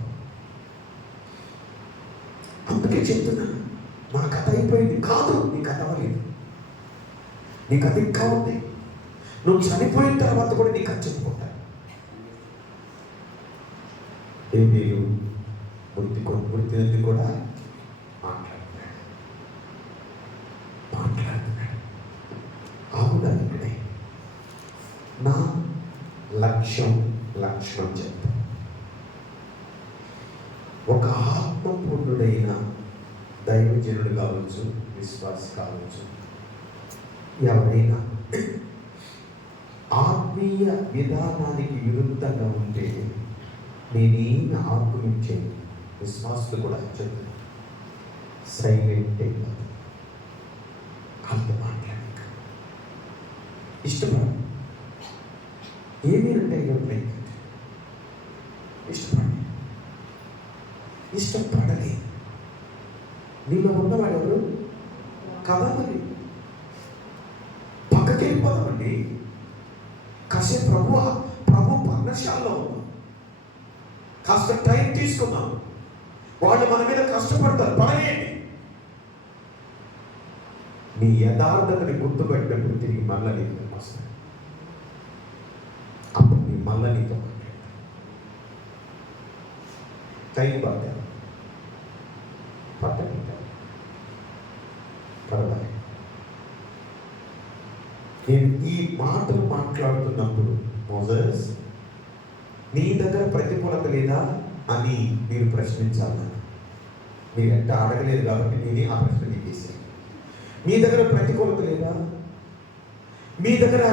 అందుకే చెప్తున్నాను, నా కథ అయిపోయింది కాదు, నీ కథ అవ్వలేదు. నీ కథ ఇంకా ఉంది. నువ్వు చనిపోయిన తర్వాత కూడా నీ కథ చెప్పుకుంటా. ఏమేలు మృతి కూడా మాట్లాడుతున్నాడు. ఆవుడానికడే నా లక్ష్యం చెప్తా. ఒక ఆత్మపూర్ణుడైన దైవజనుడు కావచ్చు, విశ్వాసి కావచ్చు, ఎవరైనా ఆత్మీయ విధానానికి విరుద్ధంగా ఉంటే నేనేమి ఆత్మీయం విశ్వాసులు కూడా చెప్తాను, సైలెంట్ అయిపోతుంది. అంత మాట్లాడక ఇష్టపడ ఏమేనంటే ఇష్టపడలే. నీలో ఉన్నవాడు ఎవరు కదా? మరి పక్కకి వెళ్ళిపోదామండి. కాసేపు ప్రభు పర్ణశాలలో కాస్త టైం తీసుకుందాం. వాళ్ళు మన మీద కష్టపడతారు, పడలేండి. నీ యథార్థతని గుర్తుపెట్టినప్పుడు తిరిగి మళ్ళా నీకు వస్తాయి. అప్పుడు నీ మళ్ళా నీతో మాట్లాడతారు. టైం పడతారు, పట్టకుంటారు, పర్వాలేదు. నేను ఈ మాటలు మాట్లాడుతున్నప్పుడు మోజెస్, నీ దగ్గర ప్రతికూలత లేదా అని మీరు ప్రశ్నించాలి. మీరు ఎంత అడగలేదు కాబట్టి నేనే ఆ ప్రశ్న తీసేసాను. మీ దగ్గర ప్రతికూలత లేదా? మీ దగ్గర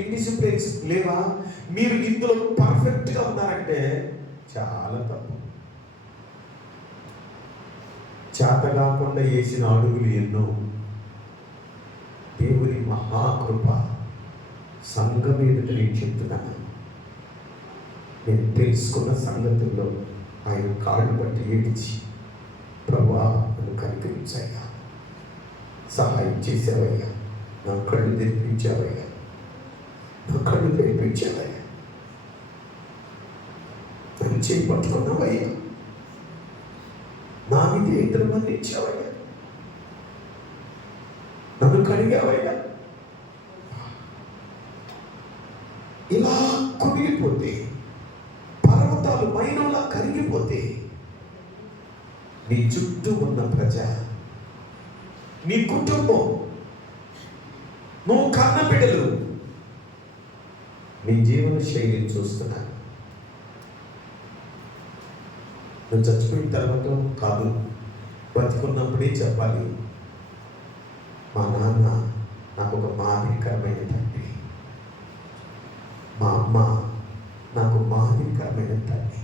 ఇండిసిప్లిన్స్ లేవా? మీరు ఇందులో పర్ఫెక్ట్గా ఉన్నారంటే చాలా తప్పు. చేత కాకుండా వేసిన అడుగులు ఎన్నో. దేవుని మహాకృప సంఘం ఎదుట నేను చెప్తున్నాను. నేను తెలుసుకున్న సంగతుల్లో ఆయన కాళ్ళు బట్టి ఏడిచి, ప్రభువా నన్ను కనికరించాయ్యా, సహాయం చేసావయ్యా, నా కళ్ళు తెరిపించావయ్యా, నన్ను చేయి పట్టుకున్నావయ్యా, నా విధేయతను మన్నించావయ్యా, నన్ను కడిగావయ్యా. ఇలా కుమిలిపోతే, పర్వతాలు మైనంలా కరిగిపోతే, నీ చుట్టూ ఉన్న ప్రజ, నీ కుటుంబం, నువ్వు కన్న బిడ్డలు నీ జీవన శైలిని చూస్తున్నారు. నువ్వు చచ్చిపోయిన తర్వాత కాదు, బతుకున్నప్పుడే చెప్పాలి, మా నాన్న నాకు ఒక మాదిరికరమైన తండ్రి, మా అమ్మ నాకు మాదిరికరమైన తండ్రి,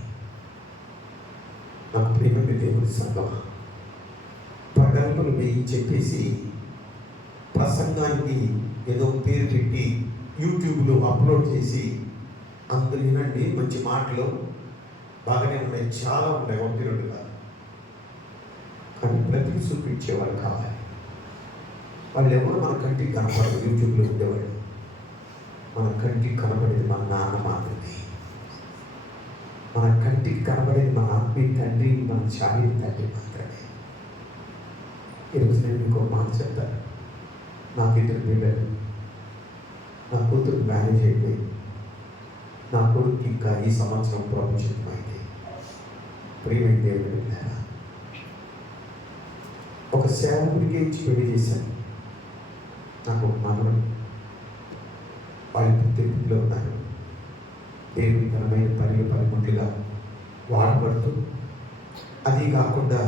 నాకు ప్రేమ దేవుడి సంగమ. ప్రగల్భలు వేయి చెప్పేసి ప్రసంగానికి ఏదో పేరు పెట్టి యూట్యూబ్లో అప్లోడ్ చేసి అందరూ వినండి, మంచి మాటలు బాగానే ఉన్నాయి, చాలా ఉన్నాయి, ఒకటి రెండు కాదు. కానీ బ్రతికి చూపించేవాళ్ళు కావాలి. వాళ్ళు ఎవరు మన కంటికి కనపడదు. యూట్యూబ్లో ఉండేవాళ్ళు మన కంటికి కనపడేది మన నాన్న మాత్రమే. మన కంటికి కనబడేది మన ఆత్మీయ తండ్రి, మన శారీరక తండ్రి మాత్రమే. ఈరోజు నేను మీకు ఒక మాట చెప్తాను. నాకు ఇద్దరు పిల్లలు, నా కూతురు మ్యారేజ్ అయిపోయి, నా కొడుకు ఇంకా ఈ సంవత్సరం ప్రపంచం అయితే ప్రియమైన దేవుడు, ఒక సేవకుడికి ఇచ్చి పెళ్లి చేశాను. నాకు ఒక మనవడు వాళ్ళు తెప్పులో ఉన్నారు. దేవుని ఘనమైన పనిముట్లుగా వాడబడుతూ, అది కాకుండా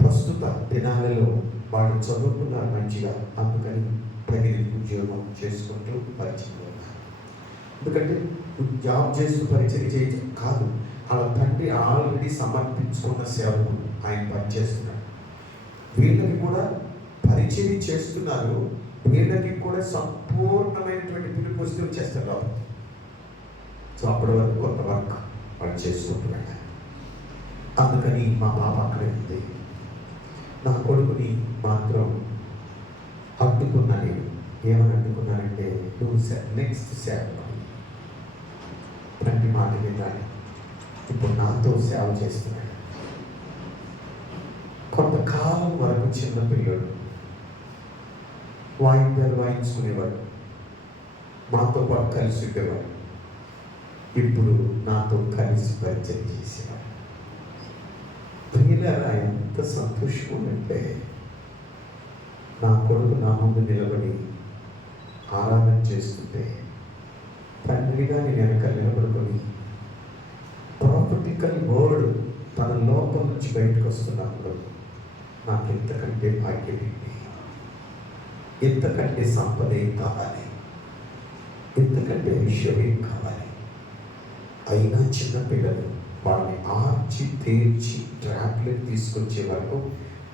ప్రస్తుత దినాలలో వాళ్ళు చదువుకున్నారు మంచిగా, అందుకని తగిన ఉద్యోగం చేసుకుంటూ పరిచయం ఉన్నారు. ఎందుకంటే జాబ్ చేస్తూ పరిచయం చేయటం కాదు, వాళ్ళ తండ్రి ఆల్రెడీ సమర్పించుకున్న సేవకు ఆయన పనిచేస్తున్నాడు. వీళ్ళకి కూడా పరిచయం చేస్తున్నారు, వీళ్ళకి కూడా సంపూర్ణమైనటువంటి పిలుపు వస్తే వచ్చేస్తారు. సో అప్పటి వరకు కొత్త వర్క్ వాళ్ళు చేసుకుంటున్నాడు. అందుకని మా పాప అక్కడే ఉంది. నా కొడుకుని మాత్రం అడ్డుకున్నా. నేను ఏమని అడ్డుకున్నానంటే, నువ్వు నెక్స్ట్ సేవ తండ్రి మాట వినాలి. ఇప్పుడు నాతో సేవ చేస్తున్నాడు. కొంతకాలం వరకు చిన్న పిల్లడు వాయిద్యాలు వాయించుకునేవాడు, మాతో పాటు కలిసి ఉండేవాడు. ఇప్పుడు నాతో కలిసి పరిచయం చేసేవాడు. ప్రియులారా, ఎంత సంతోషం ఉందంటే, నా కొడుకు నా ముందు నిలబడి ఆరాధన చేస్తుంటే తండ్రిగా నేను వెనక నిలబడుకొని ప్రాఫిటికల్ వర్డ్ తన లోపల నుంచి బయటకు వస్తున్నప్పుడు నాకు ఎంతకంటే భాగ్యం ఏంటి, ఎంతకంటే సంపద ఏం కావాలి, ఎంతకంటే విషయం ఏం కావాలి. అయినా చిన్నపిల్లలు వాళ్ళని ఆర్చి తీర్చి ట్రాక్లకు తీసుకొచ్చే వరకు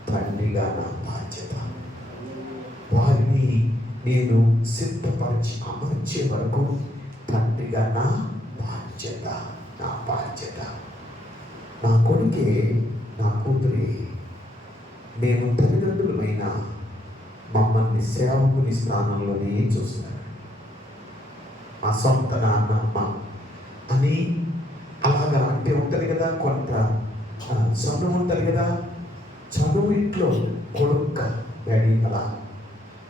తండ్రిగా నా బాధ్యత. వారిని నేను సిద్ధపరిచి అమర్చే వరకు తండ్రిగా నా బాధ్యత. నా కొడుకే, నా కూతురే, మేము తల్లిదండ్రులమైన మమ్మల్ని సేవకుని స్థానంలోనే చూస్తారు. మా సొంత నాన్న అమ్మ అని అలాగా అంటే ఉంటుంది కదా, కొంత చదువు ఉంటుంది కదా, చదువు ఇంట్లో కొడుక్క డాడీ అలా,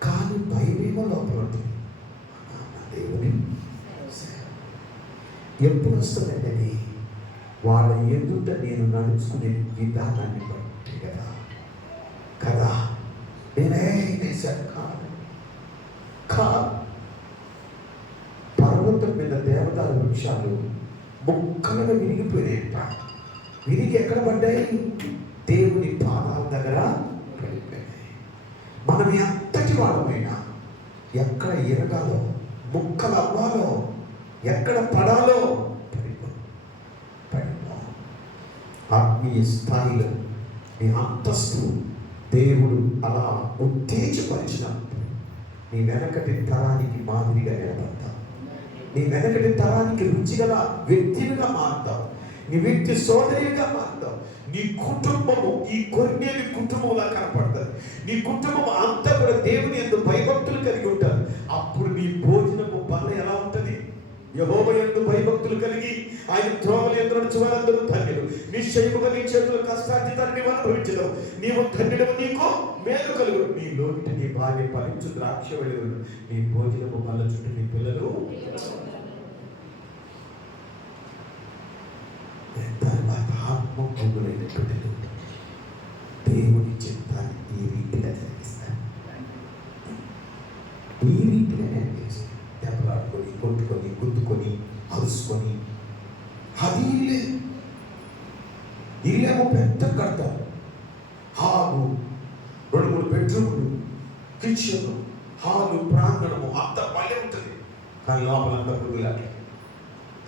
కానీ భయమేమో లోపల ఉంటుంది. దేవుని ఎప్పుడు వస్తుందంటే అది వాళ్ళ ఎదుట నేను నడుచుకునే విధానాన్ని బట్టి కదా. నేనే పర్వతం మీద దేవదారు వృక్షాలు ముక్కలుగా విరిగిపోయినాయి. విరిగి ఎక్కడ పడ్డాయి? దేవుని పాదాల దగ్గర పడిపోయినాయి. మనం ఎంతటి వాడమైనా ఎక్కడ ఎరగాలో, ముక్కలు అవ్వాలో, ఎక్కడ పడాలో పడిపో. ఆత్మీయ స్థాయిలో నీ అంతస్తు దేవుడు అలా ఉత్తేజపరిచినప్పుడు నీ వెనకటి తరానికి మాదిరిగా నిలబడతావు. నీ వెనకటి తరానికి రుచిగల వ్యక్తిగా మారుతావు. నీ వ్యక్తి సోదరిగా మారుతావు. నీ కుటుంబము ఈ కొన్నేళ్ళ కుటుంబంలా కనపడుతుంది. నీ కుటుంబం అంతా కూడా దేవుని యందు భయభక్తులు కలిగి ఉంటారు. అప్పుడు నీ భోజనము బల్ల ఎలా ఉంటుంది? యెహోవా యందు భయభక్తులు కలిగి ఆయన త్రోవల యందు నడుచు వారందరూ ధన్యులు. నిశ్చయముగా నీ చేతుల కష్టార్జితాన్ని నీవు అనుభవించదవు. నీవు ధన్యుడవు, నీకు మేలు కలుగును. నీ లోటు నీ భార్య ఫలించు ద్రాక్ష వెలుగును. నీ భోజనము బల్ల చుట్టూ నీ పిల్లలు తర్వాత ఆత్మ పొందులైనటువంటి దేవుని చిత్తాన్ని ఈ రీతిగా జరిగిస్తాను. ఈ రీతిగా నేను చేస్తాను. దెబ్బలాడుకొని, కొట్టుకొని, గుద్దుకొని, అరుసుకొని, అది ఇల్లేమో పెద్ద కడతారు. హాలు, 2-3 బెడ్రూమ్లు, కిచెన్, హాలు, ప్రాంగణము అంత భయం ఉంటుంది. కానీ లోపలంతా పురుగులాగే,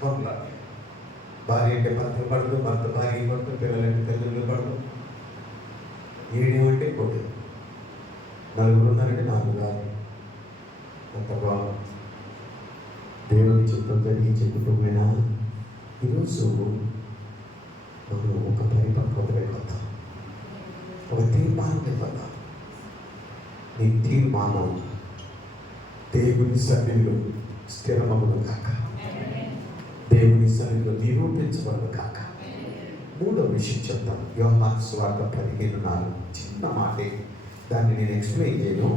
పొరలాగే. భార్య అంటే భర్త పడదు, భర్త భార్య పడదు, పిల్లలంటే పిల్లలు పడదు. ఏడేమంటే కొట్టు, 4 ఉన్నారంటే 4 కాదు. అంత బాగా దేవుని చిత్తం జరిగించే కుటుంబమేనా? ఈరోజు మనం ఒక పరిపక్వతగా వద్దాం, ఒక తీర్మానం వద్దాం. నీ తీర్మానం దేవుని సన్నిధిలో స్థిరమగును కాక, దేవుని సన్నిధిలో నిరూపించబడదు కాక. 3వ విషయం చెప్తాను. యోహాను సువార్త 15:4 చిన్న మాటే, దాన్ని నేను ఎక్స్ప్లెయిన్ చేయను,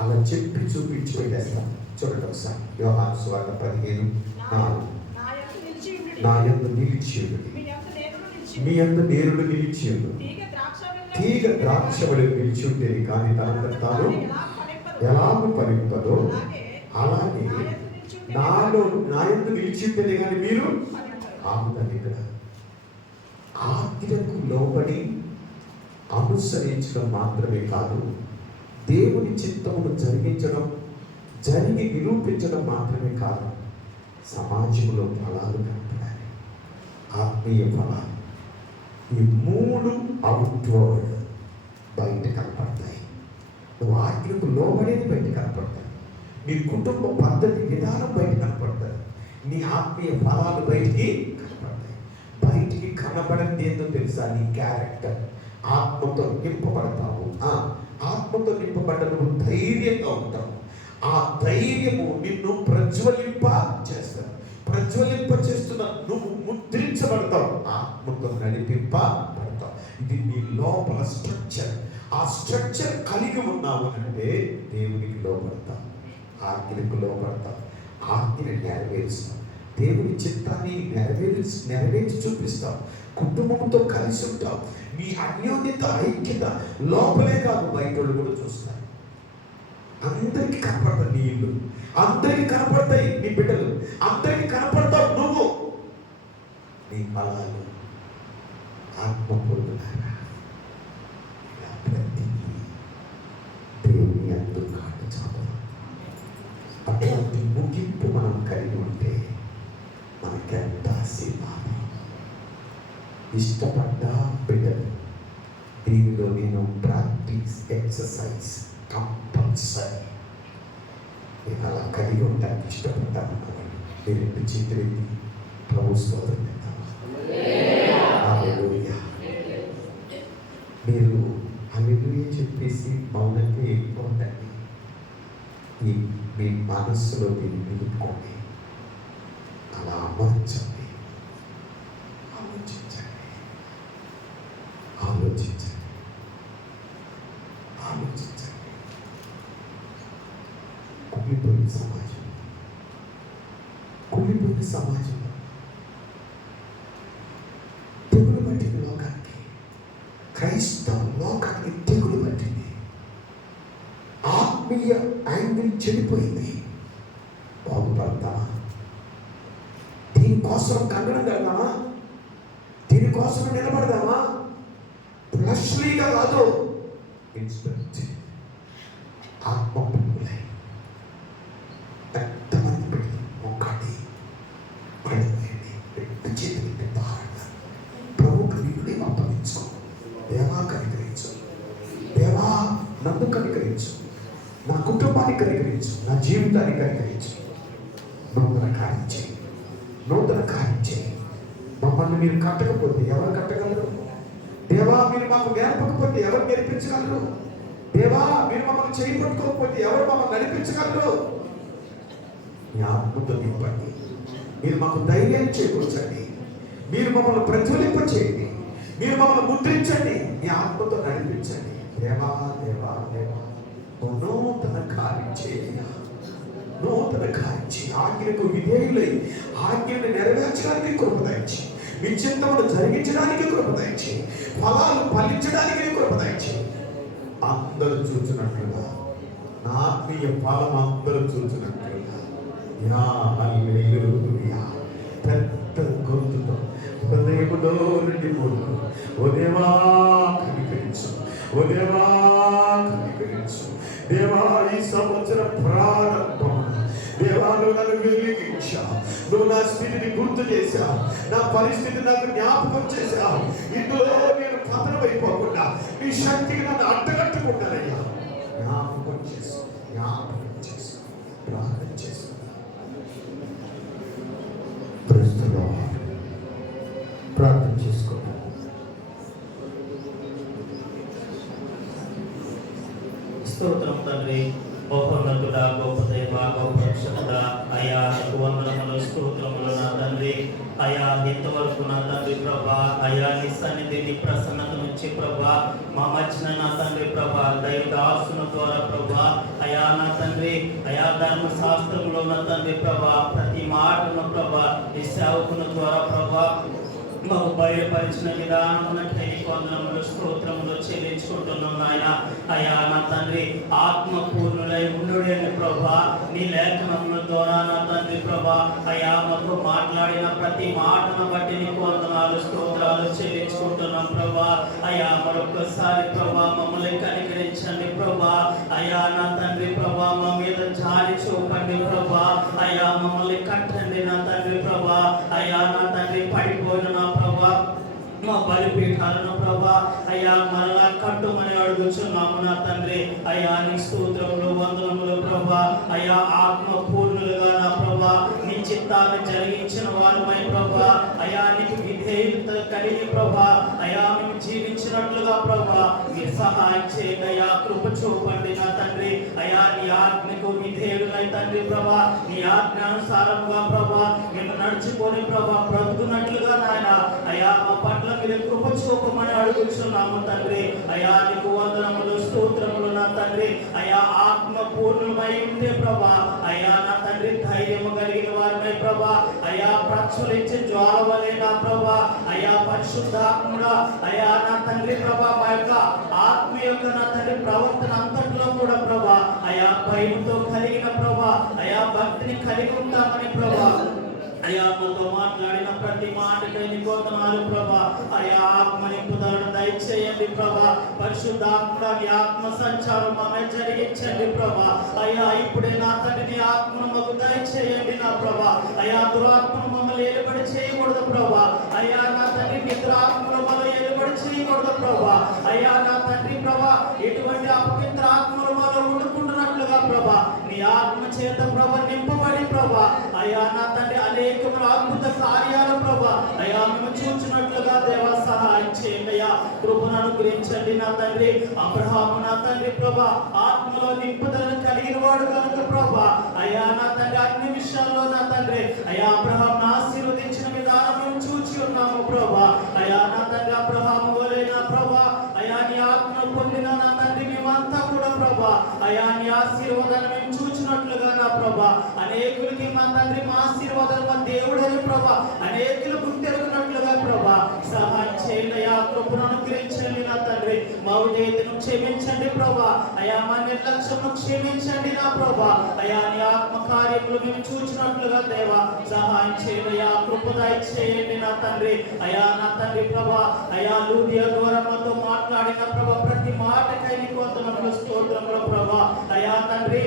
అలా చెప్పి చూపించి పెట్టేస్తాను. చూడండి ఒకసారి. యోహాను సువార్త 15:4 నా యందు నిలిచియుండుడి, మీ యందు నేరుడు నిలిచియుండు. తీగ ద్రాక్షవళి నిలిచి ఉండేది, కానీ తనంత తాను ఎలాగూ ఫలింపదో అలాగే నాలో నా యందు నిలిచి ఉంటేనే కానీ మీరు ఆగుతారు. ఇక్కడ ఆజ్ఞకు లోబడి అనుసరించడం మాత్రమే కాదు, దేవుని చిత్తమును జరిగి నిరూపించడం మాత్రమే కాదు, సమాజంలో ఫలాలు కనపడాలి. ఆత్మీయ ఫలాలు ఈ 3 అవుట్వర్డ్ బయట కనపడతాయి. నువ్వు ఆజ్ఞకు లోబడేది బయట కనపడతాయి. నీ కుటుంబ పద్ధతి విధానం బయట కనపడతాయి. నీ ఆత్మీయ ఫలాలు బయటికి కనపడతాయి. బయటికి కనబడింది ఏందో తెలుసా? నీ క్యారెక్టర్. ఆత్మతో నింపబడతావు. ఆత్మతో నింపబడ్డ నువ్వు ధైర్యంగా ఉంటావు. ఆ ధైర్యము నిన్ను ప్రజ్వలింప చేస్తున్న నువ్వు ముద్రించబడతావు. ఆత్మతో నడిపింపబడతావు. ఇది నీ లోపల స్ట్రక్చర్. ఆ స్ట్రక్చర్ కలిగి ఉన్నావు అంటే దేవునికి లోపడతావు, ఆజ్ఞకు లోపడతావు, ఆజ్ఞని నెరవేరుస్తావు, దేవుని చిత్తాన్ని నెరవేర్చి చూపిస్తావు, కుటుంబంతో కలిసి ఉంటావు. నీ అన్యోన్యత ఐక్యత లోపలే కాదు బయట కూడా చూస్తారు. అందరికీ కనపడతాయి నీ ఇల్లు, అందరికీ కనపడతాయి నీ బిడ్డలు, అందరికీ కనపడతావు నువ్వు. నీ ఫలాలు ఆత్మపూర్ణంగా ప్రతి దేవుని అందు కాదు చాలు. అటువంటి ముగింపు మనం కలిగి ఉంటే మనకెంత ఆశీర్వాదం. ఇష్టపడ్డ బిడ్డలు దీనిలో నేను ప్రాక్టీస్ ఎక్సర్సైజ్ కంపల్సరీ. నేను అలా కలిగి ఉంటాను, ఇష్టపడ్డాను. మీరు 2 చేతులు ప్రభు స్తోత్రం పెడతాము. హల్లెలూయా. మీరు హల్లెలూయా చెప్పేసి మౌనంగా వెళ్ళిపోండి. మీ మనస్సులో మీరు నిలుపుకోండి. అలా అమర్చండి, ఆలోచించండి, కుమిలిపోయిన సమాజంలో తెగులు పట్టిన లోకానికి, క్రైస్తవ లోకానికి తెగులు పట్టింది. ఆత్మీయ యాంగిల్ చెడిపోయింది. బాగుపడతామా? దీనికోసం కంగనం కడదామా? దీనికోసం నిలబడదామా? ఫ్లష్లీగా కాదు, ఆత్మ పువ్వులై ఎంతమంది బిడ్డలు ఒక్కటి పడిపోయింది. 2 చేతులు పారంగా ప్రభుకు నిన్ను అప్పగించు. దేవా కనికరించు, దేవా నన్ను కనికరించు, నా కుటుంబాన్ని కనికరించు, నా జీవితాన్ని కనికరించు. నూతన కార్యం చేయి, నూతన కార్యం చేయి. మమ్మల్ని మీరు కట్టకపోతే ఎవరు కట్టగలరు? దేవా మీరు మాకు నేర్పకపోతే ఎవరు నేర్పించగలరు? దేవా మీరు మమ్మల్ని చేయి పట్టుకోకపోతే ఎవరు మమ్మల్ని నడిపించగలరు? మీ ఆత్మతో నింపండి. మీరు మాకు ధైర్యాన్ని చేకూర్చండి. మీరు మమ్మల్ని ప్రజ్వలింప చేయండి. మీరు మమ్మల్ని ముద్రించండి. మీ ఆత్మతో నడిపించండి. దేవా దేవా దేవా నూతన కార్యం చేయ, నూతన కార్యం చేయ. ఆజ్ఞకు విధేయులై ఆజ్ఞను నెరవేర్చడానికి కృప దయచేయి. మీ చిత్తమును జరిగించడానికి కృప దయచేయి. ఫలాలు ఫలించడానికి కృప దయచేయి. అందరూ చూచినట్లుగా, నా ఆత్మీయ ఫలం అందరూ చూచినట్లుగా, యా హల్లెలూయా. పెద్ద గొంతుతో హృదయములో నుండి మొక్కు, ఓ దేవా కనికరించు, ఓ దేవా కనికరించు. దేవా ఈ సంవత్సర ప్రారంభం దేవాలు నన్ను వెలిగించా, నువ్వు నా స్థితిని గుర్తు చేశా, నా పరిస్థితి నాకు జ్ఞాపకం చేశా. ఇందులో నేను పతనమైపోకుండా నీ శక్తికి నన్ను అడ్డగట్టుకుంటానయ్యా. జ్ఞాపకం చేసు, జ్ఞాపకం చేసు, ప్రార్థన చేసు. ప్రస్తుతం ప్రార్థన చేసుకో. స్తోత్రం తండ్రి, గోపన్నతుడా, గొప్ప దేవ, గొప్ప రక్షకుడా, అయా నీకు వందనములు, స్తోత్రములు నా తండ్రి. అయా ఇంతవరకు నా తండ్రి ప్రభా, అయా నీ సన్నిధి, నీ ప్రసన్నత నుంచి ప్రభా మా మధ్యన నా తండ్రి ప్రభా దైవ దాసుల ద్వారా ప్రభా, అయా నా తండ్రి, అయా ధర్మశాస్త్రంలో నా తండ్రి ప్రభా ప్రతి మాటను ప్రభా నీ సేవకుల ద్వారా ప్రభా మాకు బయలుపరిచిన విధానమునకై వందనములు, స్తోత్రములు చెల్లించుకుంటున్నాం నాయన. అయా నా తండ్రి, ఆత్మపూర్ణులై ఉండుడని ప్రభా నీ లేఖనముల ద్వారా నా తండ్రి ప్రభా. అయా మాతో మాట్లాడిన ప్రతి మాటను బట్టి నీకు వందనాలు స్తోత్రాలు చెల్లించుకుంటున్నాం ప్రభా. అయా మరొకసారి ప్రభా మమ్మల్ని కనికరించండి ప్రభా. అయా నా తండ్రి ప్రభా మా మీద జాలి చూపండి ప్రభా. అయా మమ్మల్ని కట్టండి నా తండ్రి ప్రభా. అయా నా తండ్రి పడిపోయిన నా ప్రభా మా బలిపీఠాలను ప్రభా అయ్యా మరలా కట్టుమని అడుగుచున్నాము నా తండ్రి. అయ్యా నీ స్తోత్రములు వందనములు ప్రభా. అయ్యా ఆత్మ పూర్ణులుగా నా ప్రభా నీ చిత్తాన్ని జరిగించిన వారమై ప్రభా. అయ్యా నీకు విధేయత కలిగి ప్రభా అయ్యా మేము జీవించినట్లుగా ప్రభా మీరు సహాయం చేయండి అయ్యా. కృప చూపండి నా తండ్రి. అయ్యా నీ ఆజ్ఞకు విధేయులై తండ్రి ప్రభా నీ ఆజ్ఞానుసారంగా ప్రభా మేము నడుచుకొని ప్రభా బ్రతుకున్నట్లుగా నాయన అయ్యా మా పట్ల మీరు కృప చూపమని అడుగుచున్నాము తండ్రి. అయ్యా నీకు వందనములు స్తోత్రములు నా తండ్రి. అయ్యా ఆత్మ పూర్ణమై ఉంటే ప్రభా అయ్యా నా తండ్రి ధైర్యము కలిగిన వారిపై ప్రభా అయ్యా ప్రచురించే జ్వాల వలె నా ప్రభా అయ్యా పరిశుద్ధాత్ముడా అయ్యా నా తండ్రి ప్రభా మా యొక్క ఆత్మ యొక్క నా తండ్రి ప్రవర్తన అంతట్లో కూడా ప్రభా అయ్యా భయముతో కలిగిన ప్రభా అయ్యా భక్తిని కలిగి ఉంటామని ప్రభా అయ్యా మాతో మాట్లాడిన ప్రతి మాటకై నీకు వందనాలు ప్రభా. అయ్యా ఆత్మ నింపుదలను దయచేయండి ప్రభా. పరిశుద్ధాత్మ నీ ఆత్మ సంచారం ఆమె జరిగించండి ప్రభా. అయ్యా ఇప్పుడే నా తండ్రి నీ ఆత్మను మాకు దయచేయండి నా ప్రభా. అయ్యా దురాత్మను మమ్మల్ని ఏలుబడి చేయకూడదు ప్రభా. అయ్యా నా తండ్రి మిత్రాత్మను మమ్మల్ని ఏలుబడి చేయకూడదు ప్రభా. అయ్యా నా తండ్రి ప్రభా ఎటువంటి అపవిత్ర ఆత్మలు మాలో ఉండుకుంటున్నట్లుగా ప్రభా నీ ఆత్మ చేత ప్రభా నింపబడి ప్రభా అయ్యా నా తండ్రి అనేకమైన అద్భుత కార్యాలు ప్రభా అయ్యా మేము చూచినట్లుగా దేవా సహాయం చేయండి అయ్యా. కృపను అనుగ్రహించండి నా తండ్రి. అబ్రహాము నా తండ్రి ప్రభా ఆత్మలో నింపుదలను కలిగిన వాడు కనుక ప్రభా అయ్యా నా తండ్రి అన్ని విషయాల్లో నా తండ్రి అయ్యా అబ్రహామును ఆశీర్వదించిన విధానం మేము చూచి ఉన్నాము ప్రభా. అయ్యా నా తండ్రి అబ్రహాము వలె నా ప్రభా అయ్యా నీ ఆత్మను పొందిన నా తండ్రి మేమంతా కూడా ప్రభా అయ్యా నీ ఆశీర్వాదాన్ని మేము చూచినట్లుగా నా ప్రభా అనేకులకి మా తండ్రి మా ఆశీర్వాదాలు మా దేవుడని ప్రభా అనేకులు గుర్తెరుగునట్లుగా ప్రభా సహాయం చేయండి అయ్యా. కృపను అనుగ్రహించండి నా తండ్రి. మా విధేయతను క్షమించండి ప్రభా అయ్యా మా నిర్లక్ష్యము క్షమించండి నా ప్రభా అయ్యా నీ ఆత్మ కార్యములు మేము చూచినట్లుగా దేవా సహాయం చేయండి అయ్యా. కృప దయచేయండి నా తండ్రి. అయ్యా నా తండ్రి ప్రభా అయ్యా లూదియా ద్వారా మాతో మాట్లాడిన ప్రభా ప్రతి మాటకై నీకు వందనములు స్తోత్రములు ప్రభా. అయ్యా తండ్రి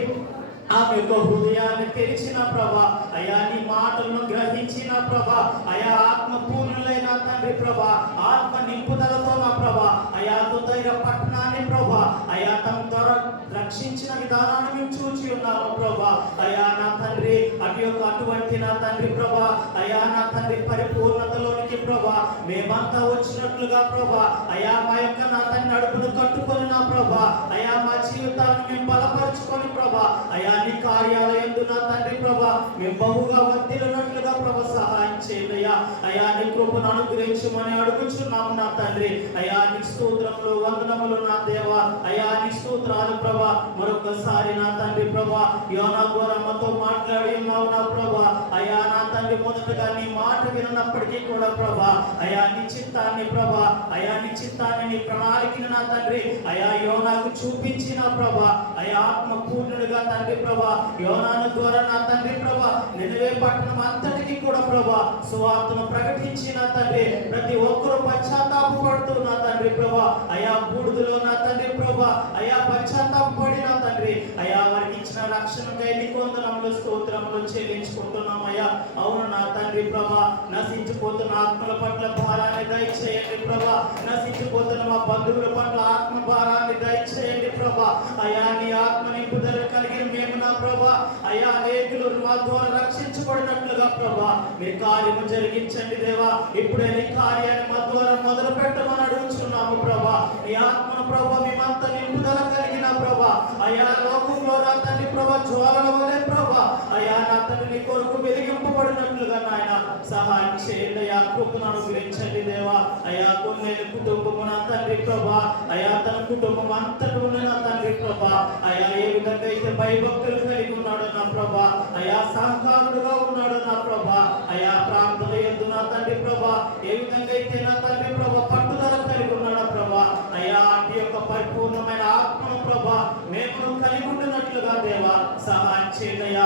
ఆమె యొక్క హృదయాన్ని తెరిచిన ప్రభా అయ్యా నీ మాటలను గ్రహించిన ప్రభా అయా ఆత్మ పూర్ణులైన తండ్రి ప్రభా ఆత్మ నింపుదలతో నా ప్రభా అయా తుదైర పట్టణాన్ని ప్రభా అయా తమ ద్వారా రక్షించిన విధానాన్ని మేము చూచి ఉన్నాము ప్రభా అయా నా తండ్రి అటువంటి నా తండ్రి ప్రభా అయా నా తండ్రి పరిపూర్ణతలోనికి ప్రభా మేమంతా వచ్చినట్లుగా ప్రభా అయా మా యొక్క నా తండ్రి నడుపును కట్టుకొని నా ప్రభా అయా మా జీవితాన్ని మేము బలపరుచుకొని ప్రభా అయా నీ కార్యాలయందు నా తండ్రి ప్రభా మేము బహుగా వర్ధిల్లునట్లుగా ప్రభా సహాయం చేయండి అయ్యా. అయా నీ కృపను అనుగ్రహించమని అడుగుచున్నాము నా తండ్రి. అయా నీ స్తోత్రములు వందనములు నా దేవా అయా నీ స్తోత్రాలు ప్రభా. మరొకసారి నా తండ్రి ప్రభా యోనా ద్వారా మాతో మాట్లాడి ఉన్నావు నా ప్రభా అయా నా తండ్రి మొదటగా నీ మాట విన్నప్పటికీ కూడా ప్రభా అయా నీ చిత్తాన్ని ప్రభా అయా నీ చిత్తాన్ని నీ ప్రణాళికను నా తండ్రి అయా యోనాకు చూపించిన ప్రభా అయా ఆత్మ పూర్ణుడిగా తండ్రి ప్రభా యోనాను ద్వారా నా తండ్రి ప్రభా నినవే పట్టణం అంతటికి కూడా ప్రభా సువార్తను ప్రకటించిన తండ్రి ప్రతి ఒక్కరూ పశ్చాత్తాపపడుతూ నా తండ్రి ప్రభా అయా బూడిదలో నా తండ్రి ప్రభా అయా పశ్చాత్తాపపడి నా తండ్రి అయా వారికి ఇచ్చిన రక్షణకై నీకు వందనములు స్తోత్రములు చెల్లించుకుంటున్నామయ్యా. అవును నా తండ్రి ప్రభా నశించిపోతున్న ఆత్మల పట్ల భారాన్ని దయచేయండి ప్రభా. నశించిపోతున్న మా బంధువుల పట్ల ఆత్మ భారాన్ని దయచేయండి ప్రభా. అయా నీ ఆత్మ నింపుదల కలిగిన మేము నా ప్రభా అయా అనేకులు మా ద్వారా రక్షించబడినట్లుగా ప్రభా మీరు కార్యము జరిగించండి దేవా. ఇప్పుడే నీ కార్యాన్ని మా ద్వారా మొదలు పెట్టమని అడుగుతున్నాము ప్రభా. నీ ఆత్మను ప్రభా మేమంతా నింపుదల కలిగిన ప్రభా అయా లోకంలో నా తండ్రి ప్రభా జ్వాలల వలె ప్రభా అయా నా తండ్రి నీ కొరకు వెలిగింపబడినట్లుగా నాయన సహాయం చేయండి అయా. కృపను అనుగ్రహించండి దేవా. అయా కొన్నేళ్ళ కుటుంబము నా తండ్రి ప్రభా అయా తన కుటుంబం అంతటి ఉన్న నా తండ్రి ప్రభా అయా ఏ విధంగా అయితే భయభక్తులు కలిగి ఉన్నాడు నా ప్రభా అయా సహకారుడుగా ఉన్నాడు నా ప్రభా అయా ప్రాంతాల యందు నా తండ్రి ప్రభా ఏ విధంగా అయితే నా తండ్రి ప్రభా పట్టుదల కలిగి ఉన్నాడు ప్రభా అయా అటు యొక్క పరిపూర్ణమైన ఆత్మను ప్రభా మేము కలిగి ఉండినట్లుగా దేవా సహాయం చేయండి అయా.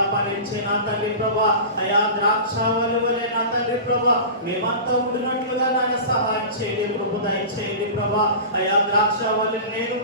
ఫలించే నా తండ్రి ప్రభా అయా ద్రాక్షావళి వలె నా తండ్రి ప్రభా మేమంతా ఉండినట్లుగా నాయన సహాయం చేయండి ప్రభు దయచేయండి ప్రభా అయా ద్రాక్షావళి నేను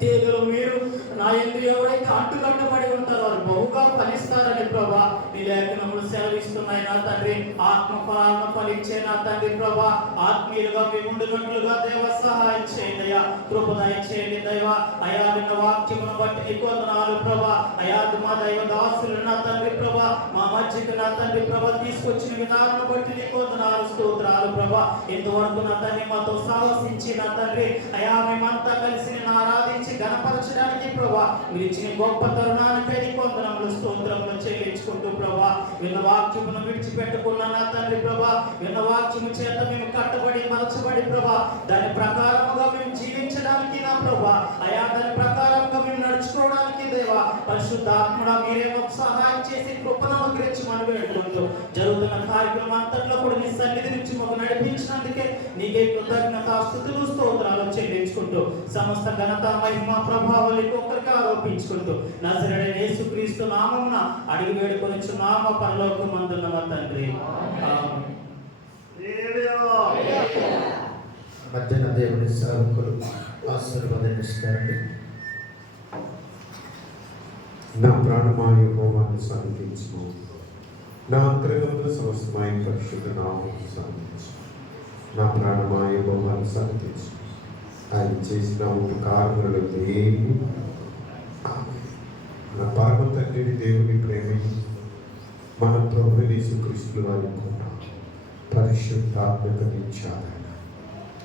తీగలు మీరు నా యందు ఎవరైతే అంటుకట్టబడి ఉంటారో వారు బహుగా ఫలిస్తారని ప్రభా నీ లేఖనములు సెలవిస్తున్నాయి నా తండ్రి ఆత్మ ఫలాలను ఫలించే నా తండ్రి ప్రభా ఆత్మీయులుగా మేము ఉండినట్లుగా దేవ సహాయం చేయండి అయ్యా కృప దయచేయండి దైవ అయా విన్న వాక్యమును బట్టి నీకు వందనాలు ప్రభా అయా మా దైవ దాసులు నా తండ్రి ప్రభా మా మధ్యకు నా తండ్రి ప్రభా తీసుకొచ్చిన విధానం బట్టి నీకు వందనాలు స్తోత్రాలు ప్రభా ఇంతవరకు నా తండ్రి మాతో సాహసించి నా తండ్రి అయా మేమంతా కలిసి నిన్ను ఆరాధించి గణపరచడానికి ప్రభా మీరు ఇచ్చిన గొప్ప తరుణానికై నీకు వందనములు స్తోత్రములు చెల్లించుకుంటూ ప్రభా విన్న వాక్యమును విడిచిపెట్టుకున్న నా తండ్రి ప్రభా విన్న వాక్యము చేత మేము కట్టబడి మలచబడి ప్రభా దాని ప్రకారముగా మేము జీవించడానికి నా ప్రభా అయా దాని ప్రకారంగా మేము నడుచుకోవడానికి దేవా పరిశుద్ధాత్ముడా మీరే మాకు సహాయం చేసి కృపను అనుగ్రహించి మనం వేడుకుంటూ జరుగుతున్న కార్యక్రమం అంతట్లో కూడా నీ సన్నిధి నుంచి మాకు నడిపించినందుకే నీకే కృతజ్ఞత స్తుతులు స్తోత్రాలు చెల్లించుకుంటూ సమస్త ఘనత మహిమ ప్రభావాలు ఒక్కరికి ఆరోపించుకుంటూ నజరేయుడైన యేసుక్రీస్తు నామమున అడిగి వేడుకొనిచున్నాము పరలోకమందున్న మా తండ్రి ఆమేన్. మధ్యాహ్న దేవుని సేవకులు ఆశీర్వదించండి. నా ప్రాణమాయ యెహోవాను సన్నిధించుము, నా అంతరంగములో సమస్తమైన పరిశుద్ధ నామమును సన్నిధించు. నా ప్రాణమాయ యెహోవాను సన్నిధించు, ఆయన చేసిన ఉపకారములలో దేని నా పరమ తండ్రిని దేవుని ప్రేమించి మన ప్రభు యేసుక్రీస్తు వారి కృప పరిశుద్ధాత్మక నిత్యాదరణ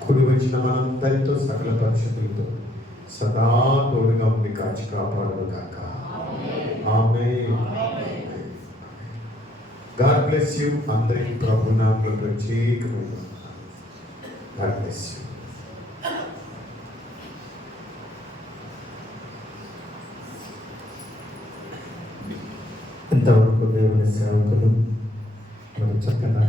కుడి వచ్చిన మనందరితో సకల పరిశుద్ధులతో సదా తోడుగా ఉండి కాచి కాపాడును గాక. ఆమేన్. God bless you. అందరికీ ప్రభు నామములో ప్రత్యేకమైన గాడ్ బ్లెస్ యూ. ఇంతవరకు దేవుని సేవకులు మరి చక్కగా